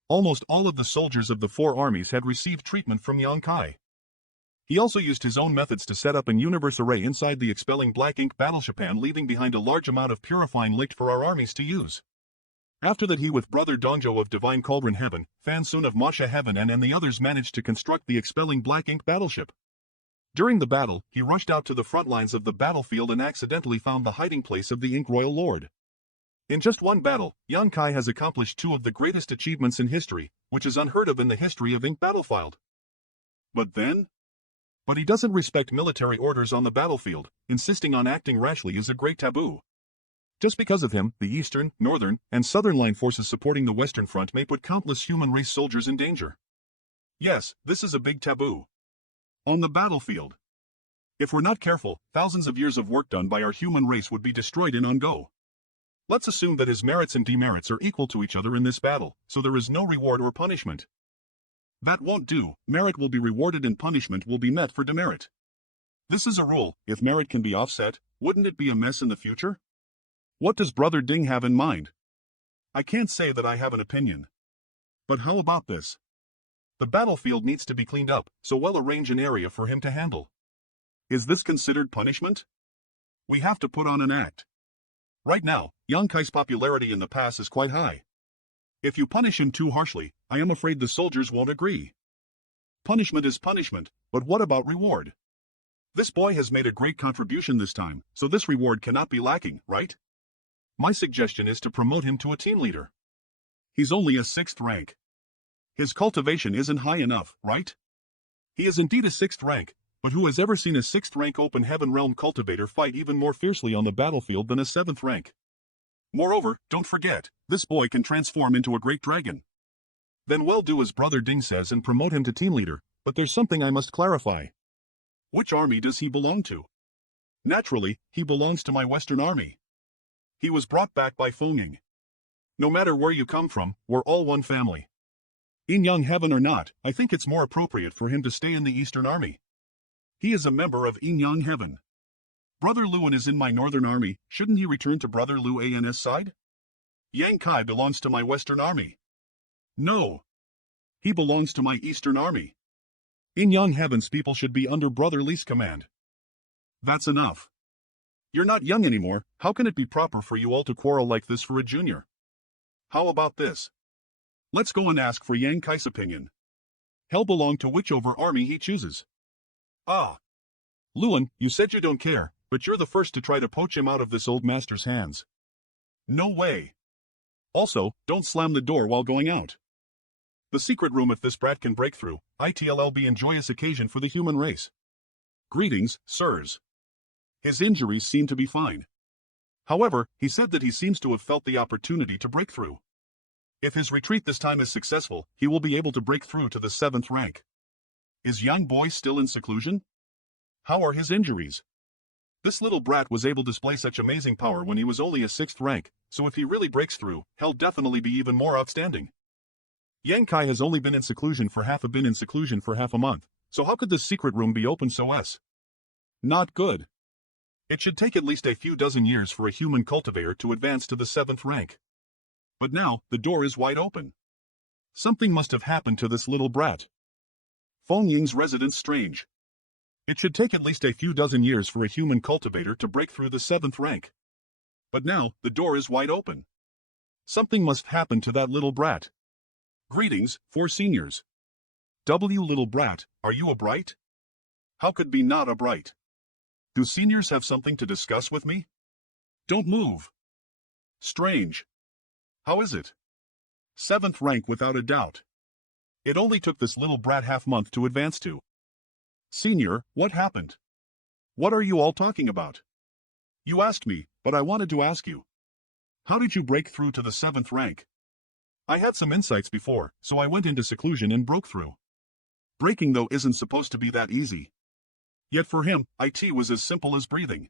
Almost all of the soldiers of the 4 armies had received treatment from Yang Kai. He also used his own methods to set up an universe array inside the expelling black ink battleship and leaving behind a large amount of purifying light for our armies to use. After that, he with Brother Dongzhou of Divine Cauldron Heaven, Fan Sun of Masha Heaven and the others managed to construct the expelling black ink battleship. During the battle, he rushed out to the front lines of the battlefield and accidentally found the hiding place of the Ink Royal Lord. In just one battle, Yang Kai has accomplished 2 of the greatest achievements in history, which is unheard of in the history of Ink Battlefield. But he doesn't respect military orders on the battlefield, insisting on acting rashly is a great taboo. Just because of him, the Eastern, Northern, and Southern line forces supporting the Western Front may put countless human race soldiers in danger. Yes, this is a big taboo. On the battlefield. If we're not careful, thousands of years of work done by our human race would be destroyed in one go. Let's assume that his merits and demerits are equal to each other in this battle, so there is no reward or punishment. That won't do, merit will be rewarded and punishment will be met for demerit. This is a rule, if merit can be offset, wouldn't it be a mess in the future? What does Brother Ding have in mind? I can't say that I have an opinion. But how about this? The battlefield needs to be cleaned up, so we'll arrange an area for him to handle. Is this considered punishment? We have to put on an act. Right now, Yang Kai's popularity in the pass is quite high. If you punish him too harshly, I am afraid the soldiers won't agree. Punishment is punishment, but what about reward? This boy has made a great contribution this time, so this reward cannot be lacking, right? My suggestion is to promote him to a team leader. He's only a 6th rank. His cultivation isn't high enough, right? He is indeed a 6th rank, but who has ever seen a 6th rank Open Heaven Realm cultivator fight even more fiercely on the battlefield than a 7th rank? Moreover, don't forget, this boy can transform into a great dragon. Then we'll do as Brother Ding says and promote him to team leader, but there's something I must clarify. Which army does he belong to? Naturally, he belongs to my Western army. He was brought back by Feng. No matter where you come from, we're all one family. In Young Heaven or not, I think it's more appropriate for him to stay in the Eastern Army. He is a member of In Young Heaven. Brother Luan is in my Northern Army, shouldn't he return to Brother Lu An's side? Yang Kai belongs to my Western Army. No. He belongs to my Eastern Army. In Young Heaven's people should be under Brother Li's command. That's enough. You're not young anymore, how can it be proper for you all to quarrel like this for a junior? How about this? Let's go and ask for Yang Kai's opinion. He'll belong to whichever army he chooses. Ah. Luan, you said you don't care, But you're the first to try to poach him out of this old master's hands. No way. Also, don't slam the door while going out. The secret room, if this brat can break through, it'll be a joyous occasion for the human race. Greetings, sirs. His injuries seem to be fine. However, he said that he seems to have felt the opportunity to break through. If his retreat this time is successful, he will be able to break through to the 7th rank. Is young boy still in seclusion? How are his injuries? This little brat was able to display such amazing power when he was only a 6th rank, so if he really breaks through, he'll definitely be even more outstanding. Yang Kai has only been in seclusion for half a month, so how could this secret room be open so s? Not good. It should take at least a few dozen years for a human cultivator to advance to the 7th rank. But now, the door is wide open. Something must have happened to this little brat. Feng Ying's residence strange. It should take at least a few dozen years for a human cultivator to break through the 7th rank. But now, the door is wide open. Something must happen to that little brat. Greetings, 4 seniors. Little brat, are you a bright? How could be not a bright? Do seniors have something to discuss with me? Don't move. Strange. How is it? 7th rank without a doubt. It only took this little brat half-month to advance to. Senior, what happened? What are you all talking about? You asked me, but I wanted to ask you. How did you break through to the 7th rank? I had some insights before, so I went into seclusion and broke through. Breaking though isn't supposed to be that easy. Yet for him, it was as simple as breathing.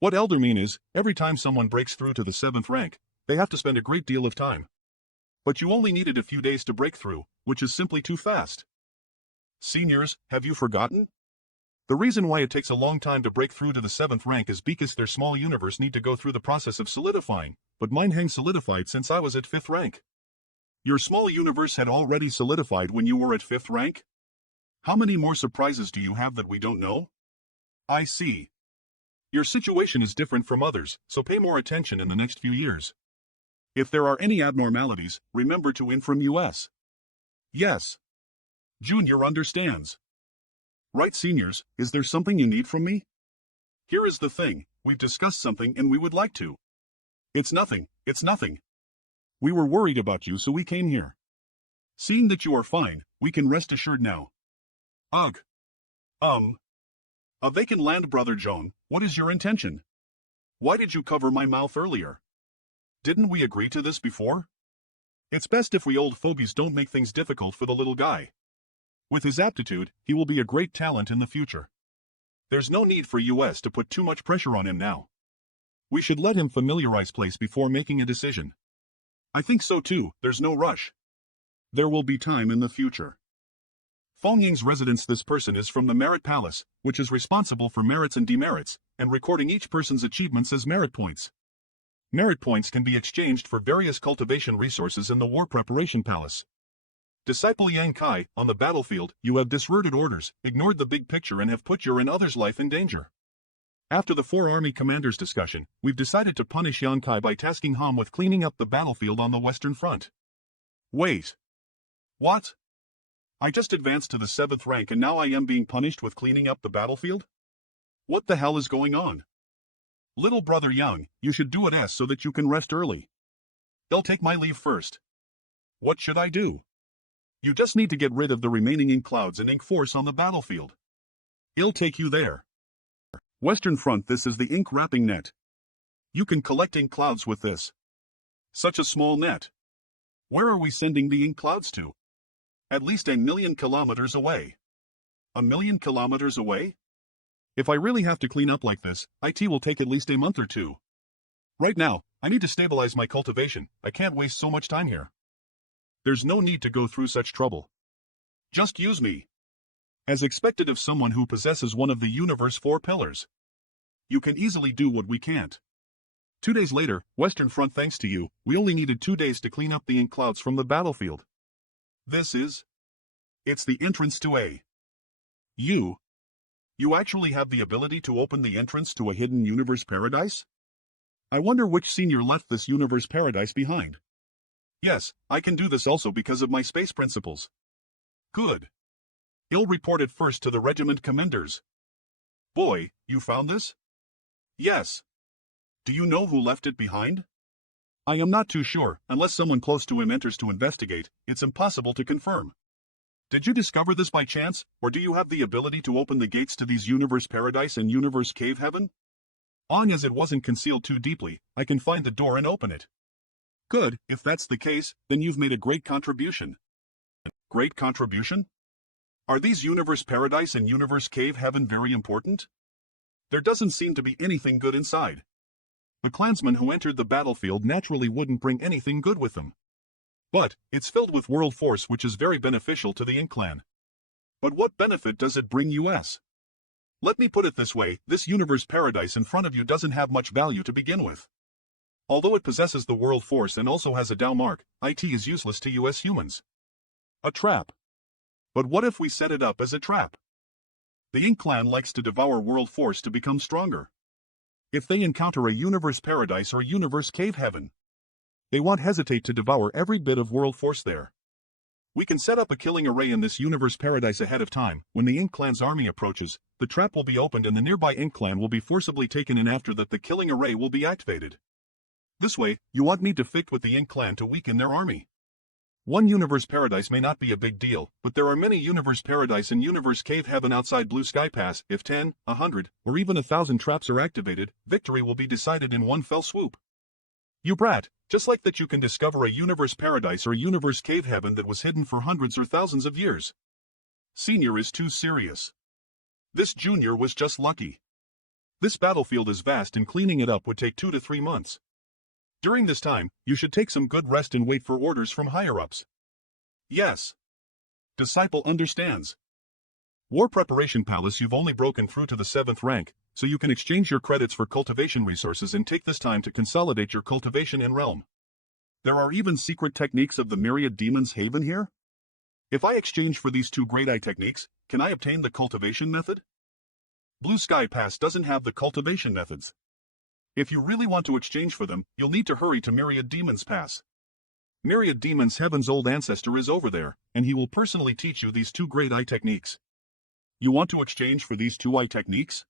What elder mean is, every time someone breaks through to the 7th rank, they have to spend a great deal of time. But you only needed a few days to break through, which is simply too fast. Seniors, have you forgotten? The reason why it takes a long time to break through to the 7th rank is because their small universe need to go through the process of solidifying, but mine hang solidified since I was at 5th rank. Your small universe had already solidified when you were at 5th rank? How many more surprises do you have that we don't know? I see. Your situation is different from others, so pay more attention in the next few years. If there are any abnormalities, remember to inform us. Yes. Junior understands. Right, seniors, is there something you need from me? Here is the thing, we've discussed something and we would like to. It's nothing. We were worried about you so we came here. Seeing that you are fine, we can rest assured now. Ugh. A vacant land, Brother Zhong, what is your intention? Why did you cover my mouth earlier? Didn't we agree to this before? It's best if we old fogies don't make things difficult for the little guy. With his aptitude, he will be a great talent in the future. There's no need for us to put too much pressure on him now. We should let him familiarize place before making a decision. I think so too, there's no rush. There will be time in the future. Feng Ying's residence. This person is from the Merit Palace, which is responsible for merits and demerits, and recording each person's achievements as merit points. Merit points can be exchanged for various cultivation resources in the War Preparation Palace. Disciple Yang Kai, on the battlefield, you have disregarded orders, ignored the big picture and have put your and others' life in danger. After the 4 army commanders' discussion, we've decided to punish Yang Kai by tasking him with cleaning up the battlefield on the Western Front. Wait. What? I just advanced to the 7th rank and now I am being punished with cleaning up the battlefield? What the hell is going on? Little brother Yang, you should do it so that you can rest early. They'll take my leave first. What should I do? You just need to get rid of the remaining ink clouds and ink force on the battlefield. It'll take you there. Western Front. This is the ink wrapping net. You can collect ink clouds with this. Such a small net. Where are we sending the ink clouds to? At least 1,000,000 kilometers away. 1,000,000 kilometers away? If I really have to clean up like this, it will take at least a month or 2. Right now, I need to stabilize my cultivation. I can't waste so much time here. There's no need to go through such trouble. Just use me. As expected of someone who possesses one of the universe 4 pillars. You can easily do what we can't. 2 days later, Western Front. Thanks to you, we only needed 2 days to clean up the ink clouds from the battlefield. It's the entrance to a. You actually have the ability to open the entrance to a hidden universe paradise? I wonder which senior left this universe paradise behind. Yes, I can do this also because of my space principles. Good. I'll report it first to the regiment commanders. Boy, you found this? Yes. Do you know who left it behind? I am not too sure. Unless someone close to him enters to investigate, it's impossible to confirm. Did you discover this by chance, or do you have the ability to open the gates to these universe paradise and universe cave heaven? Long as it wasn't concealed too deeply, I can find the door and open it. Good, if that's the case, then you've made a great contribution. Great contribution? Are these universe paradise and universe cave heaven very important? There doesn't seem to be anything good inside. The clansmen who entered the battlefield naturally wouldn't bring anything good with them. But, it's filled with world force which is very beneficial to the Ink clan. But what benefit does it bring us? Let me put it this way, this universe paradise in front of you doesn't have much value to begin with. Although it possesses the world force and also has a Tao mark, it is useless to us humans. A trap. But what if we set it up as a trap? The Ink clan likes to devour world force to become stronger. If they encounter a universe paradise or universe cave heaven, they won't hesitate to devour every bit of world force there. We can set up a killing array in this universe paradise ahead of time. When the Ink clan's army approaches, the trap will be opened and the nearby Ink clan will be forcibly taken in. After that the killing array will be activated. This way, you won't need to fight with the Ink clan to weaken their army. One universe paradise may not be a big deal, but there are many universe paradise and universe cave heaven outside Blue Sky Pass. If 10, 100, or even 1,000 traps are activated, victory will be decided in one fell swoop. You brat, just like that you can discover a universe paradise or universe cave heaven that was hidden for hundreds or thousands of years. Senior is too serious. This junior was just lucky. This battlefield is vast and cleaning it up would take 2 to 3 months. During this time, you should take some good rest and wait for orders from higher-ups. Yes. Disciple understands. War Preparation Palace. You've only broken through to the 7th rank, so you can exchange your credits for cultivation resources and take this time to consolidate your cultivation in realm. There are even secret techniques of the Myriad Demon's Haven here? If I exchange for these 2 Great Eye techniques, can I obtain the cultivation method? Blue Sky Pass doesn't have the cultivation methods. If you really want to exchange for them, you'll need to hurry to Myriad Demon's Pass. Myriad Demon's Heaven's old ancestor is over there, and he will personally teach you these 2 Great Eye techniques. You want to exchange for these 2 Eye techniques?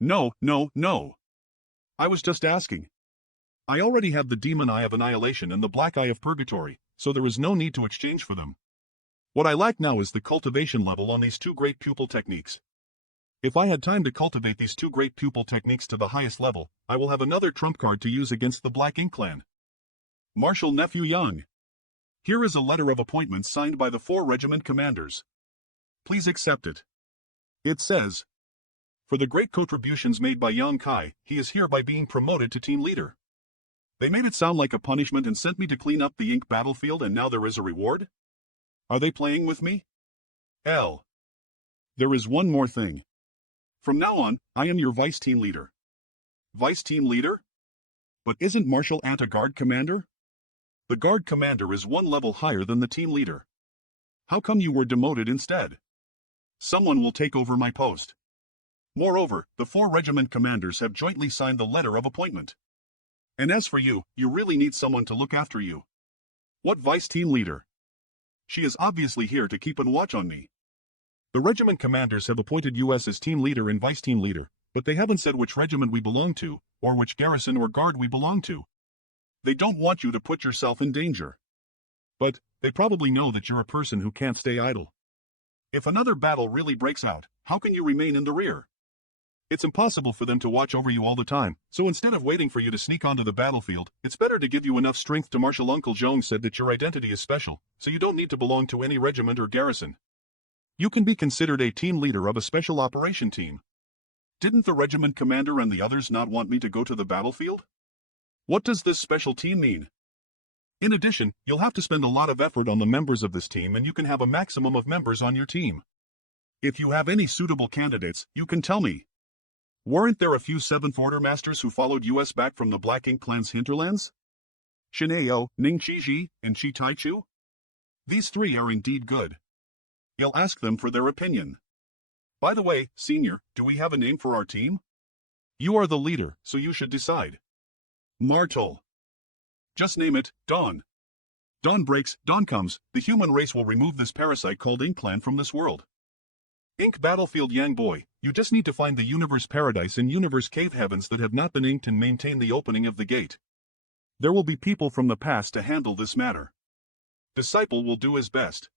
No. I was just asking. I already have the Demon Eye of Annihilation and the Black Eye of Purgatory, so there is no need to exchange for them. What I lack now is the cultivation level on these 2 Great Pupil techniques. If I had time to cultivate these 2 Great Pupil techniques to the highest level, I will have another trump card to use against the Black Ink clan. Marshal Nephew Young. Here is a letter of appointment signed by the 4 regiment commanders. Please accept it. It says, for the great contributions made by Yang Kai, he is hereby being promoted to team leader. They made it sound like a punishment and sent me to clean up the Ink battlefield, and now there is a reward? Are they playing with me? There is one more thing. From now on, I am your vice team leader. Vice team leader? But isn't Marshal Ant a guard commander? The guard commander is 1 level higher than the team leader. How come you were demoted instead? Someone will take over my post. Moreover, the 4 regiment commanders have jointly signed the letter of appointment. And as for you, you really need someone to look after you. What vice team leader? She is obviously here to keep an watch on me. The regiment commanders have appointed us as team leader and vice team leader, but they haven't said which regiment we belong to, or which garrison or guard we belong to. They don't want you to put yourself in danger. But, they probably know that you're a person who can't stay idle. If another battle really breaks out, how can you remain in the rear? It's impossible for them to watch over you all the time, so instead of waiting for you to sneak onto the battlefield, it's better to give you enough strength to marshal. Uncle Zhong said that your identity is special, so you don't need to belong to any regiment or garrison. You can be considered a team leader of a special operation team. Didn't the regiment commander and the others not want me to go to the battlefield? What does this special team mean? In addition, you'll have to spend a lot of effort on the members of this team, and you can have a maximum of members on your team. If you have any suitable candidates, you can tell me. Weren't there a few 7th Order masters who followed us back from the Black Ink clan's hinterlands? Shineo, Ning Chiji, and Chi Taichu? These 3 are indeed good. You'll ask them for their opinion. By the way, Senior, do we have a name for our team? You are the leader, so you should decide. Martel. Just name it, Dawn. Dawn breaks, dawn comes, the human race will remove this parasite called Ink clan from this world. Ink battlefield. Yang boy, You just need to find the universe paradise and universe cave heavens that have not been inked and maintain the opening of the gate. There will be people from the past to handle this matter. Disciple will do his best.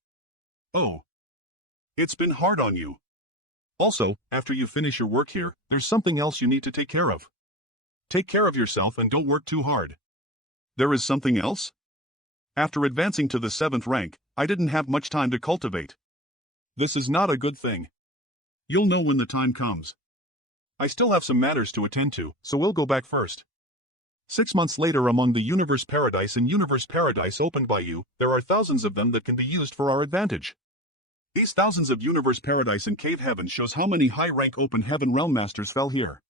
Oh. It's been hard on you. Also, after you finish your work here, there's something else you need to take care of. Take care of yourself and don't work too hard. There is something else? After advancing to the 7th rank, I didn't have much time to cultivate. This is not a good thing. You'll know when the time comes. I still have some matters to attend to, so we'll go back first. 6 months later, among the universe paradise and universe paradise opened by you, there are thousands of them that can be used for our advantage. These thousands of universe paradise and cave heavens shows how many high-rank open heaven realm masters fell here.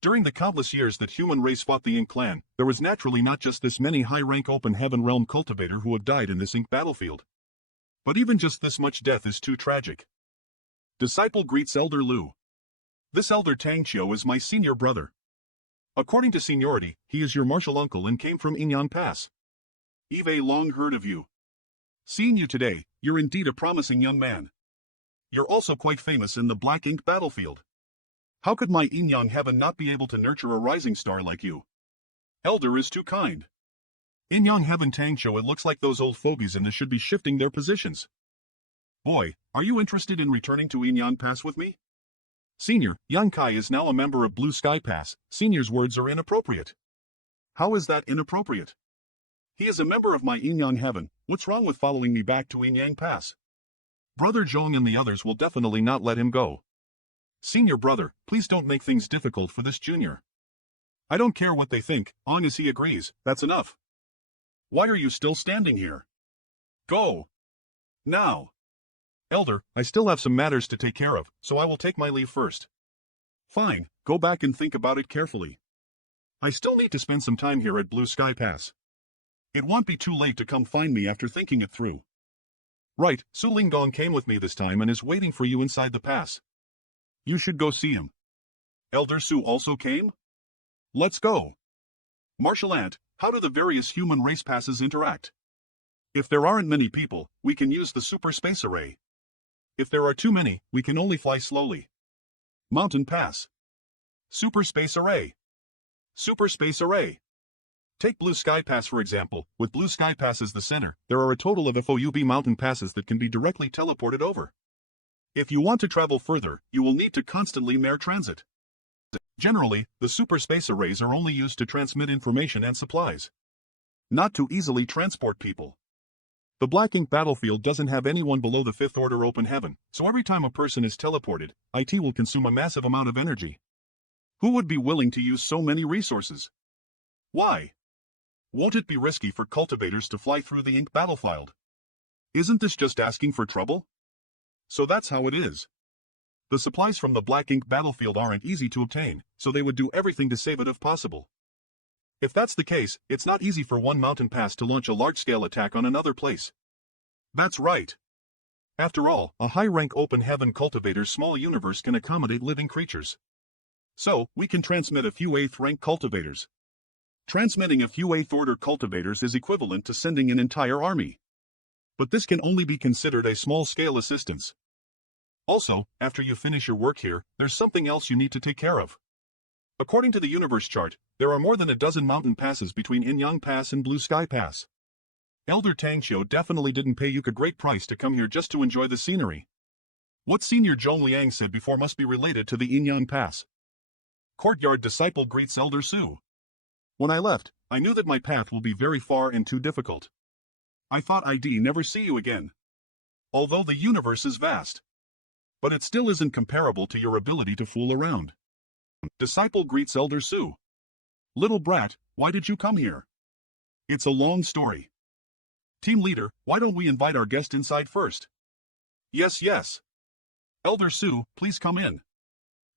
During the countless years that human race fought the Ink clan, there was naturally not just this many high-rank open heaven realm cultivator who have died in this Ink battlefield. But even just this much death is too tragic. Disciple greets Elder Lu. This Elder Tangqiu is my senior brother. According to seniority, he is your martial uncle and came from Inyang Pass. Eve long heard of you. Seeing you today, you're indeed a promising young man. You're also quite famous in the Black Ink battlefield. How could my Inyang heaven not be able to nurture a rising star like you? Elder is too kind. Inyang heaven Tangqiu, it looks like those old fogies in this should be shifting their positions. Boy, are you interested in returning to Inyang Pass with me? Senior, Yang Kai is now a member of Blue Sky Pass. Senior's words are inappropriate. How is that inappropriate? He is a member of my Inyang heaven. What's wrong with following me back to Inyang Pass? Brother Zhong and the others will definitely not let him go. Senior brother, please don't make things difficult for this junior. I don't care what they think, long as he agrees, that's enough. Why are you still standing here? Go! Now! Elder, I still have some matters to take care of, so I will take my leave first. Fine, go back and think about it carefully. I still need to spend some time here at Blue Sky Pass. It won't be too late to come find me after thinking it through. Right, Su Linggong came with me this time and is waiting for you inside the pass. You should go see him. Elder Su also came? Let's go. Martial Ant, how do the various human race passes interact? If there aren't many people, we can use the super space array. If there are too many, we can only fly slowly. Mountain Pass. Super Space Array. Super Space Array. Take Blue Sky Pass for example. With Blue Sky Pass as the center, there are a total of FOUB mountain passes that can be directly teleported over. If you want to travel further, you will need to constantly mere transit. Generally, the super space arrays are only used to transmit information and supplies. Not to easily transport people. The Black Ink battlefield doesn't have anyone below the 5th order open heaven, so every time a person is teleported, IT will consume a massive amount of energy. Who would be willing to use so many resources? Why? Won't it be risky for cultivators to fly through the Ink battlefield? Isn't this just asking for trouble? So that's how it is. The supplies from the Black Ink battlefield aren't easy to obtain, so they would do everything to save it if possible. If that's the case, it's not easy for one mountain pass to launch a large-scale attack on another place. That's right. After all, a high-rank open heaven cultivator's small universe can accommodate living creatures. So, we can transmit a few 8th rank cultivators. Transmitting a few 8th order cultivators is equivalent to sending an entire army. But this can only be considered a small-scale assistance. Also, after you finish your work here, there's something else you need to take care of. According to the universe chart, there are more than a dozen mountain passes between Inyang Pass and Blue Sky Pass. Elder Tangqiu definitely didn't pay you a great price to come here just to enjoy the scenery. What Senior Zhong Liang said before must be related to the Inyang Pass. Courtyard Disciple greets Elder Su. When I left, I knew that my path will be very far and too difficult. I thought I'd never see you again. Although the universe is vast. But it still isn't comparable to your ability to fool around. Disciple greets Elder Su. Little brat, why did you come here? It's a long story. Team leader, why don't we invite our guest inside first? Yes, yes. Elder Su, please come in.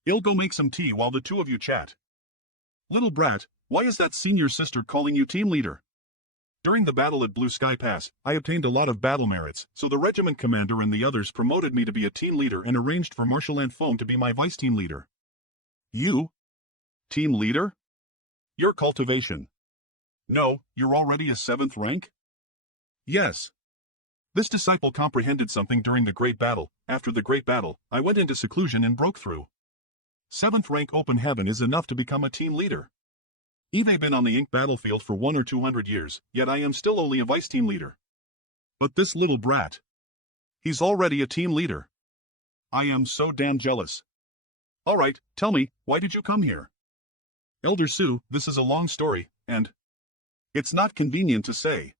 I'll go make some tea while the two of you chat. Little brat, why is that senior sister calling you team leader? During the battle at Blue Sky Pass, I obtained a lot of battle merits, so the regiment commander and the others promoted me to be a team leader and arranged for Martial Ant Foam to be my vice team leader. You? Team leader? Your cultivation. No, you're already a 7th rank? Yes. This disciple comprehended something during the Great Battle. After the Great Battle, I went into seclusion and broke through. 7th rank open heaven is enough to become a team leader. I've been on the ink battlefield for 1 or 200 years, yet I am still only a vice team leader. But this little brat. He's already a team leader. I am so damn jealous. Alright, tell me, why did you come here? Elder Sue, this is a long story, and it's not convenient to say.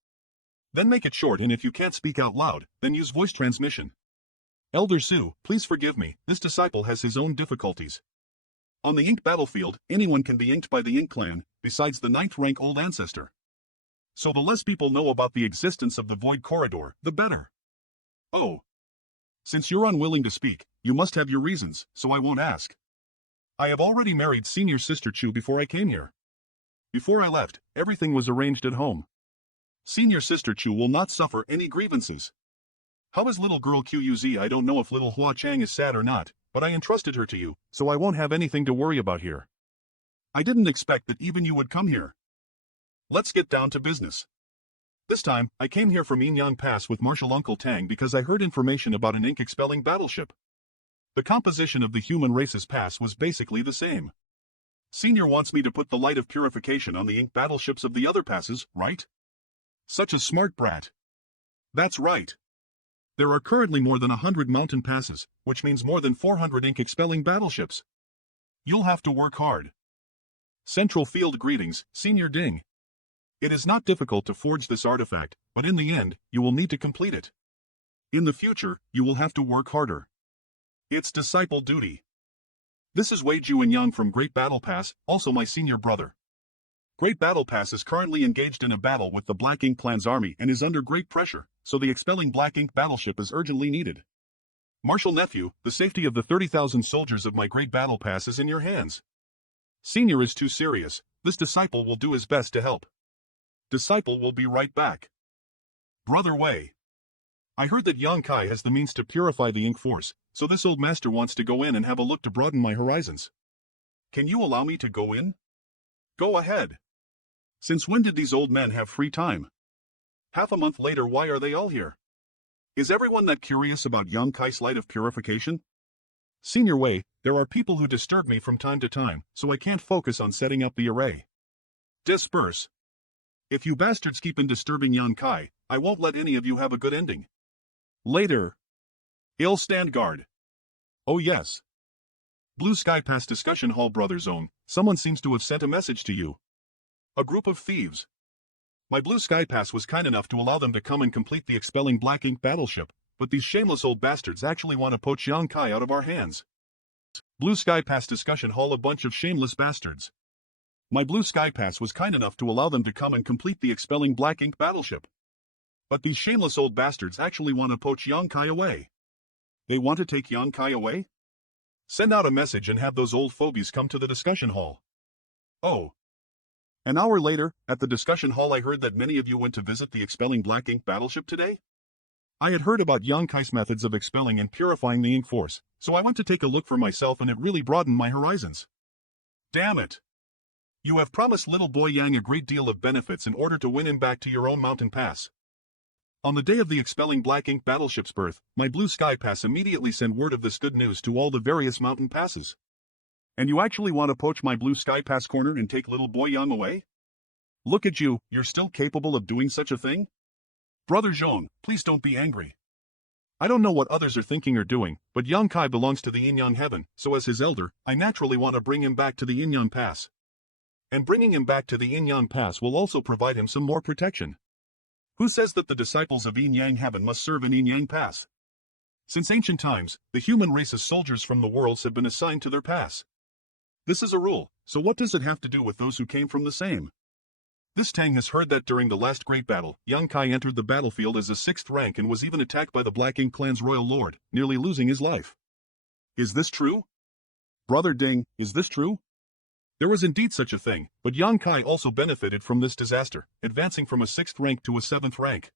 Then make it short, and if you can't speak out loud, then use voice transmission. Elder Sue, please forgive me, this disciple has his own difficulties. On the ink battlefield, anyone can be inked by the Ink Clan, besides the 9th rank old ancestor. So the less people know about the existence of the Void Corridor, the better. Oh. Since you're unwilling to speak, you must have your reasons, so I won't ask. I have already married Senior Sister Chu before I came here. Before I left, everything was arranged at home. Senior Sister Chu will not suffer any grievances. How is little girl Quz? I don't know if little Hua Chang is sad or not, but I entrusted her to you, so I won't have anything to worry about here. I didn't expect that even you would come here. Let's get down to business. This time, I came here from Yin Yang Pass with Martial Uncle Tang because I heard information about an ink-expelling battleship. The composition of the human race's pass was basically the same. Senior wants me to put the light of purification on the ink battleships of the other passes, right? Such a smart brat. That's right. There are currently more than 100 mountain passes, which means more than 400 ink-expelling battleships. You'll have to work hard. Central Field greetings, Senior Ding. It is not difficult to forge this artifact, but in the end, you will need to complete it. In the future, you will have to work harder. It's disciple duty. This is Wei Ju and Young from Great Battle Pass, also my senior brother. Great Battle Pass is currently engaged in a battle with the Black Ink Clan's army and is under great pressure, so the expelling Black Ink battleship is urgently needed. Marshal Nephew, the safety of the 30,000 soldiers of my Great Battle Pass is in your hands. Senior is too serious, this disciple will do his best to help. Disciple will be right back. Brother Wei. I heard that Yang Kai has the means to purify the ink force, so this old master wants to go in and have a look to broaden my horizons. Can you allow me to go in? Go ahead. Since when did these old men have free time? Half a month later, why are they all here? Is everyone that curious about Yang Kai's light of purification? Senior Wei, there are people who disturb me from time to time, so I can't focus on setting up the array. Disperse. If you bastards keep on disturbing Yang Kai, I won't let any of you have a good ending. Later. I'll stand guard. Oh yes. Blue Sky Pass Discussion Hall Brother Zone, someone seems to have sent a message to you. A group of thieves. My Blue Sky Pass was kind enough to allow them to come and complete the expelling Black Ink battleship, but these shameless old bastards actually want to poach Yang Kai out of our hands. Blue Sky Pass Discussion Hall, a bunch of shameless bastards. My Blue Sky Pass was kind enough to allow them to come and complete the expelling Black Ink battleship. But these shameless old bastards actually want to poach Yang Kai away. They want to take Yang Kai away? Send out a message and have those old phobies come to the discussion hall. Oh. An hour later, at the discussion hall, I heard that many of you went to visit the expelling Black Ink battleship today? I had heard about Yang Kai's methods of expelling and purifying the ink force, so I went to take a look for myself and it really broadened my horizons. Damn it! You have promised little boy Yang a great deal of benefits in order to win him back to your own mountain pass. On the day of the expelling Black Ink battleship's birth, my Blue Sky Pass immediately sent word of this good news to all the various mountain passes. And you actually want to poach my Blue Sky Pass corner and take little boy Yang away? Look at you, you're still capable of doing such a thing? Brother Zhong, please don't be angry. I don't know what others are thinking or doing, but Yang Kai belongs to the Yin Yang Heaven, so as his elder, I naturally want to bring him back to the Yin Yang Pass. And bringing him back to the Yin Yang Pass will also provide him some more protection. Who says that the disciples of Yin Yang Heaven must serve in Yin Yang Pass? Since ancient times, the human race's soldiers from the worlds have been assigned to their pass. This is a rule, so what does it have to do with those who came from the same? This Tang has heard that during the last great battle, Yang Kai entered the battlefield as a 6th rank and was even attacked by the Black Ink Clan's royal lord, nearly losing his life. Is this true? Brother Ding, is this true? There was indeed such a thing, but Yang Kai also benefited from this disaster, advancing from a 6th rank to a 7th rank.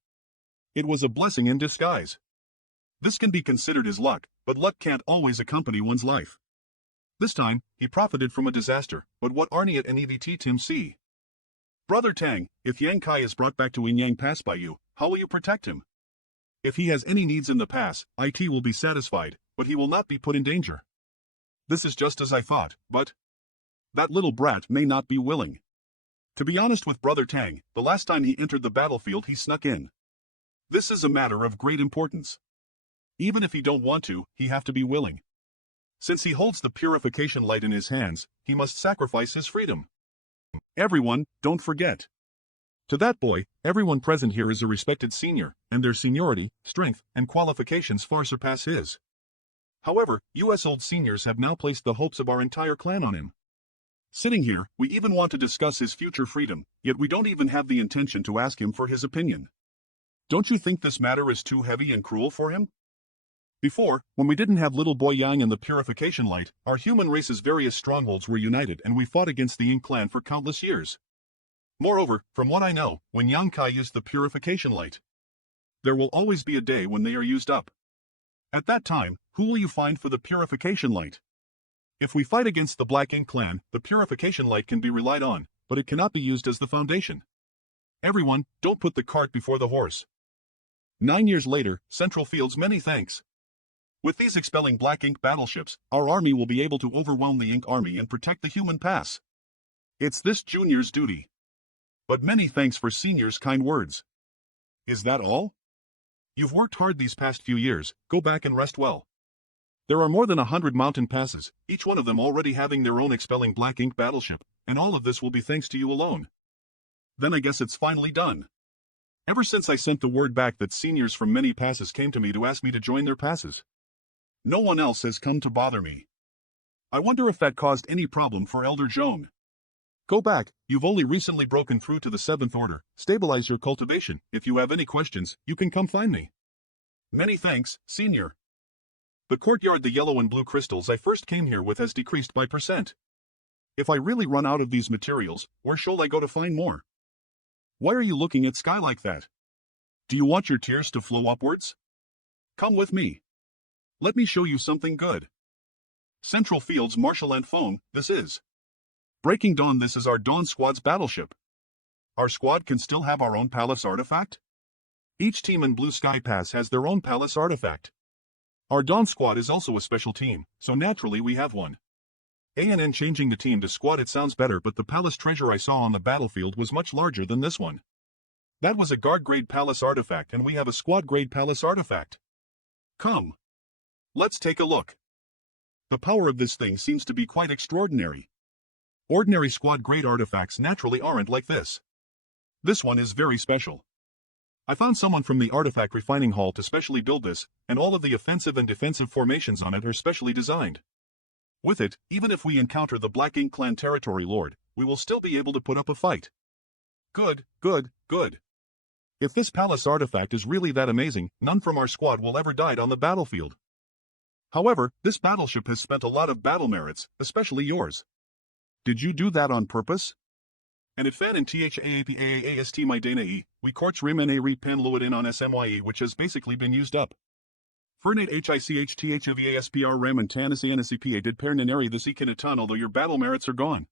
It was a blessing in disguise. This can be considered as luck, but luck can't always accompany one's life. This time, he profited from a disaster, but what Arniat and EVT Tim see? Brother Tang, if Yang Kai is brought back to Yin Yang Pass by you, how will you protect him? If he has any needs in the pass, IT will be satisfied, but he will not be put in danger. This is just as I thought, but that little brat may not be willing. To be honest with Brother Tang, the last time he entered the battlefield he snuck in. This is a matter of great importance. Even if he don't want to, he have to be willing. Since he holds the purification light in his hands, he must sacrifice his freedom. Everyone, don't forget. To that boy, everyone present here is a respected senior, and their seniority, strength, and qualifications far surpass his. However, US old seniors have now placed the hopes of our entire clan on him. Sitting here, we even want to discuss his future freedom, yet we don't even have the intention to ask him for his opinion. Don't you think this matter is too heavy and cruel for him? Before, when we didn't have little boy Yang and the purification light, our human race's various strongholds were united and we fought against the Yin clan for countless years. Moreover, from what I know, when Yang Kai used the purification light, there will always be a day when they are used up. At that time, who will you find for the purification light? If we fight against the Black Ink clan, the purification light can be relied on, but it cannot be used as the foundation. Everyone, don't put the cart before the horse. 9 years later, Central Fields, many thanks. With these expelling Black Ink battleships, our army will be able to overwhelm the Ink army and protect the human pass. It's this junior's duty. But many thanks for senior's kind words. Is that all? You've worked hard these past few years, go back and rest well. There are more than 100 mountain passes, each one of them already having their own expelling Black Ink battleship, and all of this will be thanks to you alone. Then I guess it's finally done. Ever since I sent the word back that seniors from many passes came to me to ask me to join their passes, no one else has come to bother me. I wonder if that caused any problem for Elder Joan. Go back, you've only recently broken through to the 7th order, stabilize your cultivation, if you have any questions, you can come find me. Many thanks, senior. The courtyard, the yellow and blue crystals I first came here with has decreased by %. If I really run out of these materials, where shall I go to find more? Why are you looking at sky like that? Do you want your tears to flow upwards? Come with me. Let me show you something good. Central Fields Marshal and Phone, this is Breaking Dawn. This is our Dawn Squad's battleship. Our squad can still have our own palace artifact? Each team in Blue Sky Pass has their own palace artifact. Our Dawn Squad is also a special team, so naturally we have one. ANN changing the team to squad, it sounds better, but the palace treasure I saw on the battlefield was much larger than this one. That was a guard-grade palace artifact and we have a squad-grade palace artifact. Come. Let's take a look. The power of this thing seems to be quite extraordinary. Ordinary squad-grade artifacts naturally aren't like this. This one is very special. I found someone from the artifact refining hall to specially build this, and all of the offensive and defensive formations on it are specially designed. With it, even if we encounter the Black Ink clan territory lord, we will still be able to put up a fight. Good, good, good. If this palace artifact is really that amazing, none from our squad will ever die on the battlefield. However, this battleship has spent a lot of battle merits, especially yours. Did you do that on purpose? And it fan in THAAPAAAST my dana e, we quartz rim and a re pen luid in on SMYE, which has basically been used up. Fernate HICHTHVASPR ram and TANACNCPA did pernaneri this ekinatan, although your battle merits are gone.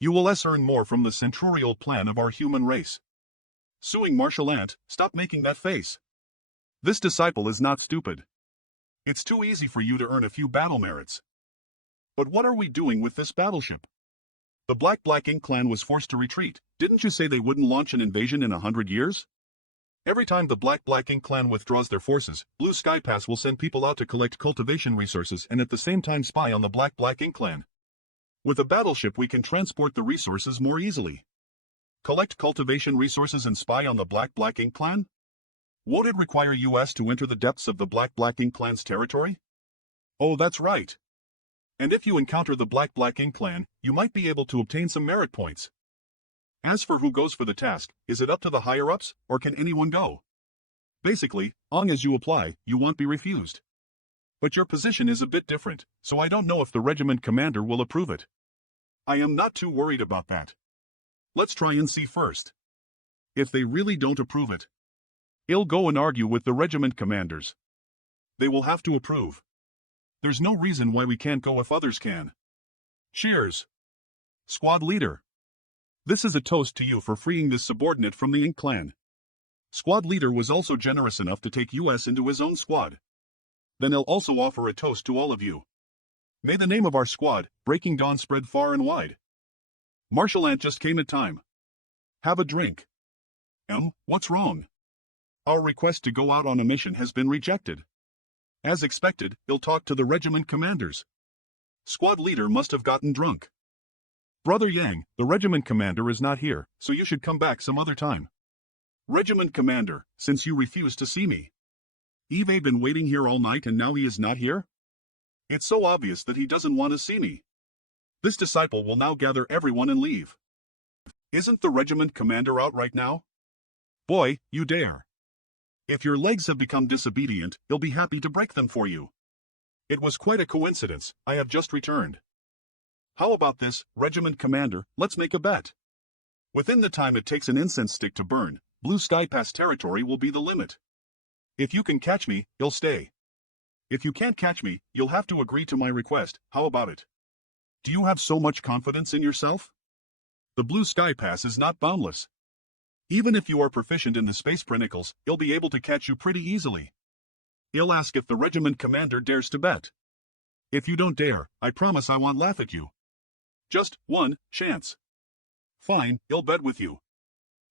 You will earn more from the centurial plan of our human race. Suing Marshal Ant, stop making that face. This disciple is not stupid. It's too easy for you to earn a few battle merits. But what are we doing with this battleship? The Black Ink clan was forced to retreat. Didn't you say they wouldn't launch an invasion in 100 years? Every time the Black Ink clan withdraws their forces, Blue Sky Pass will send people out to collect cultivation resources and at the same time spy on the Black Ink clan. With a battleship we can transport the resources more easily. Collect cultivation resources and spy on the Black Ink clan? Won't it require US to enter the depths of the Black Ink clan's territory? Oh, that's right. And if you encounter the Black Ink clan, you might be able to obtain some merit points. As for who goes for the task, is it up to the higher-ups, or can anyone go? Basically, long as you apply, you won't be refused. But your position is a bit different, so I don't know if the regiment commander will approve it. I am not too worried about that. Let's try and see first. If they really don't approve it, I'll go and argue with the regiment commanders. They will have to approve. There's no reason why we can't go if others can. Cheers. Squad leader. This is a toast to you for freeing this subordinate from the Ink clan. Squad leader was also generous enough to take US into his own squad. Then he'll also offer a toast to all of you. May the name of our squad, Breaking Dawn, spread far and wide. Marshal Ant just came in time. Have a drink. What's wrong? Our request to go out on a mission has been rejected. As expected, he'll talk to the regiment commanders. Squad leader must have gotten drunk. Brother Yang, the regiment commander is not here, so you should come back some other time. Regiment commander, since you refused to see me. Eve been waiting here all night and now he is not here? It's so obvious that he doesn't want to see me. This disciple will now gather everyone and leave. Isn't the regiment commander out right now? Boy, you dare. If your legs have become disobedient, he'll be happy to break them for you. It was quite a coincidence, I have just returned. How about this, regiment commander, let's make a bet. Within the time it takes an incense stick to burn, Blue Sky Pass territory will be the limit. If you can catch me, you'll stay. If you can't catch me, you'll have to agree to my request, how about it? Do you have so much confidence in yourself? The Blue Sky Pass is not boundless. Even if you are proficient in the space pinnacles, he'll be able to catch you pretty easily. He'll ask if the regiment commander dares to bet. If you don't dare, I promise I won't laugh at you. Just one chance. Fine, he'll bet with you.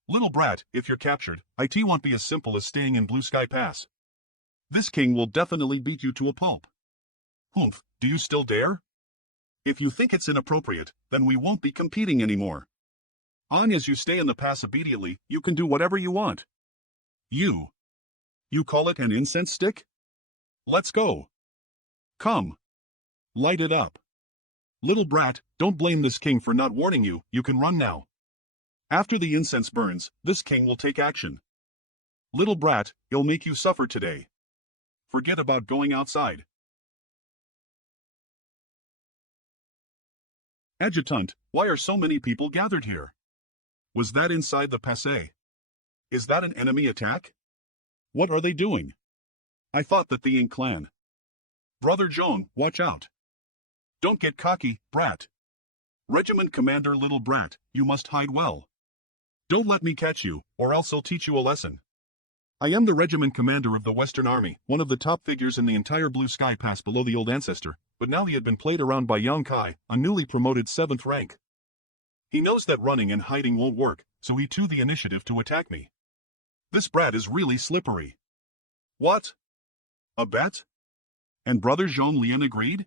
Little brat, if you're captured, it won't be as simple as staying in Blue Sky Pass. This king will definitely beat you to a pulp. Humph, do you still dare? If you think it's inappropriate, then we won't be competing anymore. On as you stay in the pass obediently, you can do whatever you want. You call it an incense stick? Let's go. Come. Light it up. Little brat, don't blame this king for not warning you, you can run now. After the incense burns, this king will take action. Little brat, he'll make you suffer today. Forget about going outside. Adjutant, why are so many people gathered here? Was that inside the passe? Is that an enemy attack? What are they doing? I thought that the Ying clan. Brother Joan, watch out. Don't get cocky, brat. Regiment commander little brat, you must hide well. Don't let me catch you, or else I'll teach you a lesson. I am the regiment commander of the Western Army, one of the top figures in the entire Blue Sky Pass below the old ancestor, but now he had been played around by Yang Kai, a newly promoted 7th rank. He knows that running and hiding won't work, so he took the initiative to attack me. This brat is really slippery. What? A bet? And Brother Zhong Lian agreed?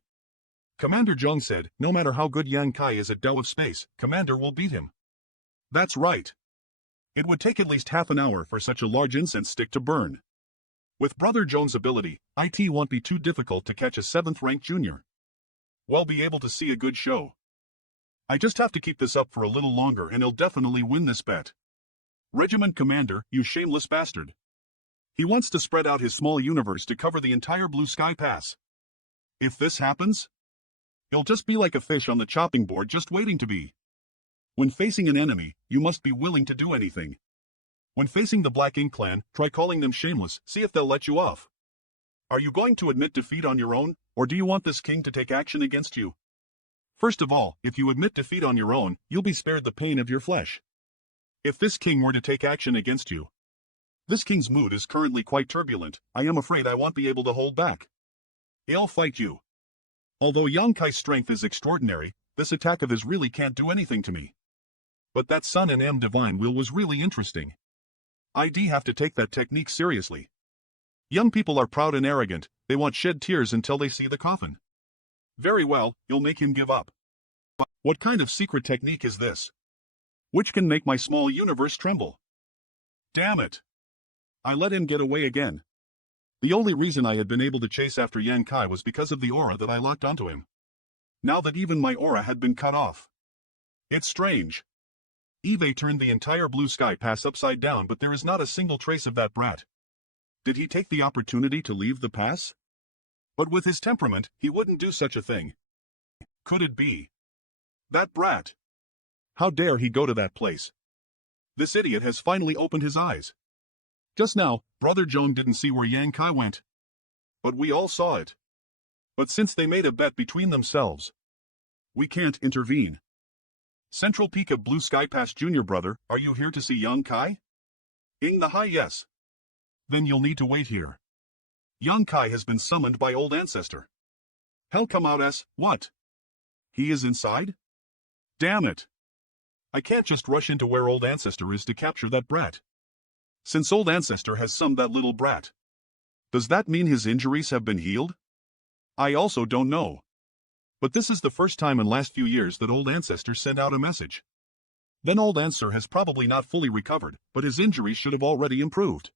Commander Zhong said, no matter how good Yang Kai is at Dao of Space, Commander will beat him. That's right. It would take at least half an hour for such a large incense stick to burn. With Brother Jones' ability, it won't be too difficult to catch a 7th rank junior. We'll be able to see a good show. I just have to keep this up for a little longer and he'll definitely win this bet. Regiment Commander, you shameless bastard. He wants to spread out his small universe to cover the entire Blue Sky Pass. If this happens, he'll just be like a fish on the chopping board just waiting to be. When facing an enemy, you must be willing to do anything. When facing the Black Ink clan, try calling them shameless, see if they'll let you off. Are you going to admit defeat on your own, or do you want this king to take action against you? First of all, if you admit defeat on your own, you'll be spared the pain of your flesh. If this king were to take action against you, this king's mood is currently quite turbulent, I am afraid I won't be able to hold back. He'll fight you. Although Yang Kai's strength is extraordinary, this attack of his really can't do anything to me. But that Sun and M Divine Will was really interesting. I'd have to take that technique seriously. Young people are proud and arrogant, they won't shed tears until they see the coffin. Very well, you'll make him give up. But what kind of secret technique is this? Which can make my small universe tremble? Damn it! I let him get away again. The only reason I had been able to chase after Yang Kai was because of the aura that I locked onto him. Now that even my aura had been cut off. It's strange. Eve turned the entire Blue Sky Pass upside down, but there is not a single trace of that brat. Did he take the opportunity to leave the pass? But with his temperament, he wouldn't do such a thing. Could it be? That brat. How dare he go to that place? This idiot has finally opened his eyes. Just now, Brother Joan didn't see where Yang Kai went. But we all saw it. But since they made a bet between themselves, we can't intervene. Central Peak of Blue Sky Pass Junior brother, are you here to see Yang Kai? Ing the High yes. Then you'll need to wait here. Yang Kai has been summoned by Old Ancestor. Hell come out as, what? He is inside? Damn it. I can't just rush into where old ancestor is to capture that brat. Since old ancestor has summed that little brat, does that mean his injuries have been healed? I also don't know. But this is the first time in last few years that old ancestor sent out a message. Then old answer has probably not fully recovered, but his injuries should have already improved.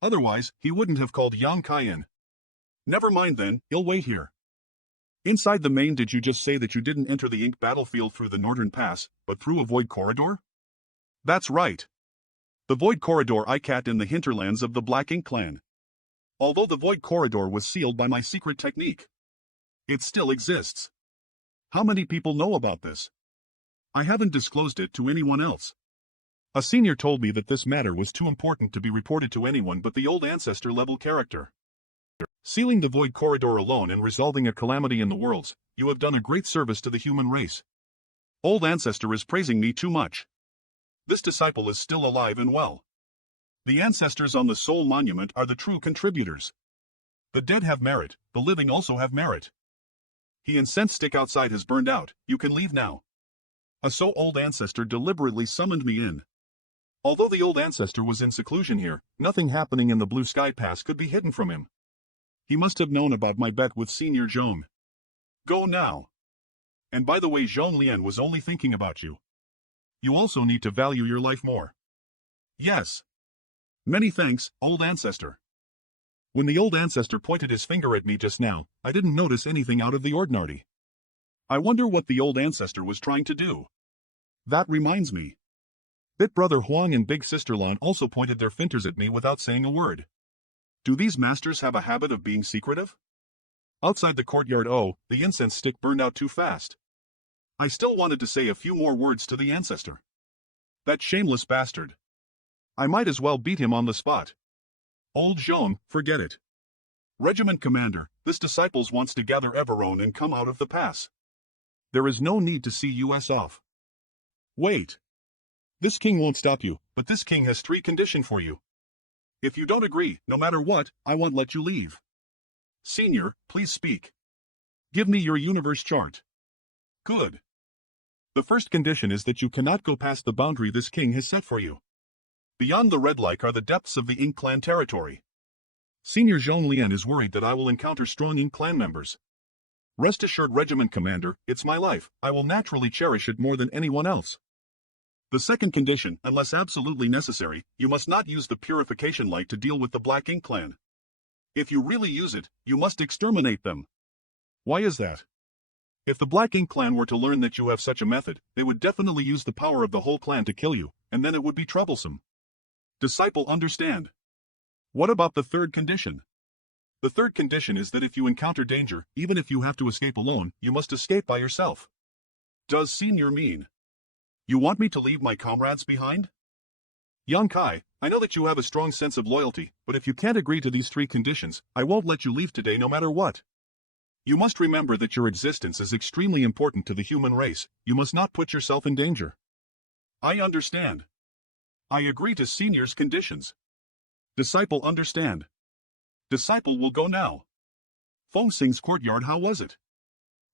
Otherwise, he wouldn't have called Yang Kai in. Never mind then, he'll wait here. Inside the main, did you just say that you didn't enter the ink battlefield through the northern pass, but through a void corridor? That's right. The void corridor I cat in the hinterlands of the Black Ink clan. Although the void corridor was sealed by my secret technique, it still exists. How many people know about this? I haven't disclosed it to anyone else. A senior told me that this matter was too important to be reported to anyone but the old ancestor level character. Sealing the void corridor alone and resolving a calamity in the worlds, you have done a great service to the human race. Old ancestor is praising me too much. This disciple is still alive and well. The ancestors on the soul monument are the true contributors. The dead have merit, the living also have merit. He incense stick outside has burned out, you can leave now. A so old ancestor deliberately summoned me in. Although the old ancestor was in seclusion here, nothing happening in the blue sky pass could be hidden from him. He must have known about my bet with Senior Zhong. Go now. And by the way, Zhong Lian was only thinking about you. You also need to value your life more. Yes. Many thanks, old ancestor. When the old ancestor pointed his finger at me just now, I didn't notice anything out of the ordinary. I wonder what the old ancestor was trying to do. That reminds me. Bit brother Huang and big sister Lan also pointed their fingers at me without saying a word. Do these masters have a habit of being secretive? Outside the courtyard, the incense stick burned out too fast. I still wanted to say a few more words to the ancestor. That shameless bastard. I might as well beat him on the spot. Old Zhong, forget it. Regiment commander, this disciples wants to gather Everone and come out of the pass. There is no need to see us off. Wait. This king won't stop you, but this king has 3 conditions for you. If you don't agree, no matter what, I won't let you leave. Senior, please speak. Give me your universe chart. Good. The first condition is that you cannot go past the boundary this king has set for you. Beyond the red lake are the depths of the Ink clan territory. Senior Zhong Lian is worried that I will encounter strong Ink clan members. Rest assured, regiment commander, it's my life, I will naturally cherish it more than anyone else. The second condition, unless absolutely necessary, you must not use the purification light to deal with the Black Ink clan. If you really use it, you must exterminate them. Why is that? If the Black Ink clan were to learn that you have such a method, they would definitely use the power of the whole clan to kill you, and then it would be troublesome. Disciple, understand. What about the third condition? The third condition is that if you encounter danger, even if you have to escape alone, you must escape by yourself. Does Senior mean you want me to leave my comrades behind? Yang Kai, I know that you have a strong sense of loyalty, but if you can't agree to these 3 conditions, I won't let you leave today no matter what. You must remember that your existence is extremely important to the human race, you must not put yourself in danger. I understand. I agree to Senior's conditions. Disciple, understand. Disciple will go now. Feng Xing's courtyard, how was it?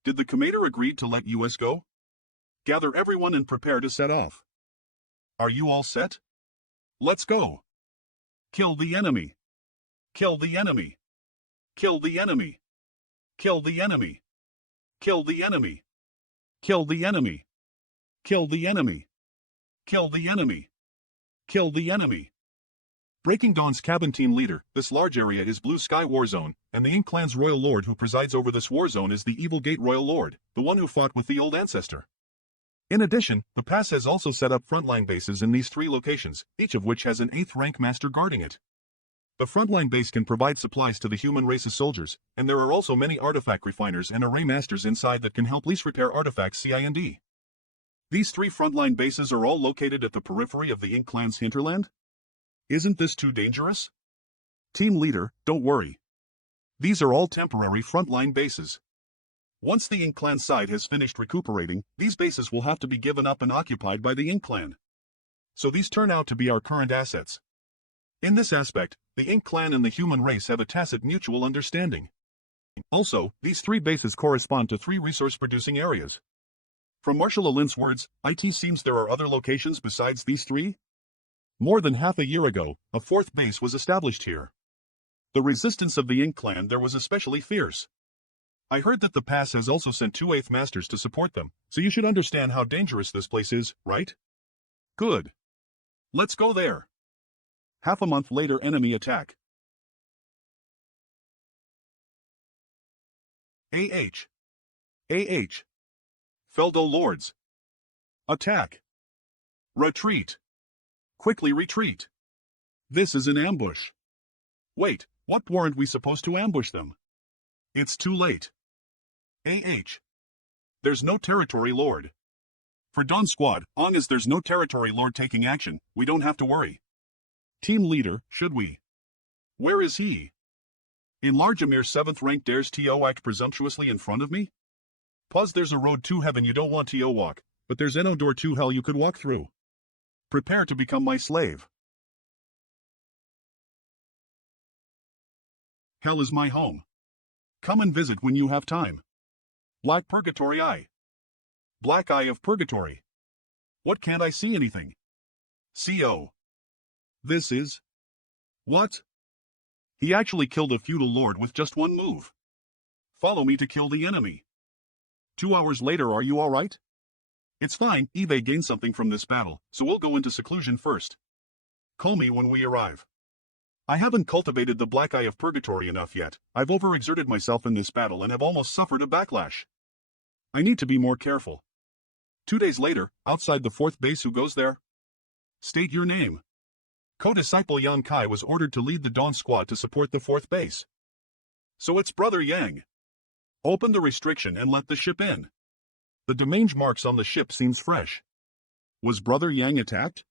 Did the commander agree to let us go? Gather everyone and prepare to set off. Are you all set? Let's go. Kill the enemy. Kill the enemy. Kill the enemy. Kill the enemy. Kill the enemy. Kill the enemy. Kill the enemy. Kill the enemy. Kill the enemy. Breaking Dawn's cabin team leader, this large area is Blue Sky War Zone, and the Ink clan's royal lord who presides over this war zone is the Evil Gate Royal Lord, the one who fought with the old ancestor. In addition, the pass has also set up frontline bases in these 3 locations, each of which has an 8th rank master guarding it. The frontline base can provide supplies to the human race's soldiers, and there are also many artifact refiners and array masters inside that can help lease repair artifacts CIND. These 3 frontline bases are all located at the periphery of the Ink clan's hinterland? Isn't this too dangerous? Team leader, don't worry. These are all temporary frontline bases. Once the Ink clan side has finished recuperating, these bases will have to be given up and occupied by the Ink clan. So these turn out to be our current assets. In this aspect, the Ink clan and the human race have a tacit mutual understanding. Also, these 3 bases correspond to 3 resource-producing areas. From Marshall Alin's words, it seems there are other locations besides these 3? More than half a year ago, a 4th base was established here. The resistance of the Ink clan there was especially fierce. I heard that the pass has also sent 2 8th masters to support them, so you should understand how dangerous this place is, right? Good. Let's go there. Half a month later, enemy attack. AH. Feldo Lords. Attack. Retreat. Quickly retreat. This is an ambush. Wait, what weren't we supposed to ambush them? It's too late. There's no territory lord. For Dawn Squad, long as there's no territory lord taking action, we don't have to worry. Team leader, should we? Where is he? In large Amir 7th rank dares to act presumptuously in front of me? Pause, there's a road to heaven you don't want to walk, but there's no door to hell you could walk through. Prepare to become my slave. Hell is my home. Come and visit when you have time. Black Purgatory Eye. Black Eye of Purgatory. What, can't I see anything? CO. This is... What? He actually killed a feudal lord with just one move. Follow me to kill the enemy. 2 hours later, are you alright? It's fine, eBay gained something from this battle, so we'll go into seclusion first. Call me when we arrive. I haven't cultivated the Black Eye of Purgatory enough yet. I've overexerted myself in this battle and have almost suffered a backlash. I need to be more careful. 2 days later, outside the 4th base, who goes there? State your name. Co-disciple Yang Kai was ordered to lead the Dawn Squad to support the 4th base. So it's Brother Yang. Open the restriction and let the ship in. The demange marks on the ship seems fresh. Was Brother Yang attacked?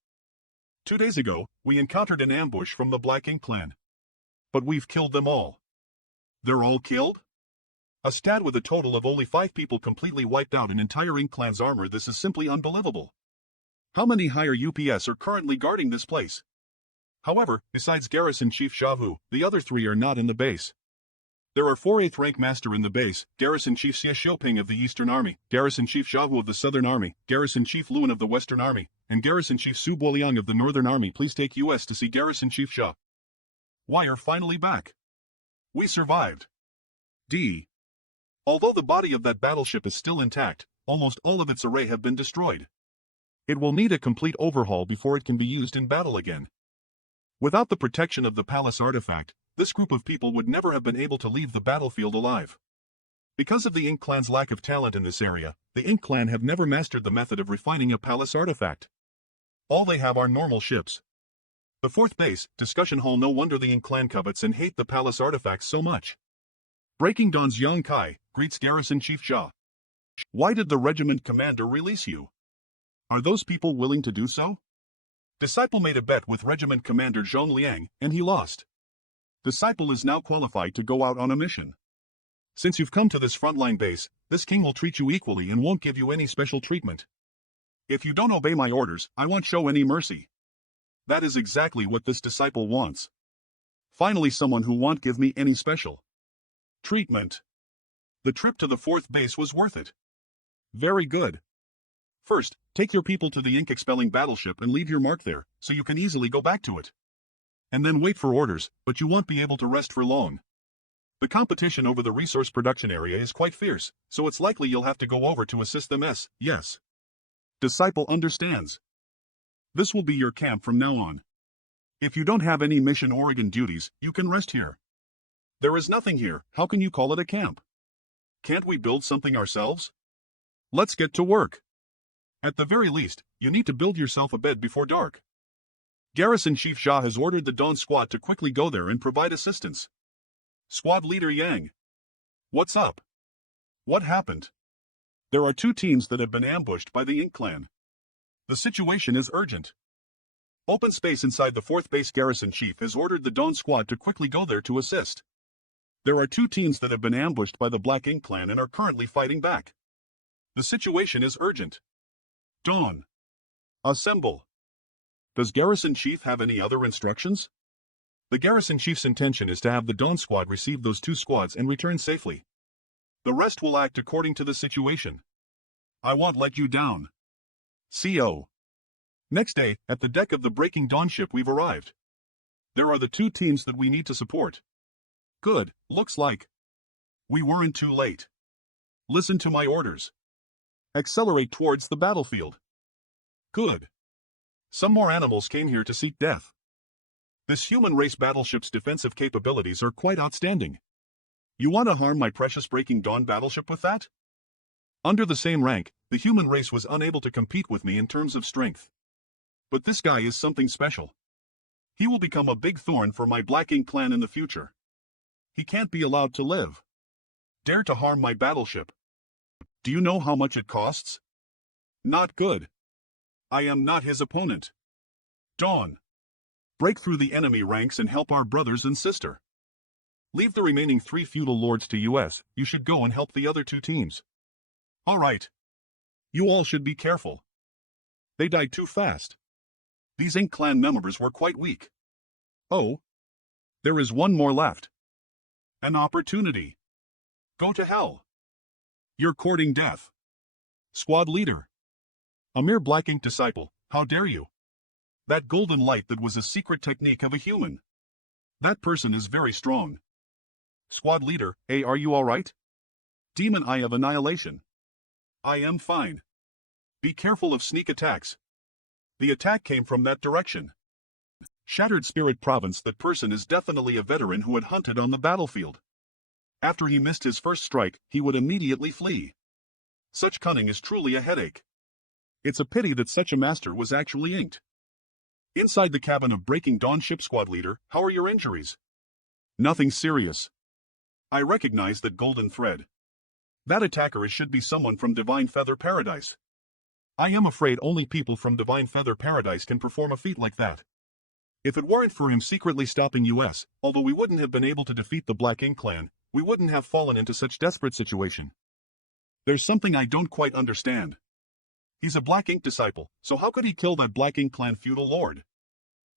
2 days ago, we encountered an ambush from the Black Ink clan. But we've killed them all. They're all killed? A stat with a total of only 5 people completely wiped out an entire Ink clan's armor. This is simply unbelievable. How many higher UPS are currently guarding this place? However, besides Garrison Chief Shavu, the other 3 are not in the base. There are 4 8th rank master in the base, Garrison Chief Xie Xiaoping of the Eastern Army, Garrison Chief Shavu of the Southern Army, Garrison Chief Luan of the Western Army, and Garrison Chief Su Boiliang of the Northern Army. Please take US to see Garrison Chief Xia. We are finally back. We survived. D. Although the body of that battleship is still intact, almost all of its array have been destroyed. It will need a complete overhaul before it can be used in battle again. Without the protection of the palace artifact, this group of people would never have been able to leave the battlefield alive. Because of the Ink clan's lack of talent in this area, the Ink clan have never mastered the method of refining a palace artifact. All they have are normal ships. The 4th base, discussion hall. No wonder the Ink clan covets and hate the palace artifacts so much. Breaking Dawn's Yang Kai greets Garrison Chief Xia. Why did the regiment commander release you? Are those people willing to do so? Disciple made a bet with Regiment Commander Zhong Liang, and he lost. Disciple is now qualified to go out on a mission. Since you've come to this frontline base, this king will treat you equally and won't give you any special treatment. If you don't obey my orders, I won't show any mercy. That is exactly what this disciple wants. Finally, someone who won't give me any special treatment. The trip to the 4th base was worth it. Very good. First, take your people to the ink-expelling battleship and leave your mark there, so you can easily go back to it. And then wait for orders, but you won't be able to rest for long. The competition over the resource production area is quite fierce, so it's likely you'll have to go over to assist them. Yes. Disciple understands. This will be your camp from now on. If you don't have any mission Oregon duties, you can rest here. There is nothing here, how can you call it a camp? Can't we build something ourselves? Let's get to work. At the very least, you need to build yourself a bed before dark. Garrison Chief Xia has ordered the Dawn Squad to quickly go there and provide assistance. Squad Leader Yang. What's up? What happened? There are 2 teams that have been ambushed by the Ink clan. The situation is urgent. Open space inside the 4th base. Garrison Chief has ordered the Dawn Squad to quickly go there to assist. There are 2 teams that have been ambushed by the Black Ink clan and are currently fighting back. The situation is urgent. Dawn. Assemble. Does Garrison Chief have any other instructions? The garrison chief's intention is to have the Dawn Squad receive those two squads and return safely. The rest will act according to the situation. I won't let you down. CO. Next day, at the deck of the Breaking Dawn ship we've arrived. There are the two teams that we need to support. Good, looks like. We weren't too late. Listen to my orders. Accelerate towards the battlefield. Good. Some more animals came here to seek death. This human race battleship's defensive capabilities are quite outstanding. You want to harm my precious Breaking Dawn battleship with that? Under the same rank, the human race was unable to compete with me in terms of strength. But this guy is something special. He will become a big thorn for my Black Ink clan in the future. He can't be allowed to live. Dare to harm my battleship. Do you know how much it costs? Not good. I am not his opponent. Dawn. Break through the enemy ranks and help our brothers and sister. Leave the remaining 3 feudal lords to US. You should go and help the other 2 teams. All right. You all should be careful. They died too fast. These Ink clan members were quite weak. Oh. There is one more left. An opportunity. Go to hell. You're courting death. Squad leader. A mere Black Ink disciple, how dare you? That golden light that was a secret technique of a human. That person is very strong. Squad leader, hey, are you all right? Demon Eye of Annihilation. I am fine. Be careful of sneak attacks. The attack came from that direction. Shattered Spirit Province. That person is definitely a veteran who had hunted on the battlefield. After he missed his first strike, he would immediately flee. Such cunning is truly a headache. It's a pity that such a master was actually inked. Inside the cabin of Breaking Dawn ship. Squad leader, how are your injuries? Nothing serious. I recognize that golden thread. That attacker should be someone from Divine Feather Paradise. I am afraid only people from Divine Feather Paradise can perform a feat like that. If it weren't for him secretly stopping US, although we wouldn't have been able to defeat the Black Ink clan, we wouldn't have fallen into such desperate situation. There's something I don't quite understand. He's a Black Ink disciple, so how could he kill that Black Ink clan feudal lord?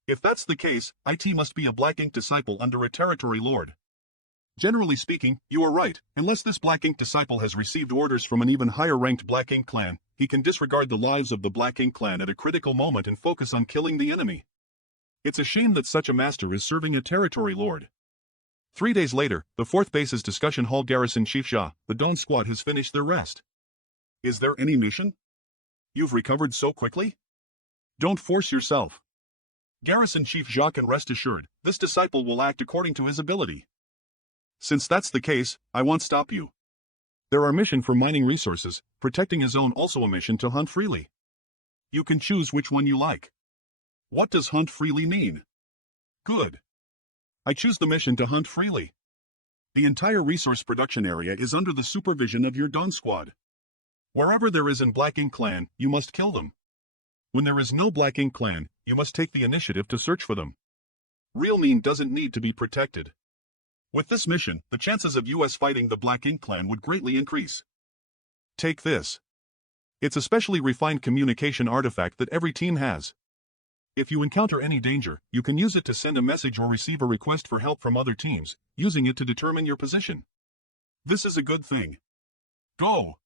If that's the case, IT must be a Black Ink disciple under a territory lord. Generally speaking, you are right. Unless this Black Ink disciple has received orders from an even higher-ranked Black Ink clan, he can disregard the lives of the Black Ink clan at a critical moment and focus on killing the enemy. It's a shame that such a master is serving a territory lord. 3 days later, the 4th Base's discussion hall. Garrison Chief Shah, the Dawn Squad has finished their rest. Is there any mission? You've recovered so quickly? Don't force yourself. Garrison Chief Jacques, can rest assured, this disciple will act according to his ability. Since that's the case, I won't stop you. There are mission for mining resources, protecting his own, also a mission to hunt freely. You can choose which one you like. What does hunt freely mean? Good. I choose the mission to hunt freely. The entire resource production area is under the supervision of your Dawn Squad. Wherever there is an Black Ink clan, you must kill them. When there is no Black Ink clan, you must take the initiative to search for them. Real mean doesn't need to be protected. With this mission, the chances of US fighting the Black Ink clan would greatly increase. Take this. It's a specially refined communication artifact that every team has. If you encounter any danger, you can use it to send a message or receive a request for help from other teams, using it to determine your position. This is a good thing. Go!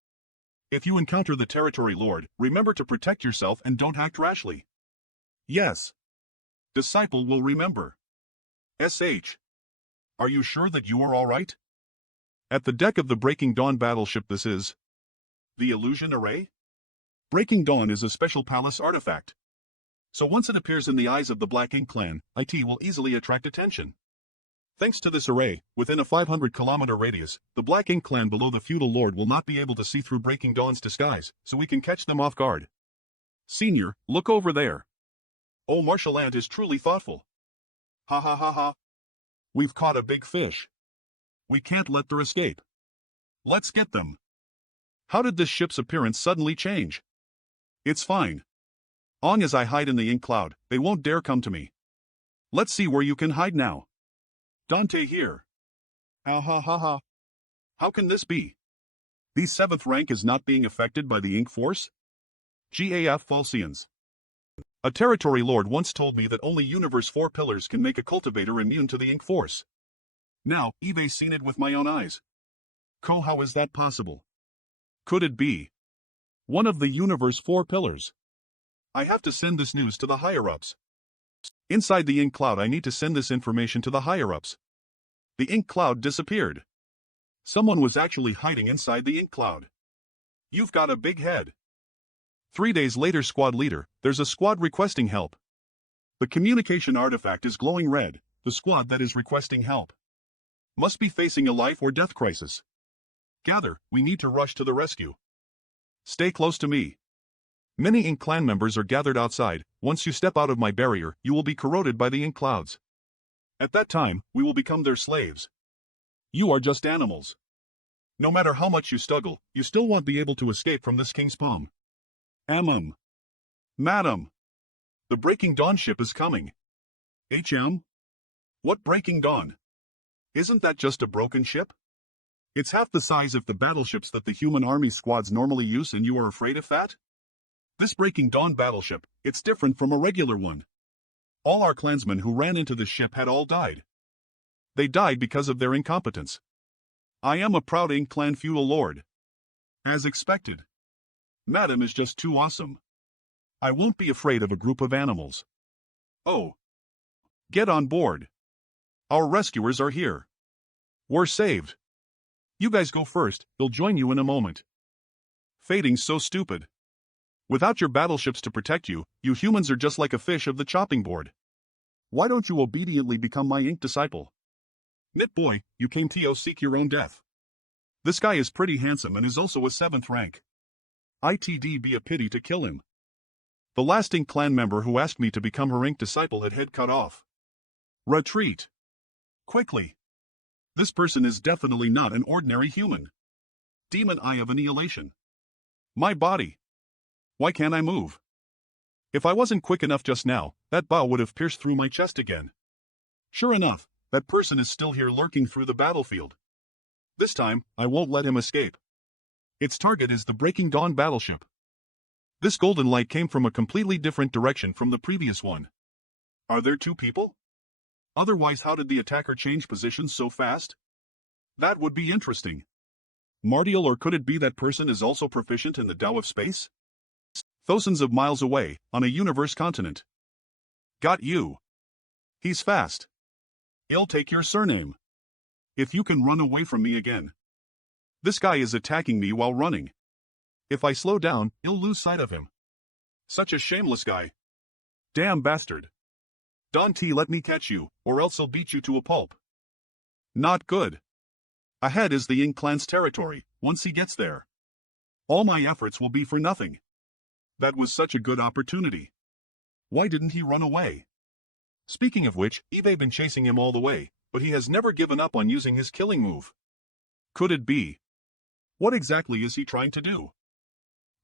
If you encounter the territory lord, remember to protect yourself and don't act rashly. Yes. Disciple will remember. SH. Are you sure that you are all right? At the deck of the Breaking Dawn battleship. This is the illusion array? Breaking Dawn is a special palace artifact. So once it appears in the eyes of the Black Ink clan, IT will easily attract attention. Thanks to this array, within a 500-kilometer radius, the Black Ink clan below the feudal lord will not be able to see through Breaking Dawn's disguise, so we can catch them off guard. Senior, look over there. Oh, Marshal Ant is truly thoughtful. Ha ha ha ha. We've caught a big fish. We can't let her escape. Let's get them. How did this ship's appearance suddenly change? It's fine. Long as I hide in the ink cloud, they won't dare come to me. Let's see where you can hide now. Dante here. Ah ha ha ha. How can this be? The 7th rank is not being affected by the ink force? GAF Falsians. A territory lord once told me that only Universe 4 pillars can make a cultivator immune to the ink force. Now, I've seen it with my own eyes. How is that possible? Could it be one of the Universe 4 pillars? I have to send this news to the higher-ups. Inside the ink cloud, I need to send this information to the higher-ups. The ink cloud disappeared. Someone was actually hiding inside the ink cloud. You've got a big head. 3 days later, squad leader, there's a squad requesting help. The communication artifact is glowing red. The squad that is requesting help must be facing a life or death crisis. Gather, we need to rush to the rescue. Stay close to me. Many ink clan members are gathered outside. Once you step out of my barrier, you will be corroded by the ink clouds. At that time, we will become their slaves. You are just animals. No matter how much you struggle, you still won't be able to escape from this king's palm. Madam. The Breaking Dawn ship is coming. What Breaking Dawn? Isn't that just a broken ship? It's half the size of the battleships that the human army squads normally use, and you are afraid of that? This Breaking Dawn battleship, it's different from a regular one. All our clansmen who ran into the ship had all died. They died because of their incompetence. I am a proud ink clan feudal lord. As expected. Madam is just too awesome. I won't be afraid of a group of animals. Oh. Get on board. Our rescuers are here. We're saved. You guys go first, they'll join you in a moment. Fading's so stupid. Without your battleships to protect you, you humans are just like a fish of the chopping board. Why don't you obediently become my ink disciple? Knit boy, you came to seek your own death. This guy is pretty handsome and is also a 7th rank. It'd be a pity to kill him. The last ink clan member who asked me to become her ink disciple had head cut off. Retreat. Quickly. This person is definitely not an ordinary human. Demon Eye of Annihilation. My body. Why can't I move? If I wasn't quick enough just now, that bow would have pierced through my chest again. Sure enough, that person is still here lurking through the battlefield. This time, I won't let him escape. Its target is the Breaking Dawn battleship. This golden light came from a completely different direction from the previous one. Are there 2 people? Otherwise, how did the attacker change positions so fast? That would be interesting. Martial, or could it be that person is also proficient in the Tao of space? Thousands of miles away, on a universe continent. Got you. He's fast. I'll take your surname. If you can run away from me again. This guy is attacking me while running. If I slow down, I'll lose sight of him. Such a shameless guy. Damn bastard. Don T, let me catch you, or else I'll beat you to a pulp. Not good. Ahead is the Ink clan's territory. Once he gets there, all my efforts will be for nothing. That was such a good opportunity. Why didn't he run away? Speaking of which, I've been chasing him all the way, but he has never given up on using his killing move. Could it be? What exactly is he trying to do?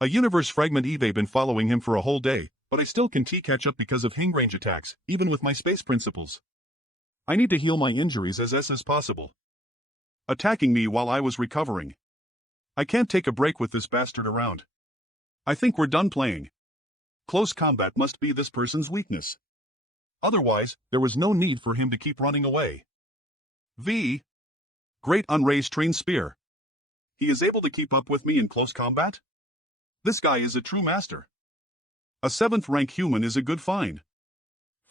A universe fragment. I've been following him for a whole day, but I still can't catch up because of hang range attacks, even with my space principles. I need to heal my injuries as possible. Attacking me while I was recovering. I can't take a break with this bastard around. I think we're done playing. Close combat must be this person's weakness. Otherwise, there was no need for him to keep running away. Great unraised trained spear. He is able to keep up with me in close combat? This guy is a true master. A 7th rank human is a good find.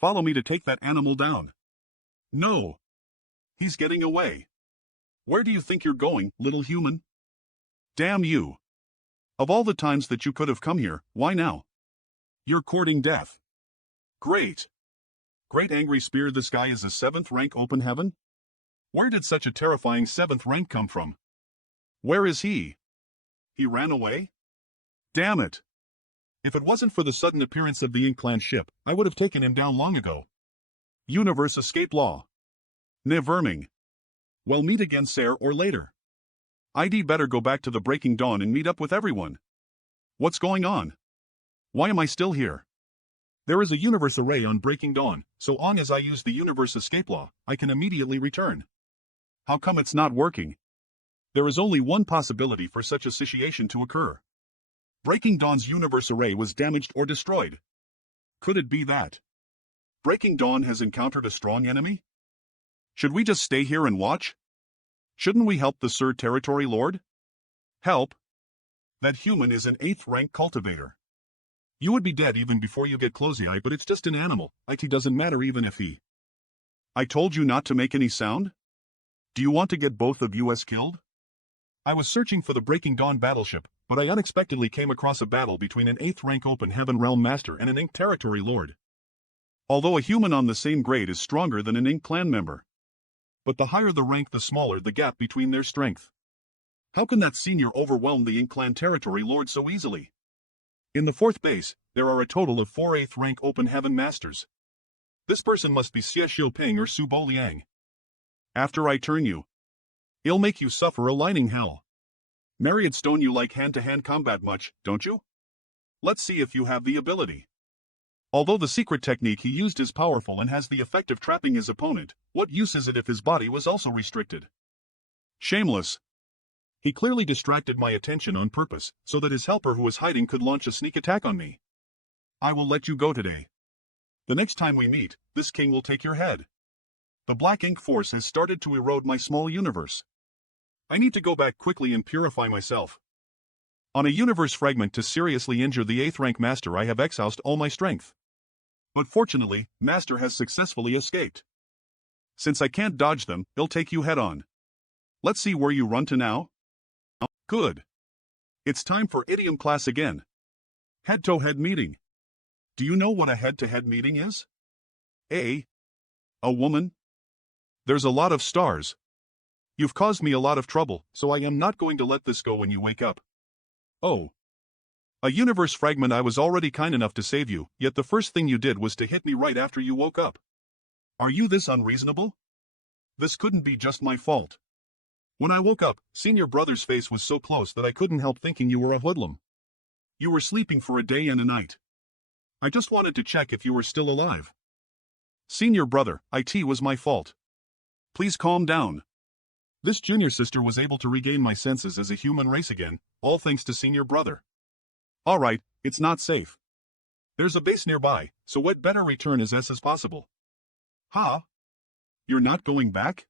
Follow me to take that animal down. No. He's getting away. Where do you think you're going, little human? Damn you. Of all the times that you could have come here, why now? You're courting death. Great. Great angry spear. This guy is a 7th rank open heaven? Where did such a terrifying 7th rank come from? Where is he? He ran away? Damn it. If it wasn't for the sudden appearance of the Ink clan ship, I would have taken him down long ago. Universe escape law. Neverming. Well, meet again sir or later. I'd better go back to the Breaking Dawn and meet up with everyone. What's going on? Why am I still here? There is a universe array on Breaking Dawn, so long as I use the universe escape law, I can immediately return. How come it's not working? There is only one possibility for such a situation to occur. Breaking Dawn's universe array was damaged or destroyed. Could it be that Breaking Dawn has encountered a strong enemy? Should we just stay here and watch? Shouldn't we help the Sir Territory Lord? Help? That human is an 8th rank cultivator. You would be dead even before you get closey eye, but it's just an animal. It doesn't matter even if he. I told you not to make any sound? Do you want to get both of us killed? I was searching for the Breaking Dawn battleship, but I unexpectedly came across a battle between an 8th rank Open Heaven Realm Master and an Ink Territory Lord. Although a human on the same grade is stronger than an Ink clan member. But the higher the rank, the smaller the gap between their strength. How can that senior overwhelm the Ink clan Territory Lord so easily? In the 4th base, there are a total of 4 8th rank Open Heaven Masters. This person must be Xie Xiuping or Su Bo Liang. After I turn you, I'll make you suffer a lightning hell. Myriad Stone, you like hand-to-hand combat much, don't you? Let's see if you have the ability. Although the secret technique he used is powerful and has the effect of trapping his opponent, what use is it if his body was also restricted? Shameless. He clearly distracted my attention on purpose, so that his helper who was hiding could launch a sneak attack on me. I will let you go today. The next time we meet, this king will take your head. The Black Ink Force has started to erode my small universe. I need to go back quickly and purify myself. On a universe fragment to seriously injure the 8th rank Master, I have exhausted all my strength. But fortunately, Master has successfully escaped. Since I can't dodge them, he'll take you head on. Let's see where you run to now. Good. It's time for idiom class again. Head-to-head meeting. Do you know what a head-to-head meeting is? A woman? There's a lot of stars. You've caused me a lot of trouble, so I am not going to let this go when you wake up. Oh. A universe fragment. I was already kind enough to save you, yet the first thing you did was to hit me right after you woke up. Are you this unreasonable? This couldn't be just my fault. When I woke up, Senior Brother's face was so close that I couldn't help thinking you were a hoodlum. You were sleeping for a day and a night. I just wanted to check if you were still alive. Senior Brother, it was my fault. Please calm down. This junior sister was able to regain my senses as a human race again, all thanks to Senior Brother. Alright, it's not safe. There's a base nearby, so we'd better return as possible. Huh? You're not going back?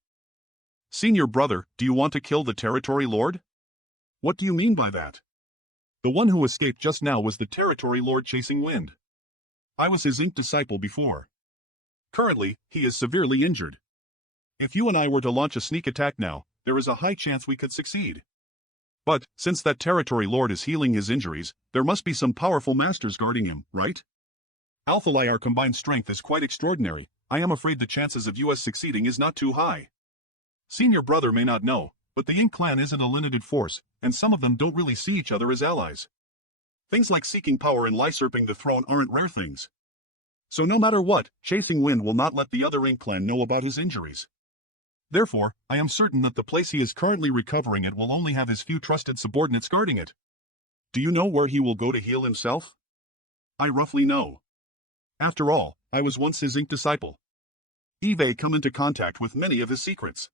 Senior Brother, do you want to kill the Territory Lord? What do you mean by that? The one who escaped just now was the Territory Lord Chasing Wind. I was his Ink disciple before. Currently, he is severely injured. If you and I were to launch a sneak attack now, there is a high chance we could succeed. But, since that Territory Lord is healing his injuries, there must be some powerful masters guarding him, right? Alpha Lie, our combined strength is quite extraordinary. I am afraid the chances of us succeeding is not too high. Senior Brother may not know, but the Ink clan isn't a limited force, and some of them don't really see each other as allies. Things like seeking power and usurping the throne aren't rare things. So no matter what, Chasing Wind will not let the other Ink clan know about his injuries. Therefore, I am certain that the place he is currently recovering at will only have his few trusted subordinates guarding it. Do you know where he will go to heal himself? I roughly know. After all, I was once his Ink disciple. Eve come into contact with many of his secrets.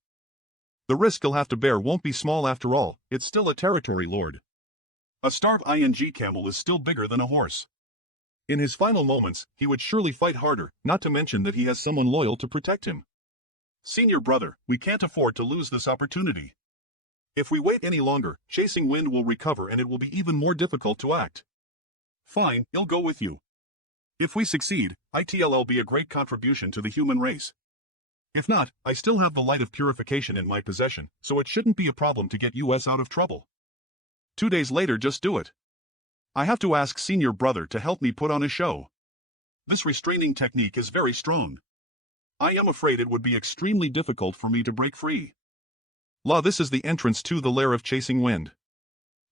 The risk he'll have to bear won't be small after all, it's still a Territory Lord. A starved ing camel is still bigger than a horse. In his final moments, he would surely fight harder, not to mention that he has someone loyal to protect him. Senior Brother, we can't afford to lose this opportunity. If we wait any longer, Chasing Wind will recover and it will be even more difficult to act. Fine, I'll go with you. If we succeed, it'll be a great contribution to the human race. If not, I still have the light of purification in my possession, so it shouldn't be a problem to get us out of trouble. 2 days later, just do it. I have to ask Senior Brother to help me put on a show. This restraining technique is very strong. I am afraid it would be extremely difficult for me to break free. This is the entrance to the lair of Chasing Wind.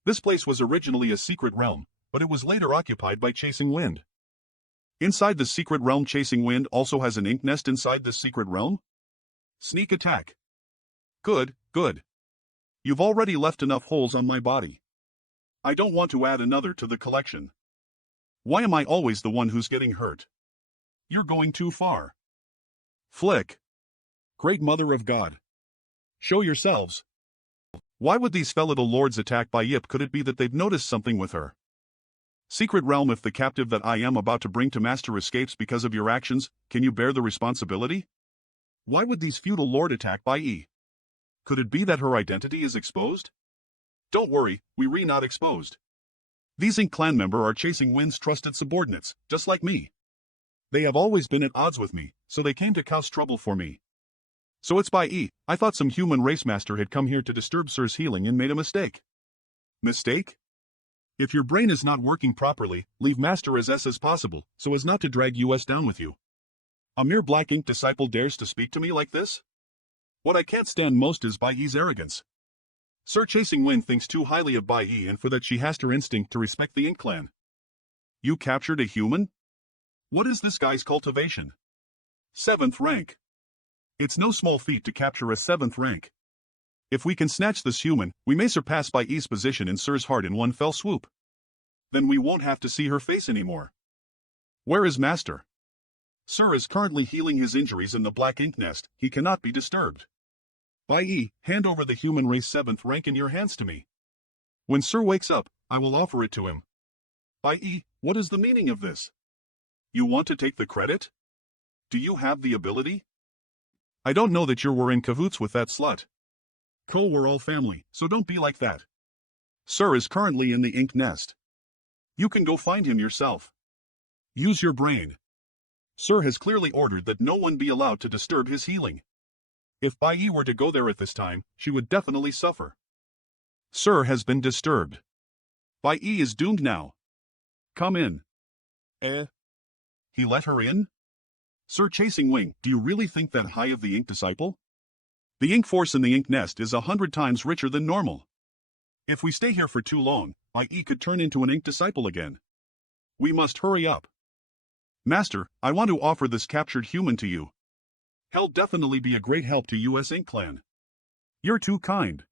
This place was originally a secret realm, but it was later occupied by Chasing Wind. Inside the secret realm, Chasing Wind also has an ink nest inside this secret realm? Sneak attack. Good, good. You've already left enough holes on my body. I don't want to add another to the collection. Why am I always the one who's getting hurt? You're going too far. Flick. Great Mother of God. Show yourselves. Why would these fellow lords attack by Yip? Could it be that they've noticed something with her? Secret realm, if the captive that I am about to bring to master escapes because of your actions, can you bear the responsibility? Why would these feudal lord attack Bai Yi? Could it be that her identity is exposed? Don't worry, we not exposed. These Ink clan member are Chasing Wind's trusted subordinates, just like me. They have always been at odds with me, so they came to cause trouble for me. So it's Bai Yi. I thought some human race master had come here to disturb Sir's healing and made a mistake. Mistake? If your brain is not working properly, leave master as possible, so as not to drag us down with you. A mere black ink disciple dares to speak to me like this? What I can't stand most is Bai Yi's arrogance. Sir Chasing Wind thinks too highly of Bai Yi, and for that she has her instinct to respect the Ink clan. You captured a human? What is this guy's cultivation? 7th rank. It's no small feat to capture a 7th rank. If we can snatch this human, we may surpass Bai Yi's position in Sir's heart in one fell swoop. Then we won't have to see her face anymore. Where is master? Sir is currently healing his injuries in the Black Ink Nest. He cannot be disturbed. Bai Yi, hand over the human race 7th rank in your hands to me. When Sir wakes up, I will offer it to him. Bai Yi, what is the meaning of this? You want to take the credit? Do you have the ability? I don't know that you're in cahoots with that slut. Cole, we're all family, so don't be like that. Sir is currently in the Ink Nest. You can go find him yourself. Use your brain. Sir has clearly ordered that no one be allowed to disturb his healing. If Bai Yi were to go there at this time, she would definitely suffer. Sir has been disturbed. Bai Yi is doomed now. Come in. He let her in? Sir Chasing Wing, do you really think that high of the Ink disciple? The Ink force in the Ink Nest is 100 times richer than normal. If we stay here for too long, Bai Yi could turn into an Ink disciple again. We must hurry up. Master, I want to offer this captured human to you. He'll definitely be a great help to US Ink clan. You're too kind.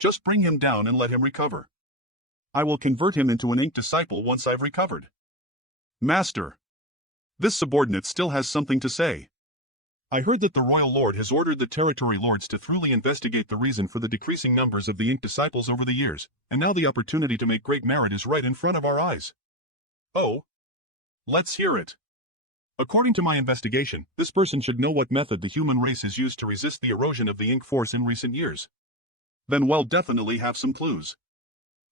Just bring him down and let him recover. I will convert him into an Ink disciple once I've recovered. Master. This subordinate still has something to say. I heard that the Royal Lord has ordered the territory lords to thoroughly investigate the reason for the decreasing numbers of the Ink disciples over the years, and now the opportunity to make great merit is right in front of our eyes. Oh? Let's hear it. According to my investigation, this person should know what method the human race has used to resist the erosion of the Ink force in recent years. Then we'll definitely have some clues.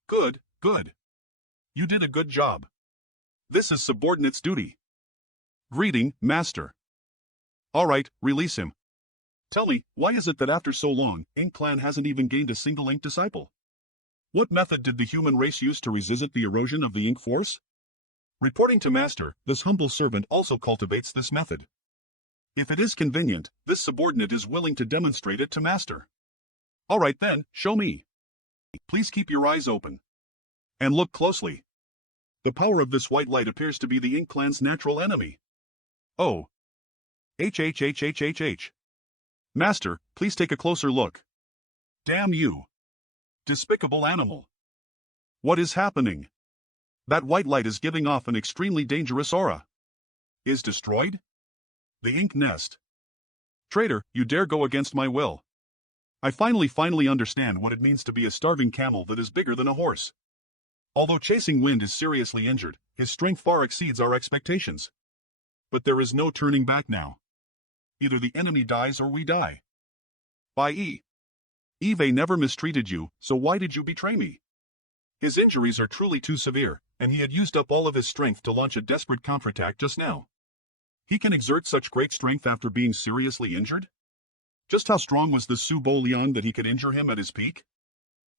Good, good. You did a good job. This is subordinate's duty. Greeting, Master. All right, release him. Tell me, why is it that after so long, Ink clan hasn't even gained a single Ink disciple? What method did the human race use to resist the erosion of the Ink force? Reporting to Master, this humble servant also cultivates this method. If it is convenient, this subordinate is willing to demonstrate it to Master. All right then, show me. Please keep your eyes open. And look closely. The power of this white light appears to be the Ink clan's natural enemy. Oh. H. Master, please take a closer look. Damn you. Despicable animal. What is happening? That white light is giving off an extremely dangerous aura. Is destroyed? The Ink Nest. Traitor, you dare go against my will. I finally understand what it means to be a starving camel that is bigger than a horse. Although Chasing Wind is seriously injured, his strength far exceeds our expectations. But there is no turning back now. Either the enemy dies or we die. Bai Yi. Eve never mistreated you, so why did you betray me? His injuries are truly too severe, and he had used up all of his strength to launch a desperate counterattack just now. He can exert such great strength after being seriously injured? Just how strong was this Su Bo Liang that he could injure him at his peak?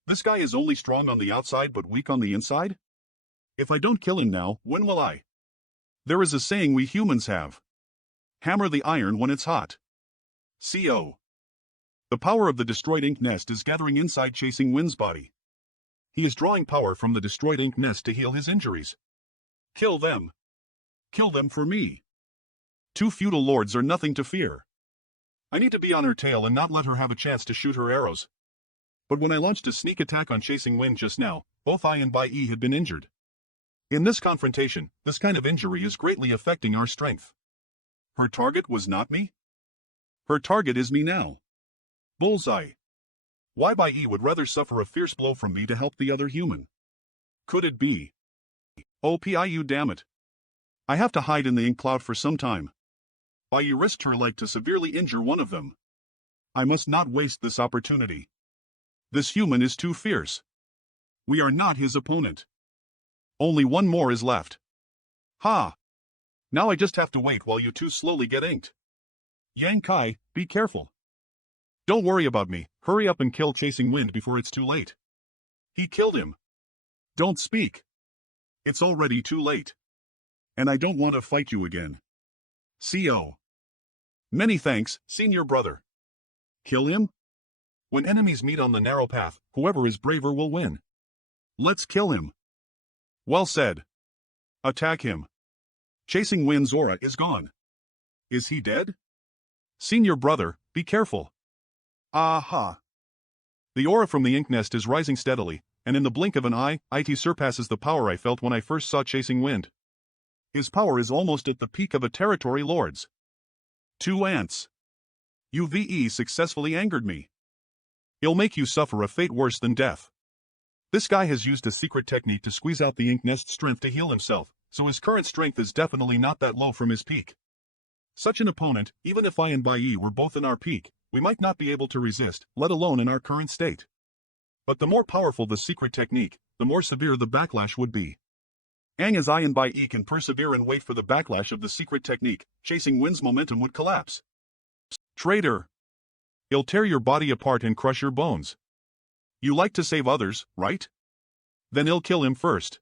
This guy is only strong on the outside but weak on the inside? If I don't kill him now, when will I? There is a saying we humans have. Hammer the iron when it's hot. CO. The power of the destroyed Ink Nest is gathering inside Chasing Wind's body. He is drawing power from the destroyed Ink Nest to heal his injuries. Kill them. Kill them for me. Two feudal lords are nothing to fear. I need to be on her tail and not let her have a chance to shoot her arrows. But when I launched a sneak attack on Chasing Wind just now, both I and Bai Yi had been injured. In this confrontation, this kind of injury is greatly affecting our strength. Her target was not me? Her target is me now. Bullseye. Why Bai Yi would rather suffer a fierce blow from me to help the other human? Could it be? Oh piu damn it. I have to hide in the ink cloud for some time. You risked her life to severely injure one of them. I must not waste this opportunity. This human is too fierce. We are not his opponent. Only one more is left. Ha! Now I just have to wait while you two slowly get inked. Yang Kai, be careful. Don't worry about me, hurry up and kill Chasing Wind before it's too late. He killed him. Don't speak. It's already too late. And I don't want to fight you again. CO. Many thanks, senior brother. Kill him? When enemies meet on the narrow path, whoever is braver will win. Let's kill him. Well said. Attack him. Chasing Wind's aura is gone. Is he dead? Senior brother, be careful. Aha. The aura from the ink nest is rising steadily, and in the blink of an eye, it surpasses the power I felt when I first saw Chasing Wind. His power is almost at the peak of a territory lord's. 2 ants. UVE successfully angered me. He'll make you suffer a fate worse than death. This guy has used a secret technique to squeeze out the ink nest's strength to heal himself, so his current strength is definitely not that low from his peak. Such an opponent, even if I and Bai were both in our peak, we might not be able to resist, let alone in our current state. But the more powerful the secret technique, the more severe the backlash would be. As I and Bai can persevere and wait for the backlash of the secret technique, Chasing Wind's momentum would collapse. Traitor! He'll tear your body apart and crush your bones. You like to save others, right? Then he'll kill him first.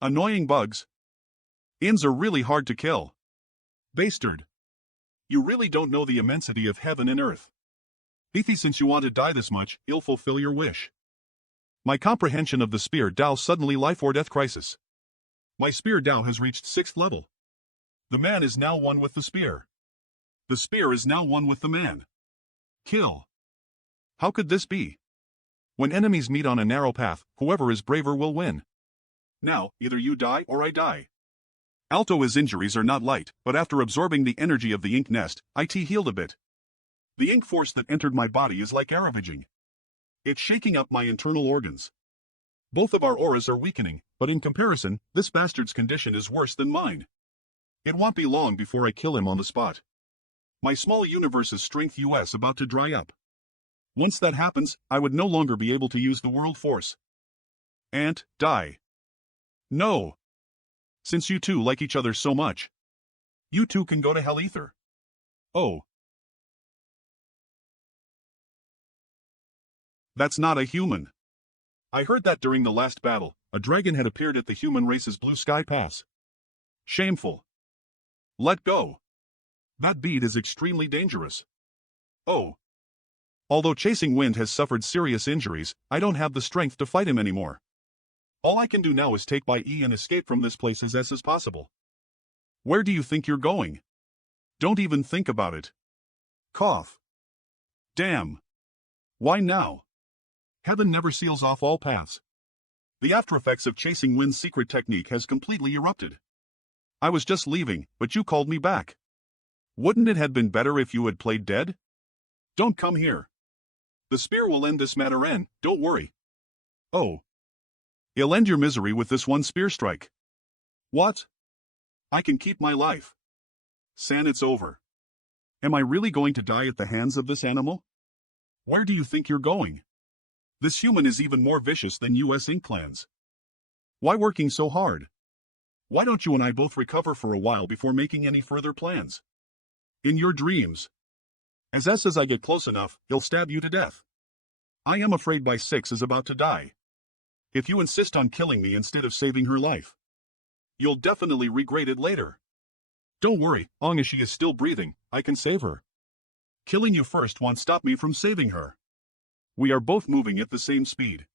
Annoying bugs. Ins are really hard to kill. Bastard. You really don't know the immensity of heaven and earth. Beefy, since you want to die this much, he'll fulfill your wish. My comprehension of the Spear Dao suddenly life or death crisis. My Spear Dao has reached 6th level. The man is now one with the spear. The spear is now one with the man. Kill. How could this be? When enemies meet on a narrow path, whoever is braver will win. Now, either you die or I die. Alto's injuries are not light, but after absorbing the energy of the ink nest, it healed a bit. The ink force that entered my body is like aravaging. It's shaking up my internal organs. Both of our auras are weakening, but in comparison, this bastard's condition is worse than mine. It won't be long before I kill him on the spot. My small universe's strength US about to dry up. Once that happens, I would no longer be able to use the world force. Ant, die. No. Since you two like each other so much, you two can go to hell ether. Oh. That's not a human. I heard that during the last battle, a dragon had appeared at the human race's blue sky pass. Shameful. Let go. That bead is extremely dangerous. Oh. Although Chasing Wind has suffered serious injuries, I don't have the strength to fight him anymore. All I can do now is take Bai and escape from this place as best as possible. Where do you think you're going? Don't even think about it. Cough. Damn. Why now? Heaven never seals off all paths. The aftereffects of Chasing Wind's secret technique has completely erupted. I was just leaving, but you called me back. Wouldn't it have been better if you had played dead? Don't come here. The spear will end this matter and, don't worry. Oh. He'll end your misery with this one spear strike. What? I can keep my life. San, it's over. Am I really going to die at the hands of this animal? Where do you think you're going? This human is even more vicious than US Ink clans. Why working so hard? Why don't you and I both recover for a while before making any further plans? In your dreams. As I get close enough, he'll stab you to death. I am afraid Bai 6 is about to die. If you insist on killing me instead of saving her life, you'll definitely regret it later. Don't worry, long as she is still breathing, I can save her. Killing you first won't stop me from saving her. We are both moving at the same speed.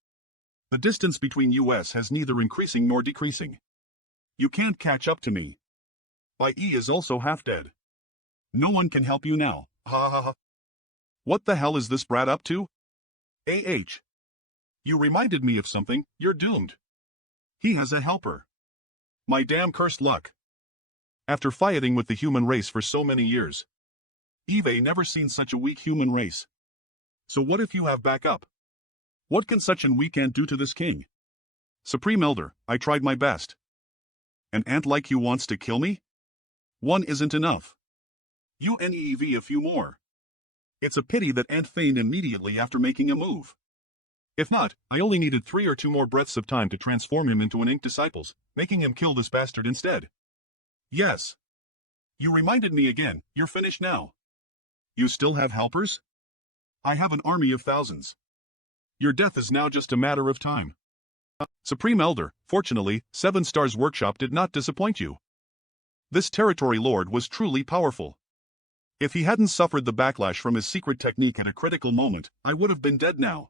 The distance between us has neither increasing nor decreasing. You can't catch up to me. Bai is also half dead. No one can help you now. Ha ha ha. What the hell is this brat up to? You reminded me of something, you're doomed. He has a helper. My damn cursed luck. After fighting with the human race for so many years, Eve never seen such a weak human race. So what if you have backup? What can such an weak ant do to this king? Supreme Elder, I tried my best. An ant like you wants to kill me? One isn't enough. You need a few more. It's a pity that Ant fainted immediately after making a move. If not, I only needed 3 or 2 more breaths of time to transform him into an ink disciples, making him kill this bastard instead. Yes. You reminded me again, you're finished now. You still have helpers? I have an army of thousands. Your death is now just a matter of time. Supreme Elder, fortunately, 7 Stars Workshop did not disappoint you. This territory lord was truly powerful. If he hadn't suffered the backlash from his secret technique at a critical moment, I would have been dead now.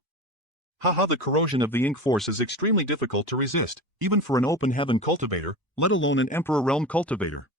Haha, the corrosion of the ink force is extremely difficult to resist, even for an open heaven cultivator, let alone an Emperor Realm cultivator.